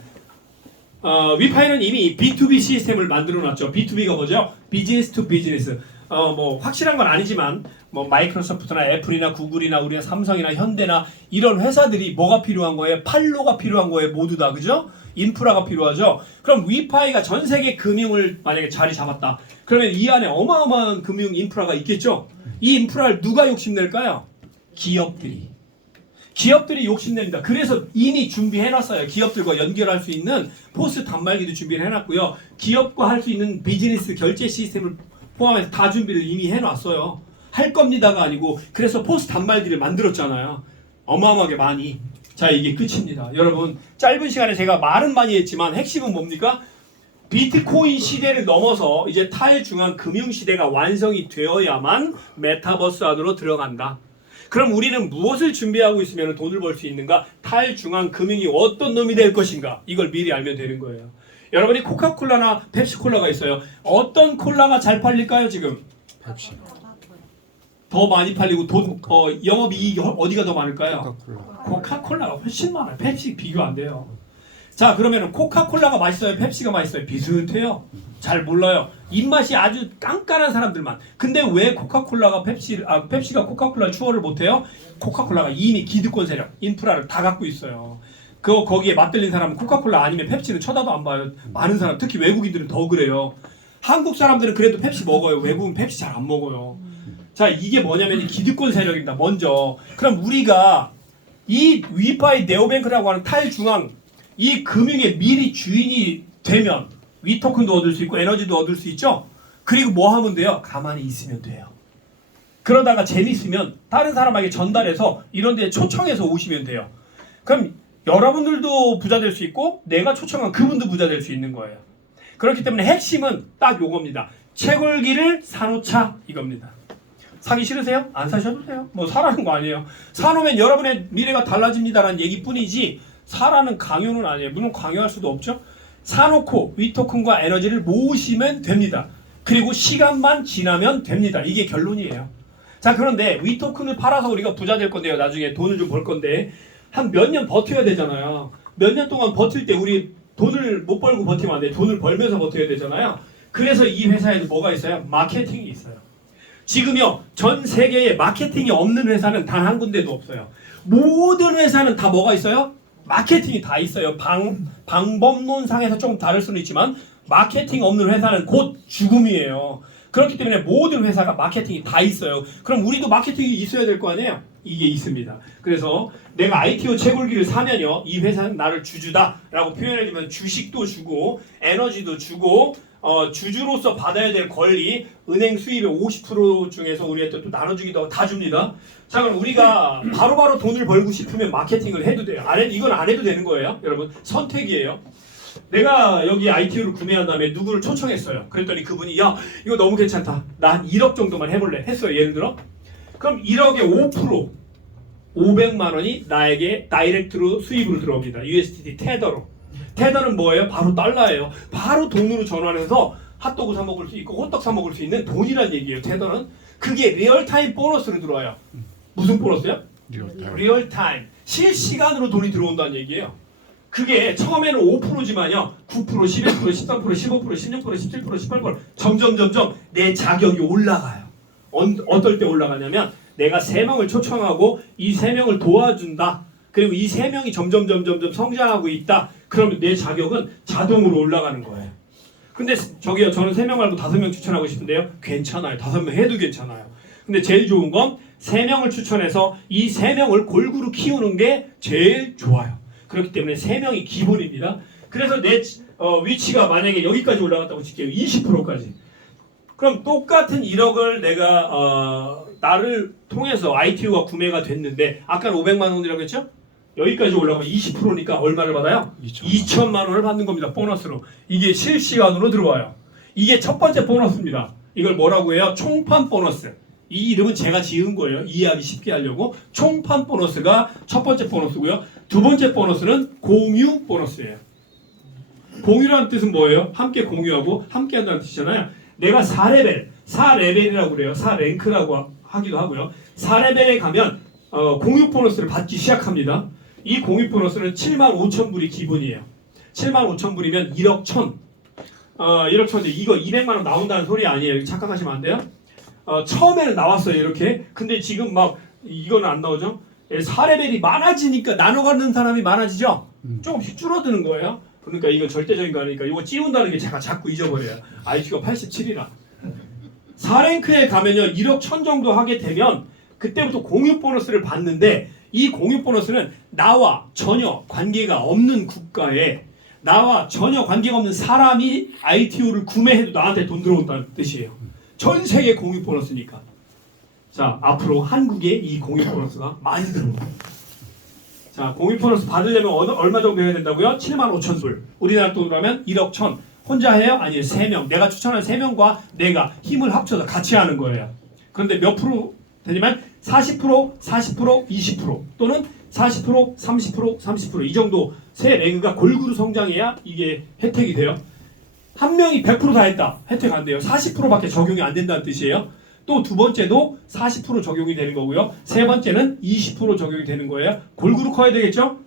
위파이는 이미 B2B 시스템을 만들어 놨죠. B2B가 뭐죠? 비즈니스 투 비즈니스. 뭐 확실한 건 아니지만 뭐 마이크로소프트나 애플이나 구글이나 우리가 삼성이나 현대나 이런 회사들이 뭐가 필요한 거예요? 판로가 필요한 거예요. 모두 다. 그죠? 인프라가 필요하죠. 그럼 위파이가 전 세계 금융을 만약에 자리 잡았다. 그러면 이 안에 어마어마한 금융 인프라가 있겠죠. 이 인프라를 누가 욕심낼까요? 기업들이 욕심냅니다. 그래서 이미 준비해놨어요. 기업들과 연결할 수 있는 포스 단말기도 준비를 해놨고요. 기업과 할 수 있는 비즈니스 결제 시스템을 포함해서 다 준비를 이미 해놨어요. 할 겁니다가 아니고, 그래서 포스 단말기를 만들었잖아요. 어마어마하게 많이. 자, 이게 끝입니다. 여러분, 짧은 시간에 제가 말은 많이 했지만 핵심은 뭡니까? 비트코인 시대를 넘어서 이제 탈중앙 금융 시대가 완성이 되어야만 메타버스 안으로 들어간다. 그럼 우리는 무엇을 준비하고 있으면 돈을 벌 수 있는가? 탈중앙 금융이 어떤 놈이 될 것인가? 이걸 미리 알면 되는 거예요. 여러분이 코카콜라나 펩시콜라가 있어요. 어떤 콜라가 잘 팔릴까요, 지금? 펩시. 더 많이 팔리고 영업이익이 어디가 더 많을까요? 코카콜라가 훨씬 많아요. 펩시 비교 안 돼요. 자, 그러면은 코카콜라가 맛있어요? 펩시가 맛있어요? 비슷해요. 잘 몰라요. 입맛이 아주 깐깐한 사람들만. 근데 왜 코카콜라가 펩시가 코카콜라 추월을 못해요? 코카콜라가 이미 기득권 세력, 인프라를 다 갖고 있어요. 거기에 맞들린 사람은 코카콜라 아니면 펩시는 쳐다도 안 봐요. 많은 사람, 특히 외국인들은 더 그래요. 한국 사람들은 그래도 펩시 먹어요. 외국은 펩시 잘 안 먹어요. 자, 이게 뭐냐면 이 기득권 세력입니다. 먼저. 그럼 우리가 이 위파이 네오뱅크라고 하는 탈중앙 이 금융의 미리 주인이 되면 위토큰도 얻을 수 있고 에너지도 얻을 수 있죠. 그리고 뭐 하면 돼요? 가만히 있으면 돼요. 그러다가 재밌으면 다른 사람에게 전달해서 이런 데 초청해서 오시면 돼요. 그럼 여러분들도 부자 될 수 있고 내가 초청한 그분도 부자 될 수 있는 거예요. 그렇기 때문에 핵심은 딱 요겁니다. 채굴기를 사놓자 이겁니다. 사기 싫으세요? 안 사셔도 돼요. 뭐 사라는 거 아니에요. 사놓으면 여러분의 미래가 달라집니다라는 얘기뿐이지 사라는 강요는 아니에요. 물론 강요할 수도 없죠. 사놓고 위토큰과 에너지를 모으시면 됩니다. 그리고 시간만 지나면 됩니다. 이게 결론이에요. 자, 그런데 위토큰을 팔아서 우리가 부자 될 건데요. 나중에 돈을 좀 벌 건데 한 몇 년 버텨야 되잖아요. 몇 년 동안 버틸 때 우리 돈을 못 벌고 버티면 안 돼요. 돈을 벌면서 버텨야 되잖아요. 그래서 이 회사에도 뭐가 있어요? 마케팅이 있어요. 지금요, 전 세계에 마케팅이 없는 회사는 단 한 군데도 없어요. 모든 회사는 다 뭐가 있어요? 마케팅이 다 있어요. 방법론상에서 좀 다를 수는 있지만 마케팅 없는 회사는 곧 죽음이에요. 그렇기 때문에 모든 회사가 마케팅이 다 있어요. 그럼 우리도 마케팅이 있어야 될 거 아니에요? 이게 있습니다. 그래서 내가 ITO 채굴기를 사면요, 이 회사는 나를 주주다라고 표현해주면 주식도 주고 에너지도 주고 주주로서 받아야 될 권리, 은행 수입의 50% 중에서 우리한테 또 나눠주기도 하고 다 줍니다. 자, 그럼 우리가 바로바로 돈을 벌고 싶으면 마케팅을 해도 돼요. 이건 안 해도 되는 거예요. 여러분, 선택이에요. 내가 여기 ITO를 구매한 다음에 누구를 초청했어요. 그랬더니 그분이 야, 이거 너무 괜찮다. 나 한 1억 정도만 해볼래. 했어요. 예를 들어. 그럼 1억의 5%, 500만 원이 나에게 다이렉트로 수입으로 들어옵니다. USDT 테더로. 테더는 뭐예요? 바로 달러예요. 바로 돈으로 전환해서 핫도그 사 먹을 수 있고 호떡 사 먹을 수 있는 돈이란 얘기예요. 테더는. 그게 리얼타임 보너스로 들어와요. 무슨 보너스요? 리얼타임. 실시간으로 돈이 들어온다는 얘기예요. 그게 처음에는 5%지만요. 9%, 11%, 13%, 15%, 16%, 17%, 18% 점점 내 자격이 올라가요. 어떨 때 올라가냐면 내가 3명을 초청하고 이 3명을 도와준다. 그리고 이 3명이 점점 성장하고 있다. 그러면 내 자격은 자동으로 올라가는 거예요. 근데 저기요, 저는 3명 말고 5명 추천하고 싶은데요. 괜찮아요. 5명 해도 괜찮아요. 근데 제일 좋은 건 3명을 추천해서 이 3명을 골고루 키우는 게 제일 좋아요. 그렇기 때문에 3명이 기본입니다. 그래서 내 위치가 만약에 여기까지 올라갔다고 칠게요. 20%까지. 그럼 똑같은 1억을 내가 나를 통해서 ITO가 구매가 됐는데 아까는 500만 원이라고 했죠? 여기까지 올라가면 20%니까 얼마를 받아요? 2천만 원을 받는 겁니다. 보너스로. 이게 실시간으로 들어와요. 이게 첫 번째 보너스입니다. 이걸 뭐라고 해요? 총판 보너스. 이 이름은 제가 지은 거예요. 이해하기 쉽게 하려고. 총판 보너스가 첫 번째 보너스고요. 두 번째 보너스는 공유 보너스예요. 공유라는 뜻은 뭐예요? 함께 공유하고 함께 한다는 뜻이잖아요. 내가 4레벨이라고 그래요. 4랭크라고 하기도 하고요. 4레벨에 가면 공유 보너스를 받기 시작합니다. 이 공유 보너스는 75,000불이 기본이에요. 75,000불이면 1억 1천. 1억 1천. 이거 200만 원 나온다는 소리 아니에요. 착각하시면 안 돼요. 처음에는 나왔어요. 이렇게. 근데 지금 막 이거는 안 나오죠. 4레벨이 많아지니까 나눠가는 사람이 많아지죠. 조금씩 줄어드는 거예요. 그러니까 이건 절대적인 거 아니니까 이거 찌운다는 게 제가 자꾸 잊어버려요. IQ가 87이라. 4랭크에 가면요 1억 1천 정도 하게 되면 그때부터 공유 보너스를 받는데 이 공유 보너스는 나와 전혀 관계가 없는 국가에 나와 전혀 관계가 없는 사람이 ITO를 구매해도 나한테 돈 들어온다는 뜻이에요. 전 세계 공유 보너스니까. 자, 앞으로 한국에 이 공유 보너스가 많이 들어옵니다. 자, 공유 보너스 받으려면 얼마 정도 해야 된다고요? 75,000불. 우리나라 돈으로 하면 1억 1천. 혼자 해요? 아니요, 3명. 내가 추천한 3명과 내가 힘을 합쳐서 같이 하는 거예요. 그런데 몇 프로 되냐면 40%, 40%, 20% 또는 40%, 30%, 30% 이 정도 세 랭크가 골고루 성장해야 이게 혜택이 돼요. 한 명이 100% 다 했다. 혜택 안 돼요. 40%밖에 적용이 안 된다는 뜻이에요. 또 두 번째도 40% 적용이 되는 거고요. 세 번째는 20% 적용이 되는 거예요. 골고루 커야 되겠죠?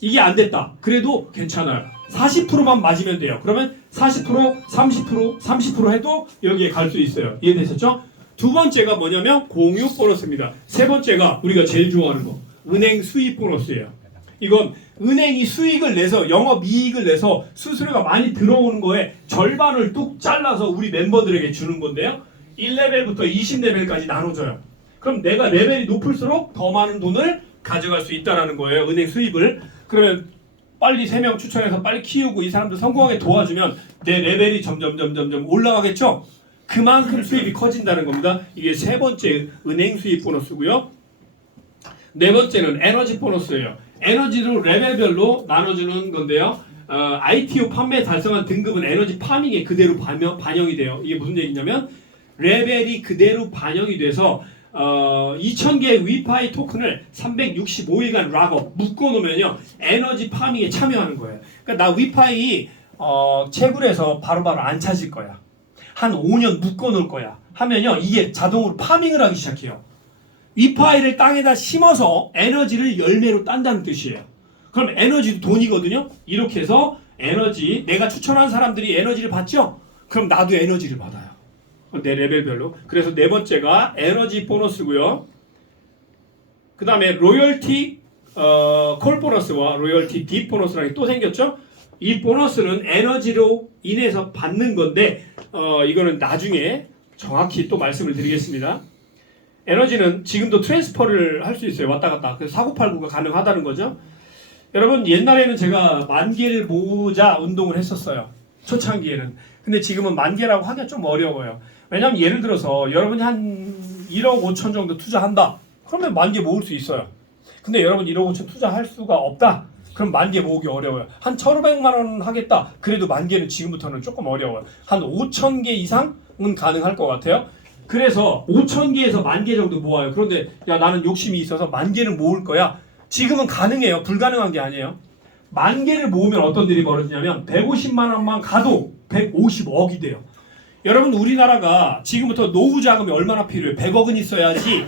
이게 안 됐다. 그래도 괜찮아요. 40%만 맞으면 돼요. 그러면 40%, 30% 해도 여기에 갈 수 있어요. 이해되셨죠? 두 번째가 뭐냐면 공유 보너스입니다. 세 번째가 우리가 제일 좋아하는 거. 은행 수익 보너스예요. 이건 은행이 수익을 내서 영업이익을 내서 수수료가 많이 들어오는 거에 절반을 뚝 잘라서 우리 멤버들에게 주는 건데요. 1레벨부터 20레벨까지 나눠줘요. 그럼 내가 레벨이 높을수록 더 많은 돈을 가져갈 수 있다는 거예요. 은행 수입을. 그러면 빨리 3명 추천해서 빨리 키우고 이 사람들 성공하게 도와주면 내 레벨이 점점 올라가겠죠? 그만큼 수입이 커진다는 겁니다. 이게 세 번째 은행 수입 보너스고요. 네 번째는 에너지 보너스예요. 에너지를 레벨별로 나눠주는 건데요. ITO 판매 달성한 등급은 에너지 파밍에 그대로 반영이 돼요. 이게 무슨 얘기냐면 레벨이 그대로 반영이 돼서 2000개의 위파이 토큰을 365일간 락업 묶어놓으면요 에너지 파밍에 참여하는 거예요. 그러니까 나 위파이 채굴해서 바로바로 안 찾을 거야. 한 5년 묶어놓을 거야. 하면요 이게 자동으로 파밍을 하기 시작해요. 위파이를 땅에다 심어서 에너지를 열매로 딴다는 뜻이에요. 그럼 에너지도 돈이거든요. 이렇게 해서 에너지 내가 추천한 사람들이 에너지를 받죠. 그럼 나도 에너지를 받아요. 내 레벨별로. 그래서 네 번째가 에너지 보너스고요. 그 다음에 로열티 콜 보너스와 로열티 딥 보너스라는 게 또 생겼죠. 이 보너스는 에너지로 인해서 받는 건데 이거는 나중에 정확히 또 말씀을 드리겠습니다. 에너지는 지금도 트랜스퍼를 할 수 있어요. 왔다 갔다. 그래서 사고팔고가 가능하다는 거죠. 여러분 옛날에는 제가 10,000개를 모으자 운동을 했었어요. 초창기에는. 근데 지금은 10,000개라고 하기가 좀 어려워요. 왜냐면 예를 들어서 여러분이 한 1억 5천 정도 투자한다. 그러면 10,000개 모을 수 있어요. 근데 여러분 1억 5천 투자할 수가 없다. 그럼 10,000개 모으기 어려워요. 한 1,500만 원 하겠다. 그래도 10,000개는 지금부터는 조금 어려워요. 한 5,000개 이상은 가능할 것 같아요. 그래서 5,000개에서 10,000개 정도 모아요. 그런데 야 나는 욕심이 있어서 10,000개는 모을 거야. 지금은 가능해요. 불가능한 게 아니에요. 10,000개를 모으면 어떤 일이 벌어지냐면 150만 원만 가도 150억이 돼요. 여러분 우리나라가 지금부터 노후 자금이 얼마나 필요해요? 100억은 있어야지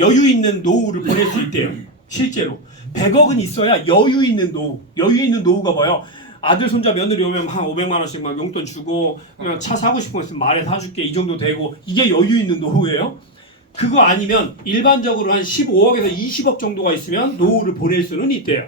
여유 있는 노후를 보낼 수 있대요. 실제로 100억은 있어야 여유 있는 노후. 여유 있는 노후가 뭐예요? 아들 손자 며느리 오면 한 500만 원씩 막 용돈 주고 그냥 차 사고 싶은 거 있으면 말해 사줄게 이 정도 되고 이게 여유 있는 노후예요. 그거 아니면 일반적으로 한 15억에서 20억 정도가 있으면 노후를 보낼 수는 있대요.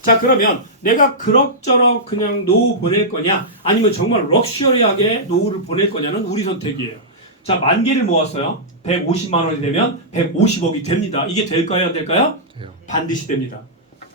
자 그러면 내가 그럭저럭 그냥 노후 보낼 거냐 아니면 정말 럭셔리하게 노후를 보낼 거냐는 우리 선택이에요. 자 10,000개를 모았어요. 150만 원이 되면 150억이 됩니다. 이게 될까요? 안 될까요? 돼요. 반드시 됩니다.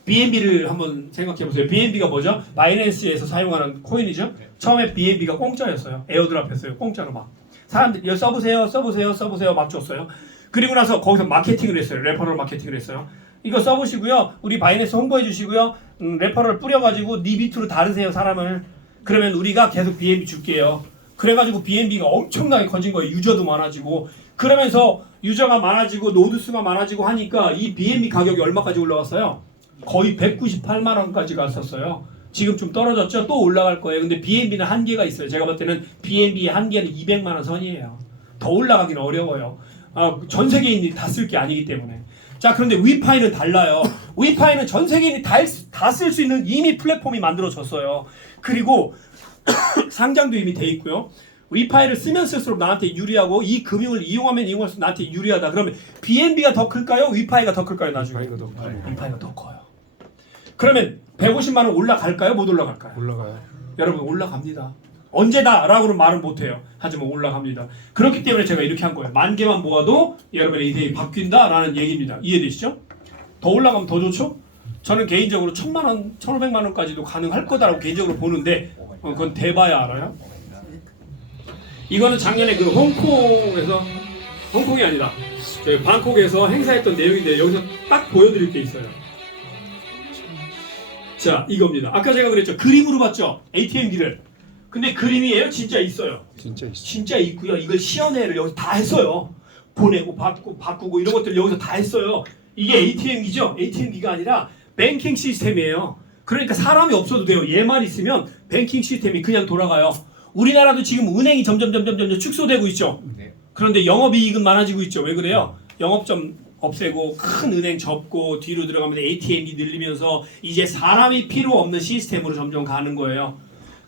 BNB를 한번 생각해 보세요. BNB가 뭐죠? 바이낸스에서 사용하는 코인이죠. 처음에 BNB가 공짜였어요. 에어드랍했어요. 공짜로 막 사람들이 이거 써보세요 막 줬어요. 그리고 나서 거기서 마케팅을 했어요. 레퍼럴 마케팅을 했어요. 이거 써보시고요. 우리 바이낸스 홍보해 주시고요. 레퍼럴 뿌려가지고 네 밑으로 다르세요 사람을. 그러면 우리가 계속 BNB 줄게요. 그래가지고 BNB가 엄청나게 커진 거예요. 유저도 많아지고. 그러면서 유저가 많아지고 노드 수가 많아지고 하니까 이 BNB 가격이 얼마까지 올라갔어요? 거의 198만 원까지 갔었어요. 지금 좀 떨어졌죠? 또 올라갈 거예요. 근데 BNB는 한계가 있어요. 제가 볼 때는 BNB의 한계는 200만 원 선이에요. 더 올라가기는 어려워요. 전 세계인이 다 쓸 게 아니기 때문에. 자 그런데 위파이는 달라요. 위파이는 전 세계인이 다 쓸 수 있는 이미 플랫폼이 만들어졌어요. 그리고 상장도 이미 돼 있고요. 위파이를 쓰면 쓸수록 나한테 유리하고 이 금융을 이용하면 이용할수록 나한테 유리하다. 그러면 BNB가 더 클까요? 위파이가 더 클까요? 나중에 위파이가 더 커요. 위파이가 더 커요. 그러면 150만 원 올라갈까요? 못 올라갈까요? 올라가요. 여러분 올라갑니다. 언제다라고는 말은 못해요. 하지만 올라갑니다. 그렇기 때문에 제가 이렇게 한 거예요. 10,000개만 모아도 여러분의 인생이 바뀐다라는 얘기입니다. 이해되시죠? 더 올라가면 더 좋죠? 저는 개인적으로 1,000만 원, 1,500만 원까지도 가능할 거다라고 개인적으로 보는데 그건 대봐야 알아요. 이거는 작년에 그 홍콩이 아니다. 저희 방콕에서 행사했던 내용인데 여기서 딱 보여드릴 게 있어요. 자 이겁니다. 아까 제가 그랬죠. 그림으로 봤죠. ATM기를. 근데 그림이에요? 진짜 있어요. 진짜 있어. 진짜 있고요. 이걸 시연회를 여기서 다 했어요. 보내고 바꾸고 이런 것들 여기서 다 했어요. 이게 ATM기죠? ATM기가 아니라 뱅킹 시스템이에요. 그러니까 사람이 없어도 돼요. 얘만 있으면 뱅킹 시스템이 그냥 돌아가요. 우리나라도 지금 은행이 점점 축소되고 있죠. 그런데 영업이익은 많아지고 있죠. 왜 그래요? 영업점 없애고 큰 은행 접고 뒤로 들어가면 ATM이 늘리면서 이제 사람이 필요 없는 시스템으로 점점 가는 거예요.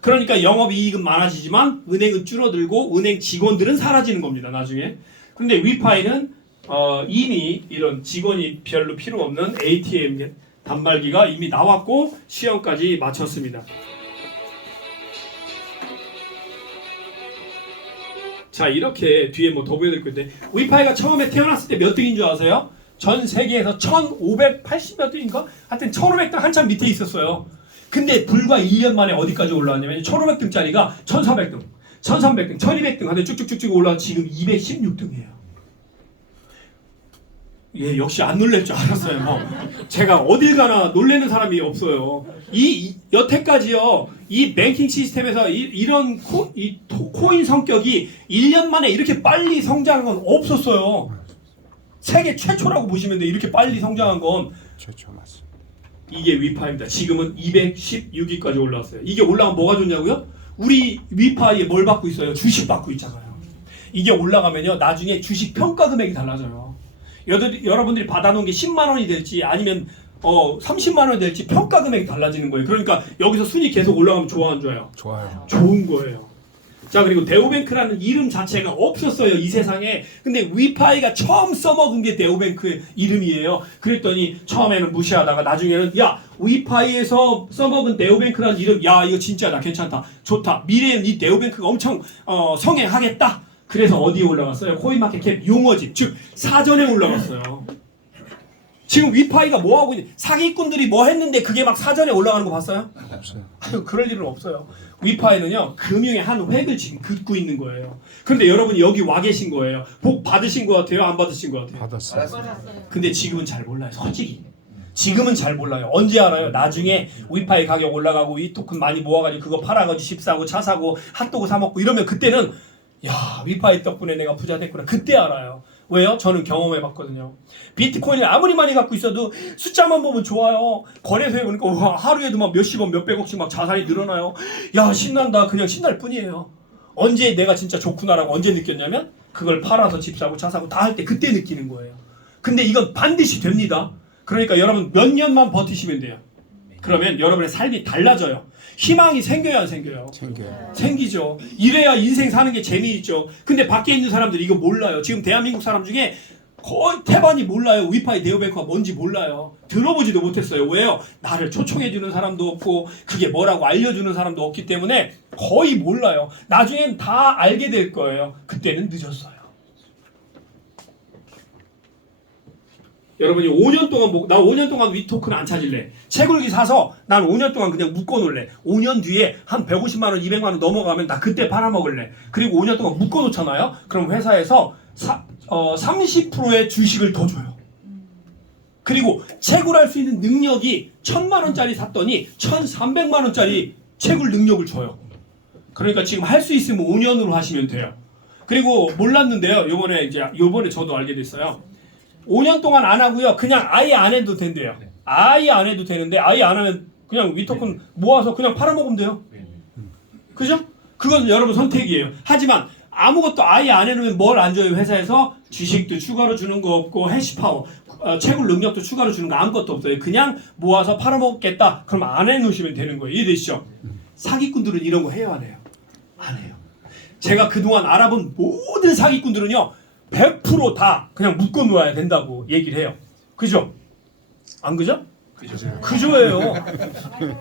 그러니까 영업이익은 많아지지만 은행은 줄어들고 은행 직원들은 사라지는 겁니다. 나중에. 근데 위파이는 이미 이런 직원이 별로 필요 없는 ATM 단말기가 이미 나왔고 시험까지 마쳤습니다. 자, 이렇게 뒤에 뭐 더 보여드릴 건데 위파이가 처음에 태어났을 때 몇 등인 줄 아세요? 전 세계에서 1580몇 등인가? 하여튼 1500등 한참 밑에 있었어요. 근데 불과 1년 만에 어디까지 올라왔냐면 1500등짜리가 1400등, 1300등, 1200등 하는데 쭉쭉쭉쭉 올라와 지금 216등이에요. 예, 역시 안 놀랄 줄 알았어요. 뭐 제가 어딜 가나 놀래는 사람이 없어요. 여태까지요, 이 뱅킹 시스템에서 이런 코인 성격이 1년 만에 이렇게 빨리 성장한 건 없었어요. 세계 최초라고 보시면 돼요. 이렇게 빨리 성장한 건 최초 맞습니다. 이게 위파입니다. 지금은 216위까지 올라왔어요. 이게 올라가면 뭐가 좋냐고요? 우리 위파이에 뭘 받고 있어요? 주식 받고 있잖아요. 이게 올라가면요, 나중에 주식 평가 금액이 달라져요. 여러분들이 받아놓은 게 10만 원이 될지 아니면 30만 원이 될지 평가 금액이 달라지는 거예요. 그러니까 여기서 순위 계속 올라가면 좋아 안 좋아요? 좋아요. 좋은 거예요. 자, 그리고 대우뱅크라는 이름 자체가 없었어요, 이 세상에. 근데 위파이가 처음 써먹은 게 대우뱅크의 이름이에요. 그랬더니 처음에는 무시하다가 나중에는 야, 위파이에서 써먹은 대우뱅크라는 이름, 야, 이거 진짜다, 괜찮다, 좋다, 미래에는 이 대우뱅크가 엄청 성행하겠다. 그래서 어디에 올라갔어요? 코인마켓캡 용어집, 즉 사전에 올라갔어요. 지금 위파이가 뭐 하고 있는, 사기꾼들이 뭐 했는데 그게 막 사전에 올라가는 거 봤어요? 없어요. 아유, 그럴 일은 없어요. 위파이는요, 금융의 한 획을 지금 긋고 있는 거예요. 근데 여러분이 여기 와 계신 거예요. 복 받으신 것 같아요? 안 받으신 것 같아요? 받았어요. 근데 지금은 잘 몰라요, 솔직히. 지금은 잘 몰라요. 언제 알아요? 나중에 위파이 가격 올라가고 이 토큰 많이 모아가지고 그거 팔아가지고 집 사고 차 사고 핫도그 사 먹고 이러면 그때는 야, 위파이 덕분에 내가 부자 됐구나. 그때 알아요. 왜요? 저는 경험해봤거든요. 비트코인을 아무리 많이 갖고 있어도 숫자만 보면 좋아요. 거래소에 보니까 와, 하루에도 막 몇십억, 몇백억씩 막 자산이 늘어나요. 야, 신난다. 그냥 신날 뿐이에요. 언제 내가 진짜 좋구나라고 언제 느꼈냐면 그걸 팔아서 집 사고 차 사고 다 할 때 그때 느끼는 거예요. 근데 이건 반드시 됩니다. 그러니까 여러분 몇 년만 버티시면 돼요. 그러면 여러분의 삶이 달라져요. 희망이 생겨야 안 생겨요? 챙겨요. 생기죠. 이래야 인생 사는 게 재미있죠. 근데 밖에 있는 사람들이 이거 몰라요. 지금 대한민국 사람 중에 거의 태반이 몰라요. 위파이 대우뱅크가 뭔지 몰라요. 들어보지도 못했어요. 왜요? 나를 초청해주는 사람도 없고 그게 뭐라고 알려주는 사람도 없기 때문에 거의 몰라요. 나중엔 다 알게 될 거예요. 그때는 늦었어요. 여러분이 5년 동안 나 5년 동안 위토큰 안 찾을래. 채굴기 사서 난 5년 동안 그냥 묶어놓을래. 5년 뒤에 한 150만 원, 200만 원 넘어가면 나 그때 팔아먹을래. 그리고 5년 동안 묶어놓잖아요. 그럼 회사에서 30%의 주식을 더 줘요. 그리고 채굴할 수 있는 능력이 1000만 원짜리 샀더니 1300만 원짜리 채굴 능력을 줘요. 그러니까 지금 할 수 있으면 5년으로 하시면 돼요. 그리고 몰랐는데요. 요번에 저도 알게 됐어요. 5년 동안 안 하고요. 그냥 아예 안 해도 된대요. 아예 안 해도 되는데 아예 안 하면 그냥 위토큰 모아서 그냥 팔아먹으면 돼요. 그죠? 그건 여러분 선택이에요. 하지만 아무것도 아예 안 해놓으면 뭘 안 줘요? 회사에서 주식도 추가로 주는 거 없고 해시파워, 채굴 능력도 추가로 주는 거 아무것도 없어요. 그냥 모아서 팔아먹겠다. 그럼 안 해놓으시면 되는 거예요. 이해되시죠? 사기꾼들은 이런 거 해요, 안 해요? 안 해요. 제가 그동안 알아본 모든 사기꾼들은요, 100% 다 그냥 묶어 놓아야 된다고 얘기를 해요. 그죠? 안 그죠? 그죠예요.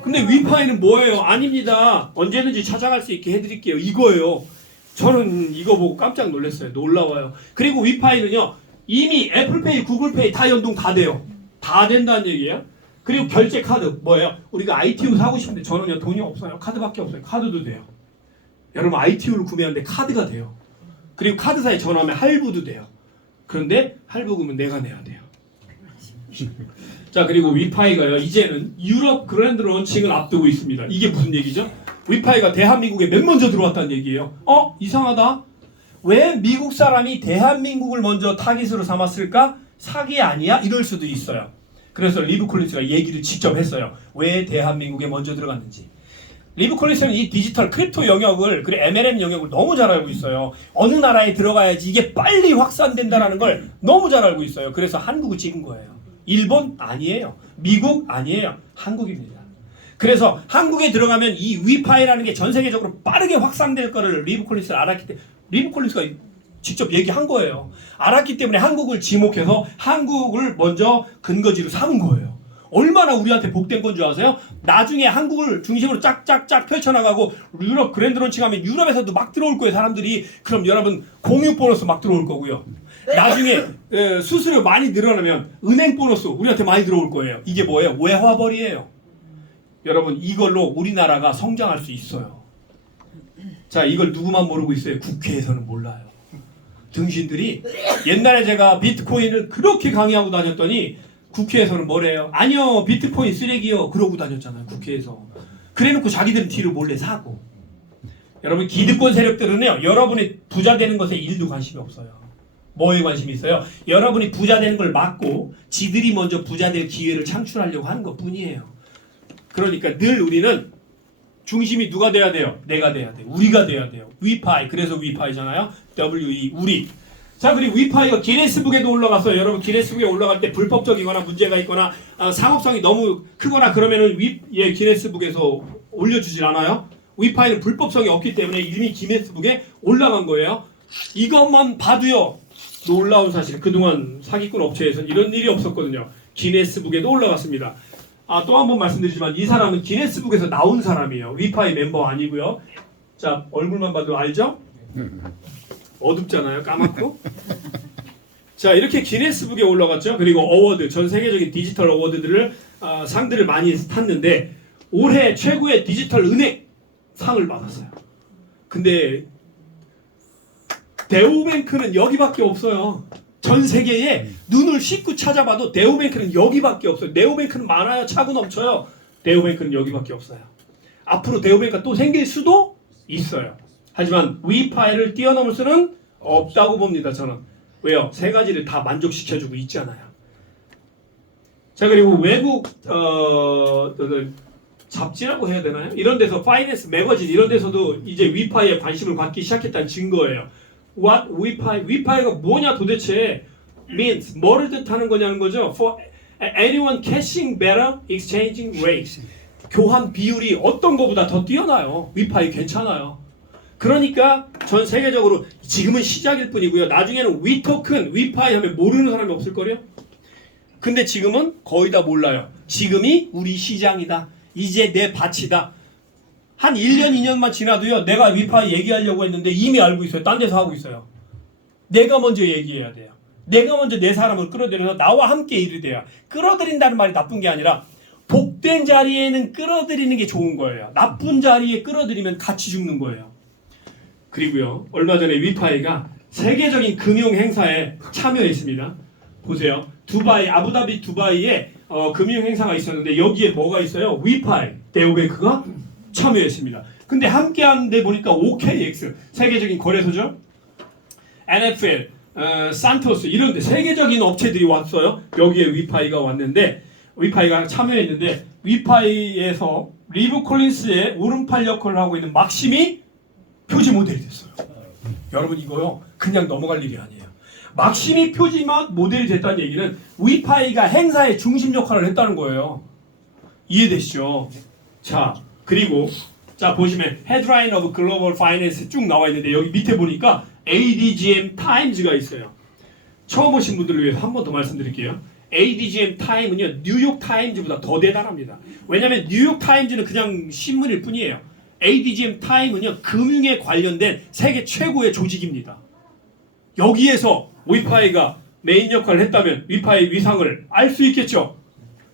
근데 위파이는 뭐예요? 아닙니다. 언제든지 찾아갈 수 있게 해드릴게요. 이거예요. 저는 이거 보고 깜짝 놀랐어요. 놀라워요. 그리고 위파이는요, 이미 애플페이, 구글페이 다 연동 다 돼요. 다 된다는 얘기예요. 그리고 결제 카드 뭐예요? 우리가 ITU 사고 싶은데 저는요 돈이 없어요. 카드밖에 없어요. 카드도 돼요. 여러분 ITU를 구매하는데 카드가 돼요. 그리고 카드사에 전화하면 할부도 돼요. 그런데 할부금은 내가 내야 돼요. 자, 그리고 위파이가요, 이제는 유럽 그랜드 런칭을 앞두고 있습니다. 이게 무슨 얘기죠? 위파이가 대한민국에 맨 먼저 들어왔다는 얘기예요. 이상하다. 왜 미국 사람이 대한민국을 먼저 타깃으로 삼았을까? 사기 아니야? 이럴 수도 있어요. 그래서 리브 콜린스가 얘기를 직접 했어요. 왜 대한민국에 먼저 들어갔는지. 리브 콜린스는 이 디지털 크립토 영역을 그리고 MLM 영역을 너무 잘 알고 있어요. 어느 나라에 들어가야지 이게 빨리 확산된다는 걸 너무 잘 알고 있어요. 그래서 한국을 찍은 거예요. 일본 아니에요. 미국 아니에요. 한국입니다. 그래서 한국에 들어가면 이 위파이라는 게 전 세계적으로 빠르게 확산될 거를 리브 콜린스가 알았기 때문에 리브 콜린스가 직접 얘기한 거예요. 알았기 때문에 한국을 지목해서 한국을 먼저 근거지로 삼은 거예요. 얼마나 우리한테 복된 건 줄 아세요? 나중에 한국을 중심으로 짝짝짝 펼쳐나가고 유럽 그랜드 론칭하면 유럽에서도 막 들어올 거예요. 사람들이. 그럼 여러분 공유 보너스 막 들어올 거고요. 나중에 수수료 많이 늘어나면 은행 보너스 우리한테 많이 들어올 거예요. 이게 뭐예요? 외화벌이에요. 여러분 이걸로 우리나라가 성장할 수 있어요. 자, 이걸 누구만 모르고 있어요? 국회에서는 몰라요. 등신들이 옛날에 제가 비트코인을 그렇게 강의하고 다녔더니 국회에서는 뭐래요? 아니요, 비트코인 쓰레기요. 그러고 다녔잖아요, 국회에서. 그래놓고 자기들은 뒤로 몰래 사고. 여러분 기득권 세력들은요, 여러분이 부자 되는 것에 일도 관심이 없어요. 뭐에 관심이 있어요? 여러분이 부자 되는 걸 막고 지들이 먼저 부자 될 기회를 창출하려고 하는 것 뿐이에요. 그러니까 늘 우리는 중심이 누가 돼야 돼요? 내가 돼야 돼요. 우리가 돼야 돼요. 위파이. 그래서 위파이잖아요. WE 우리. 자, 그리고 위파이가 기네스북에도 올라갔어요. 여러분 기네스북에 올라갈 때 불법적이거나 문제가 있거나 상업성이 너무 크거나 그러면은 기네스북에서 올려주질 않아요. 위파이는 불법성이 없기 때문에 이미 기네스북에 올라간 거예요. 이것만 봐도요, 놀라운 사실. 그동안 사기꾼 업체에서는 이런 일이 없었거든요. 기네스북에도 올라갔습니다. 또 한 번 말씀드리지만 이 사람은 기네스북에서 나온 사람이에요. 위파이 멤버 아니고요. 자, 얼굴만 봐도 알죠? 어둡잖아요. 까맣고. 자, 이렇게 기네스북에 올라갔죠. 그리고 어워드, 전 세계적인 디지털 어워드들을 상들을 많이 탔는데 올해 최고의 디지털 은행 상을 받았어요. 근데 대우뱅크는 여기밖에 없어요. 전 세계에 눈을 씻고 찾아봐도 대우뱅크는 여기밖에 없어요. 네오뱅크는 많아요. 차고 넘쳐요. 대우뱅크는 여기밖에 없어요. 앞으로 대우뱅크가 또 생길 수도 있어요. 하지만 위파이를 뛰어넘을 수는 없다고 봅니다. 저는. 왜요? 세 가지를 다 만족시켜주고 있잖아요. 자, 그리고 외국 잡지라고 해야 되나요? 이런 데서 파이낸스 매거진 이런 데서도 이제 위파이에 관심을 갖기 시작했다는 증거예요. What 위파이? 위파이가 뭐냐 도대체? means 뭐를 뜻하는 거냐는 거죠. For anyone cashing better exchanging rates. 교환 비율이 어떤 거보다 더 뛰어나요. 위파이 괜찮아요. 그러니까 전 세계적으로 지금은 시작일 뿐이고요. 나중에는 위토큰, 위파이 하면 모르는 사람이 없을 거래요. 근데 지금은 거의 다 몰라요. 지금이 우리 시장이다. 이제 내 밭이다. 한 1년, 2년만 지나도요. 내가 위파이 얘기하려고 했는데 이미 알고 있어요. 딴 데서 하고 있어요. 내가 먼저 얘기해야 돼요. 내가 먼저 내 사람을 끌어들여서 나와 함께 일이 돼요. 끌어들인다는 말이 나쁜 게 아니라 복된 자리에는 끌어들이는 게 좋은 거예요. 나쁜 자리에 끌어들이면 같이 죽는 거예요. 그리고요, 얼마 전에 위파이가 세계적인 금융 행사에 참여했습니다. 보세요. 두바이, 아부다비 두바이에 금융 행사가 있었는데 여기에 뭐가 있어요? 위파이, 대우뱅크가 참여했습니다. 근데 함께 하는데 보니까 OKX, 세계적인 거래소죠. NFL, 산토스 이런 데 세계적인 업체들이 왔어요. 여기에 위파이가 왔는데 위파이가 참여했는데 위파이에서 리브 콜린스의 오른팔 역할을 하고 있는 막심이 표지 모델이 됐어요. 여러분 이거요 그냥 넘어갈 일이 아니에요. 막심이 표지 모델이 됐다는 얘기는 위파이가 행사의 중심 역할을 했다는 거예요. 이해되시죠? 자, 그리고 자 보시면 헤드라인 오브 글로벌 파이낸스 쭉 나와 있는데 여기 밑에 보니까 ADGM 타임즈가 있어요. 처음 오신 분들을 위해서 한 번 더 말씀드릴게요. ADGM 타임은요 뉴욕 타임즈보다 더 대단합니다. 왜냐하면 뉴욕 타임즈는 그냥 신문일 뿐이에요. ADGM 타임은요 금융에 관련된 세계 최고의 조직입니다. 여기에서 위파이가 메인 역할을 했다면 위파이 위상을 알 수 있겠죠.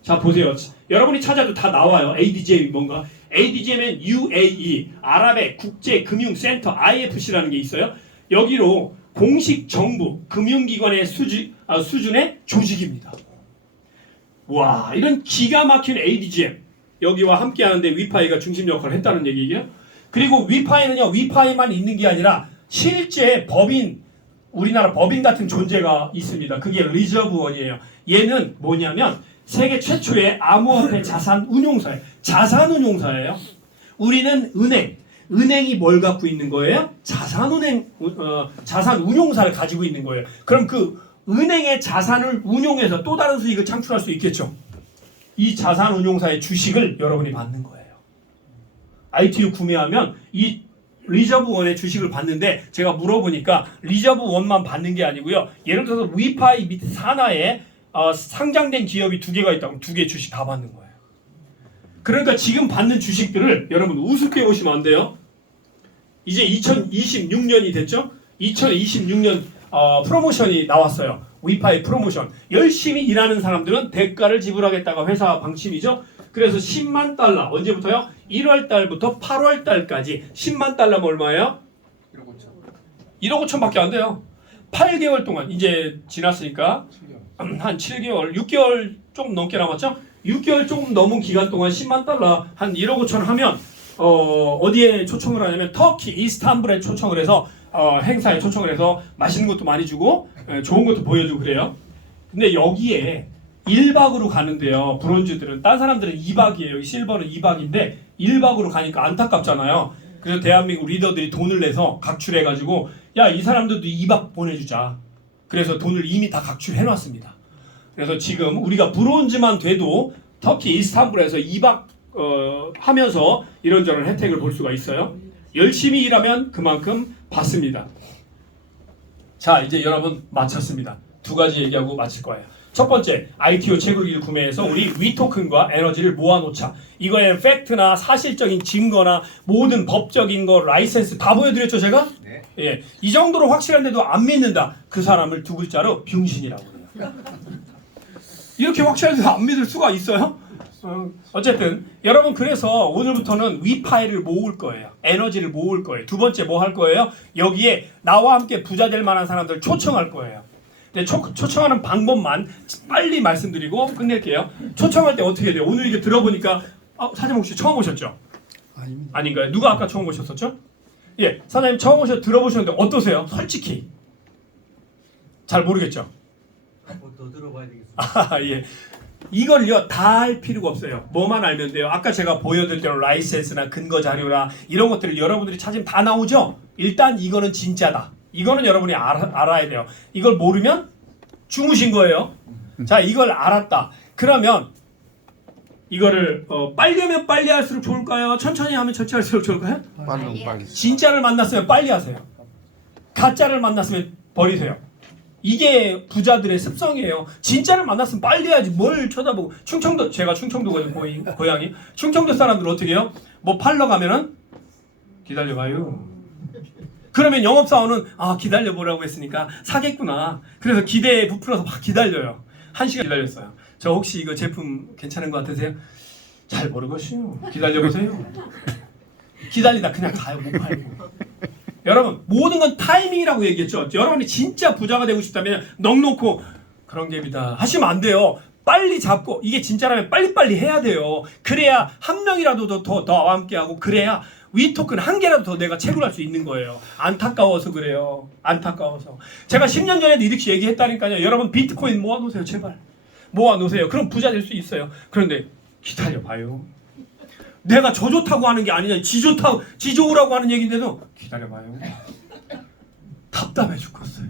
자 보세요. 여러분이 찾아도 다 나와요. ADGM이 뭔가. ADGM은 UAE 아랍의 국제금융센터 IFC라는 게 있어요. 여기로 공식 정부 금융기관의 수준의 조직입니다. 와, 이런 기가 막힌 ADGM 여기와 함께 하는데 위파이가 중심 역할을 했다는 얘기예요. 그리고 위파이는요 위파이만 있는 게 아니라 실제 법인, 우리나라 법인 같은 존재가 있습니다. 그게 리저브원이에요. 얘는 뭐냐면 세계 최초의 암호화폐 자산 운용사예요. 자산 운용사예요. 우리는 은행이 뭘 갖고 있는 거예요? 자산 운용사를 가지고 있는 거예요. 그럼 그 은행의 자산을 운용해서 또 다른 수익을 창출할 수 있겠죠. 이 자산 운용사의 주식을 여러분이 받는 거예요. ITU 구매하면 이 리저브 원의 주식을 받는데 제가 물어보니까 리저브 원만 받는 게 아니고요. 예를 들어서 위파이 밑 산하에 상장된 기업이 2개가 있다. 그럼 2개 주식 다 받는 거예요. 그러니까 지금 받는 주식들을 여러분 우습게 보시면 안 돼요. 이제 2026년이 됐죠? 2026년 프로모션이 나왔어요. 위파이 프로모션. 열심히 일하는 사람들은 대가를 지불하겠다가 회사 방침이죠. 그래서 10만 달러 언제부터요? 1월 달부터 8월 달까지 10만 달러면 얼마예요? 1억 5천밖에 안 돼요. 8개월 동안 이제 지났으니까 한 7개월, 6개월 조금 넘게 남았죠? 6개월 조금 넘은 기간 동안 10만 달러 한 1억 5천 하면 어디에 초청을 하냐면 터키 이스탄불에 초청을 해서 행사에 초청을 해서 맛있는 것도 많이 주고 좋은 것도 보여주고 그래요. 근데 여기에 1박으로 가는데요. 브론즈들은 딴 사람들은 2박이에요. 실버는 2박인데 1박으로 가니까 안타깝잖아요. 그래서 대한민국 리더들이 돈을 내서 각출해가지고 야, 이 사람들도 2박 보내주자. 그래서 돈을 이미 다 각출해놨습니다. 그래서 지금 우리가 브론즈만 돼도 터키 이스탄불에서 2박 하면서 이런저런 혜택을 볼 수가 있어요. 열심히 일하면 그만큼 받습니다. 자, 이제 여러분 마쳤습니다. 2가지 얘기하고 마칠 거예요. 첫 번째, ITO 채굴기를 구매해서 우리 위토큰과 에너지를 모아놓자. 이거에는 팩트나 사실적인 증거나 모든 법적인 거, 라이센스 다 보여드렸죠, 제가? 네. 예, 이 정도로 확실한데도 안 믿는다. 그 사람을 2글자로 병신이라고 해요. 이렇게 확실한데도 안 믿을 수가 있어요? 어쨌든 여러분 그래서 오늘부터는 위파이를 모을 거예요. 에너지를 모을 거예요. 두 번째 뭐 할 거예요? 여기에 나와 함께 부자 될 만한 사람들 초청할 거예요. 근데 초청하는 방법만 빨리 말씀드리고 끝낼게요. 초청할 때 어떻게 돼요? 오늘 이게 들어보니까 사장님 혹시 처음 오셨죠? 아닙니다. 아닌가요? 누가 아까 처음 오셨었죠? 예, 사장님 처음 오셔 들어보셨는데 어떠세요? 솔직히 잘 모르겠죠? 더 들어봐야 되겠습니다. 예. 이걸요 다 할 필요가 없어요. 뭐만 알면 돼요. 아까 제가 보여드릴 대로 라이센스나 근거 자료나 이런 것들을 여러분들이 찾으면 다 나오죠. 일단 이거는 진짜다. 이거는 여러분이 알아야 돼요. 이걸 모르면 주무신 거예요. 자, 이걸 알았다. 그러면 이거를 빨리 하면 빨리 할수록 좋을까요? 천천히 하면 천천히 할수록 좋을까요? 빨리. 진짜를 만났으면 빨리 하세요. 가짜를 만났으면 버리세요. 이게 부자들의 습성이에요. 진짜를 만났으면 빨리 해야지 뭘 쳐다보고. 충청도, 제가 충청도거든요, 고향이. 충청도 사람들 어떻게 해요? 뭐 팔러 가면은 기다려봐요. 그러면 영업사원은 기다려보라고 했으니까 사겠구나. 그래서 기대에 부풀어서 막 기다려요. 1시간 기다렸어요. 저 혹시 이거 제품 괜찮은 거 같으세요? 잘 모르겠어요. 기다려보세요. 기다리다 그냥 가요. 못 팔고. 여러분 모든 건 타이밍이라고 얘기했죠. 여러분이 진짜 부자가 되고 싶다면 넉놓고 그런 갭이다 하시면 안 돼요. 빨리 잡고 이게 진짜라면 빨리빨리 해야 돼요. 그래야 한 명이라도 더 나와 함께하고 그래야 위토큰 한 개라도 더 내가 채굴할 수 있는 거예요. 안타까워서 그래요. 안타까워서. 제가 10년 전에도 이렇게 얘기했다니까요. 여러분 비트코인 모아놓으세요. 제발. 모아놓으세요. 그럼 부자 될 수 있어요. 그런데 기다려봐요. 내가 저 좋다고 하는 게 아니냐. 지 좋으라고 하는 얘기인데도 기다려봐요. 답답해 죽겠어요.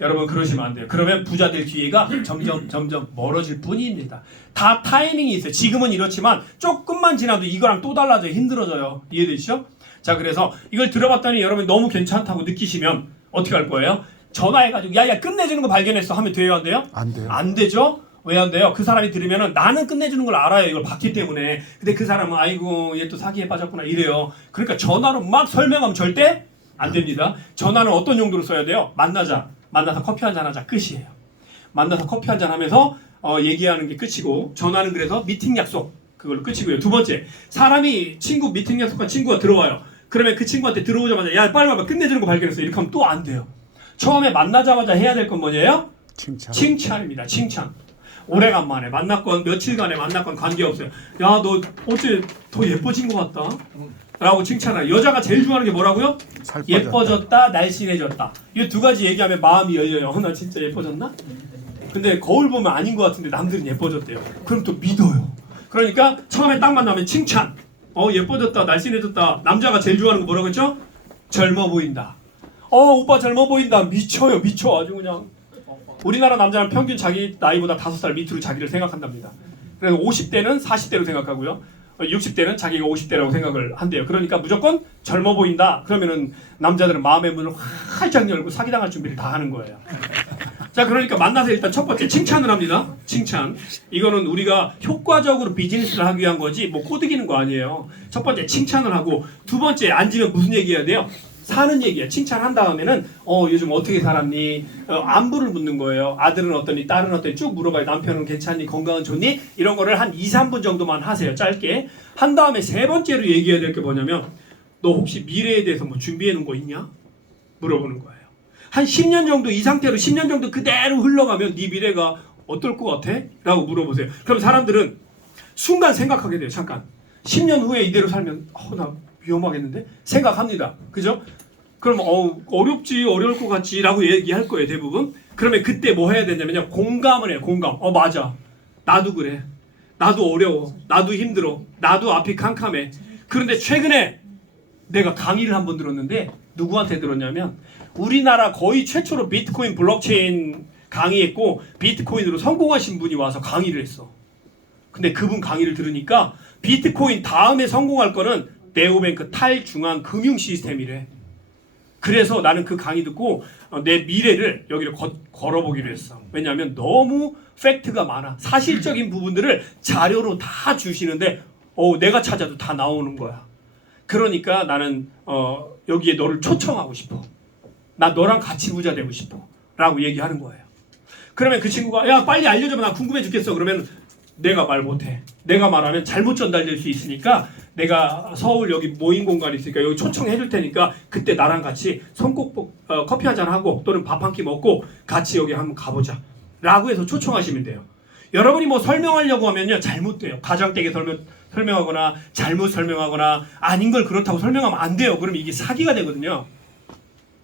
여러분 그러시면 안 돼요. 그러면 부자 될 기회가 점점 멀어질 뿐입니다. 다 타이밍이 있어요. 지금은 이렇지만 조금만 지나도 이거랑 또 달라져요. 힘들어져요. 이해되시죠? 자, 그래서 이걸 들어봤더니 여러분 너무 괜찮다고 느끼시면 어떻게 할 거예요? 전화해가지고 야 끝내주는 거 발견했어 하면 돼요, 안 돼요? 안 돼요. 안 되죠? 왜 안 돼요? 그 사람이 들으면은 나는 끝내주는 걸 알아요. 이걸 봤기 때문에. 근데 그 사람은 아이고 얘 또 사기에 빠졌구나 이래요. 그러니까 전화로 막 설명하면 절대 안 됩니다. 전화는 어떤 용도로 써야 돼요? 만나서 커피 한잔 하자. 끝이에요. 만나서 커피 한잔 하면서 얘기하는 게 끝이고 전화는 그래서 미팅 약속 그걸로 끝이고요. 두 번째, 사람이 미팅 약속한 친구가 들어와요. 그러면 그 친구한테 들어오자마자 야 빨리 와봐 끝내주는 거 발견했어. 이렇게 하면 또 안 돼요. 처음에 만나자마자 해야 될 건 뭐예요? 칭찬입니다. 칭찬. 오래간만에 만났건 며칠간에 만났건 관계없어요. 야 너 어째 더 예뻐진 것 같다 라고 칭찬해요. 여자가 제일 좋아하는 게 뭐라고요? 예뻐졌다, 날씬해졌다. 이 2가지 얘기하면 마음이 열려요. 나 진짜 예뻐졌나? 근데 거울 보면 아닌 것 같은데 남들은 예뻐졌대요. 그럼 또 믿어요. 그러니까 처음에 딱 만나면 칭찬. 예뻐졌다, 날씬해졌다. 남자가 제일 좋아하는 거 뭐라고 했죠? 젊어 보인다. 오빠 젊어 보인다. 미쳐요, 미쳐. 아주 그냥. 우리나라 남자는 평균 자기 나이보다 5살 밑으로 자기를 생각한답니다. 그래서 50대는 40대로 생각하고요. 60대는 자기가 50대라고 생각을 한대요. 그러니까 무조건 젊어 보인다. 그러면은 남자들은 마음의 문을 활짝 열고 사기당할 준비를 다 하는 거예요. 자, 그러니까 만나서 일단 첫 번째 칭찬을 합니다. 칭찬. 이거는 우리가 효과적으로 비즈니스를 하기 위한 거지 뭐 꼬드기는 거 아니에요. 첫 번째 칭찬을 하고, 두 번째 앉으면 무슨 얘기해야 돼요? 사는 얘기야. 칭찬한 다음에는 요즘 어떻게 살았니? 안부를 묻는 거예요. 아들은 어떠니? 딸은 어떠니? 쭉 물어봐요. 남편은 괜찮니? 건강은 좋니? 이런 거를 한 2, 3분 정도만 하세요. 짧게. 한 다음에 세 번째로 얘기해야 될 게 뭐냐면, 너 혹시 미래에 대해서 뭐 준비해 놓은 거 있냐? 물어보는 거예요. 한 10년 정도 이 상태로 10년 정도 그대로 흘러가면 네 미래가 어떨 것 같아? 라고 물어보세요. 그럼 사람들은 순간 생각하게 돼요. 잠깐. 10년 후에 이대로 살면 나 위험하겠는데? 생각합니다. 그죠? 그럼 어렵지, 어려울 것 같지 라고 얘기할 거예요. 대부분. 그러면 그때 뭐 해야 되냐면요. 공감을 해요. 공감. 맞아. 나도 그래. 나도 어려워. 나도 힘들어. 나도 앞이 캄캄해. 그런데 최근에 내가 강의를 한번 들었는데, 누구한테 들었냐면 우리나라 거의 최초로 비트코인 블록체인 강의했고 비트코인으로 성공하신 분이 와서 강의를 했어. 근데 그분 강의를 들으니까 비트코인 다음에 성공할 거는 네오뱅크 탈중앙 금융 시스템이래. 그래서 나는 그 강의 듣고 내 미래를 여기를 걸어보기로 했어. 왜냐하면 너무 팩트가 많아. 사실적인 부분들을 자료로 다 주시는데 내가 찾아도 다 나오는 거야. 그러니까 나는 여기에 너를 초청하고 싶어. 나 너랑 같이 부자 되고 싶어. 라고 얘기하는 거예요. 그러면 그 친구가 야 빨리 알려줘봐. 나 궁금해 죽겠어. 그러면 내가 말 못해. 내가 말하면 잘못 전달될 수 있으니까 내가 서울 여기 모임 공간이 있으니까 여기 초청해 줄 테니까 그때 나랑 같이 손꼭 커피 한잔 하고 또는 밥 한 끼 먹고 같이 여기 한번 가보자. 라고 해서 초청하시면 돼요. 여러분이 뭐 설명하려고 하면요. 잘못돼요. 가장되게 설명하거나 잘못 설명하거나 아닌 걸 그렇다고 설명하면 안 돼요. 그럼 이게 사기가 되거든요.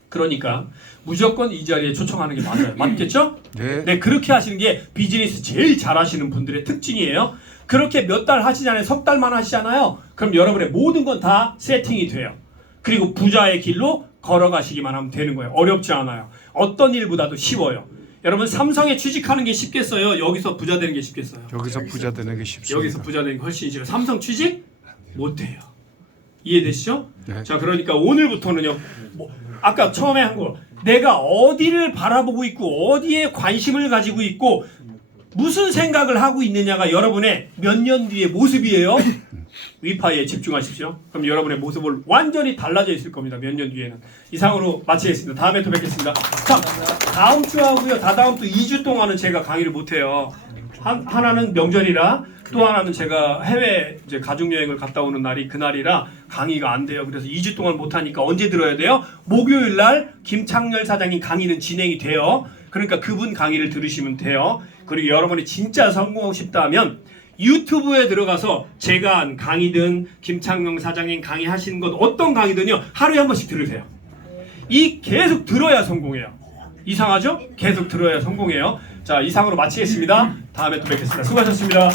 그러니까 무조건 이 자리에 초청하는 게 맞아요. 맞겠죠? 네, 그렇게 하시는 게 비즈니스 제일 잘하시는 분들의 특징이에요. 그렇게 몇 달 하시잖아요. 석 달만 하시잖아요. 그럼 여러분의 모든 건 다 세팅이 돼요. 그리고 부자의 길로 걸어가시기만 하면 되는 거예요. 어렵지 않아요. 어떤 일보다도 쉬워요. 여러분 삼성에 취직하는 게 쉽겠어요? 여기서 부자 되는 게 쉽겠어요? 여기서 부자 되는 게 쉽습니다. 여기서 부자 되는 게 훨씬 쉬워요. 삼성 취직 못해요. 이해되시죠? 네. 자, 그러니까 오늘부터는요. 아까 처음에 한 거, 내가 어디를 바라보고 있고 어디에 관심을 가지고 있고 무슨 생각을 하고 있느냐가 여러분의 몇 년 뒤의 모습이에요. 위파이에 집중하십시오. 그럼 여러분의 모습을 완전히 달라져 있을 겁니다. 몇 년 뒤에는. 이상으로 마치겠습니다. 다음에 또 뵙겠습니다. 자, 다음 주 하고요. 다다음 주 2주 동안은 제가 강의를 못해요. 하나는 명절이라, 또 하나는 제가 해외 이제 가족여행을 갔다 오는 날이 그날이라 강의가 안 돼요. 그래서 2주 동안 못하니까 언제 들어야 돼요? 목요일 날 김창렬 사장님 강의는 진행이 돼요. 그러니까 그분 강의를 들으시면 돼요. 그리고 여러분이 진짜 성공하고 싶다면 유튜브에 들어가서 제가 한 강의든 김창룡 사장님 강의하시는 것 어떤 강의든요. 하루에 한 번씩 들으세요. 이 계속 들어야 성공해요. 이상하죠? 계속 들어야 성공해요. 자, 이상으로 마치겠습니다. 다음에 또 뵙겠습니다. 수고하셨습니다.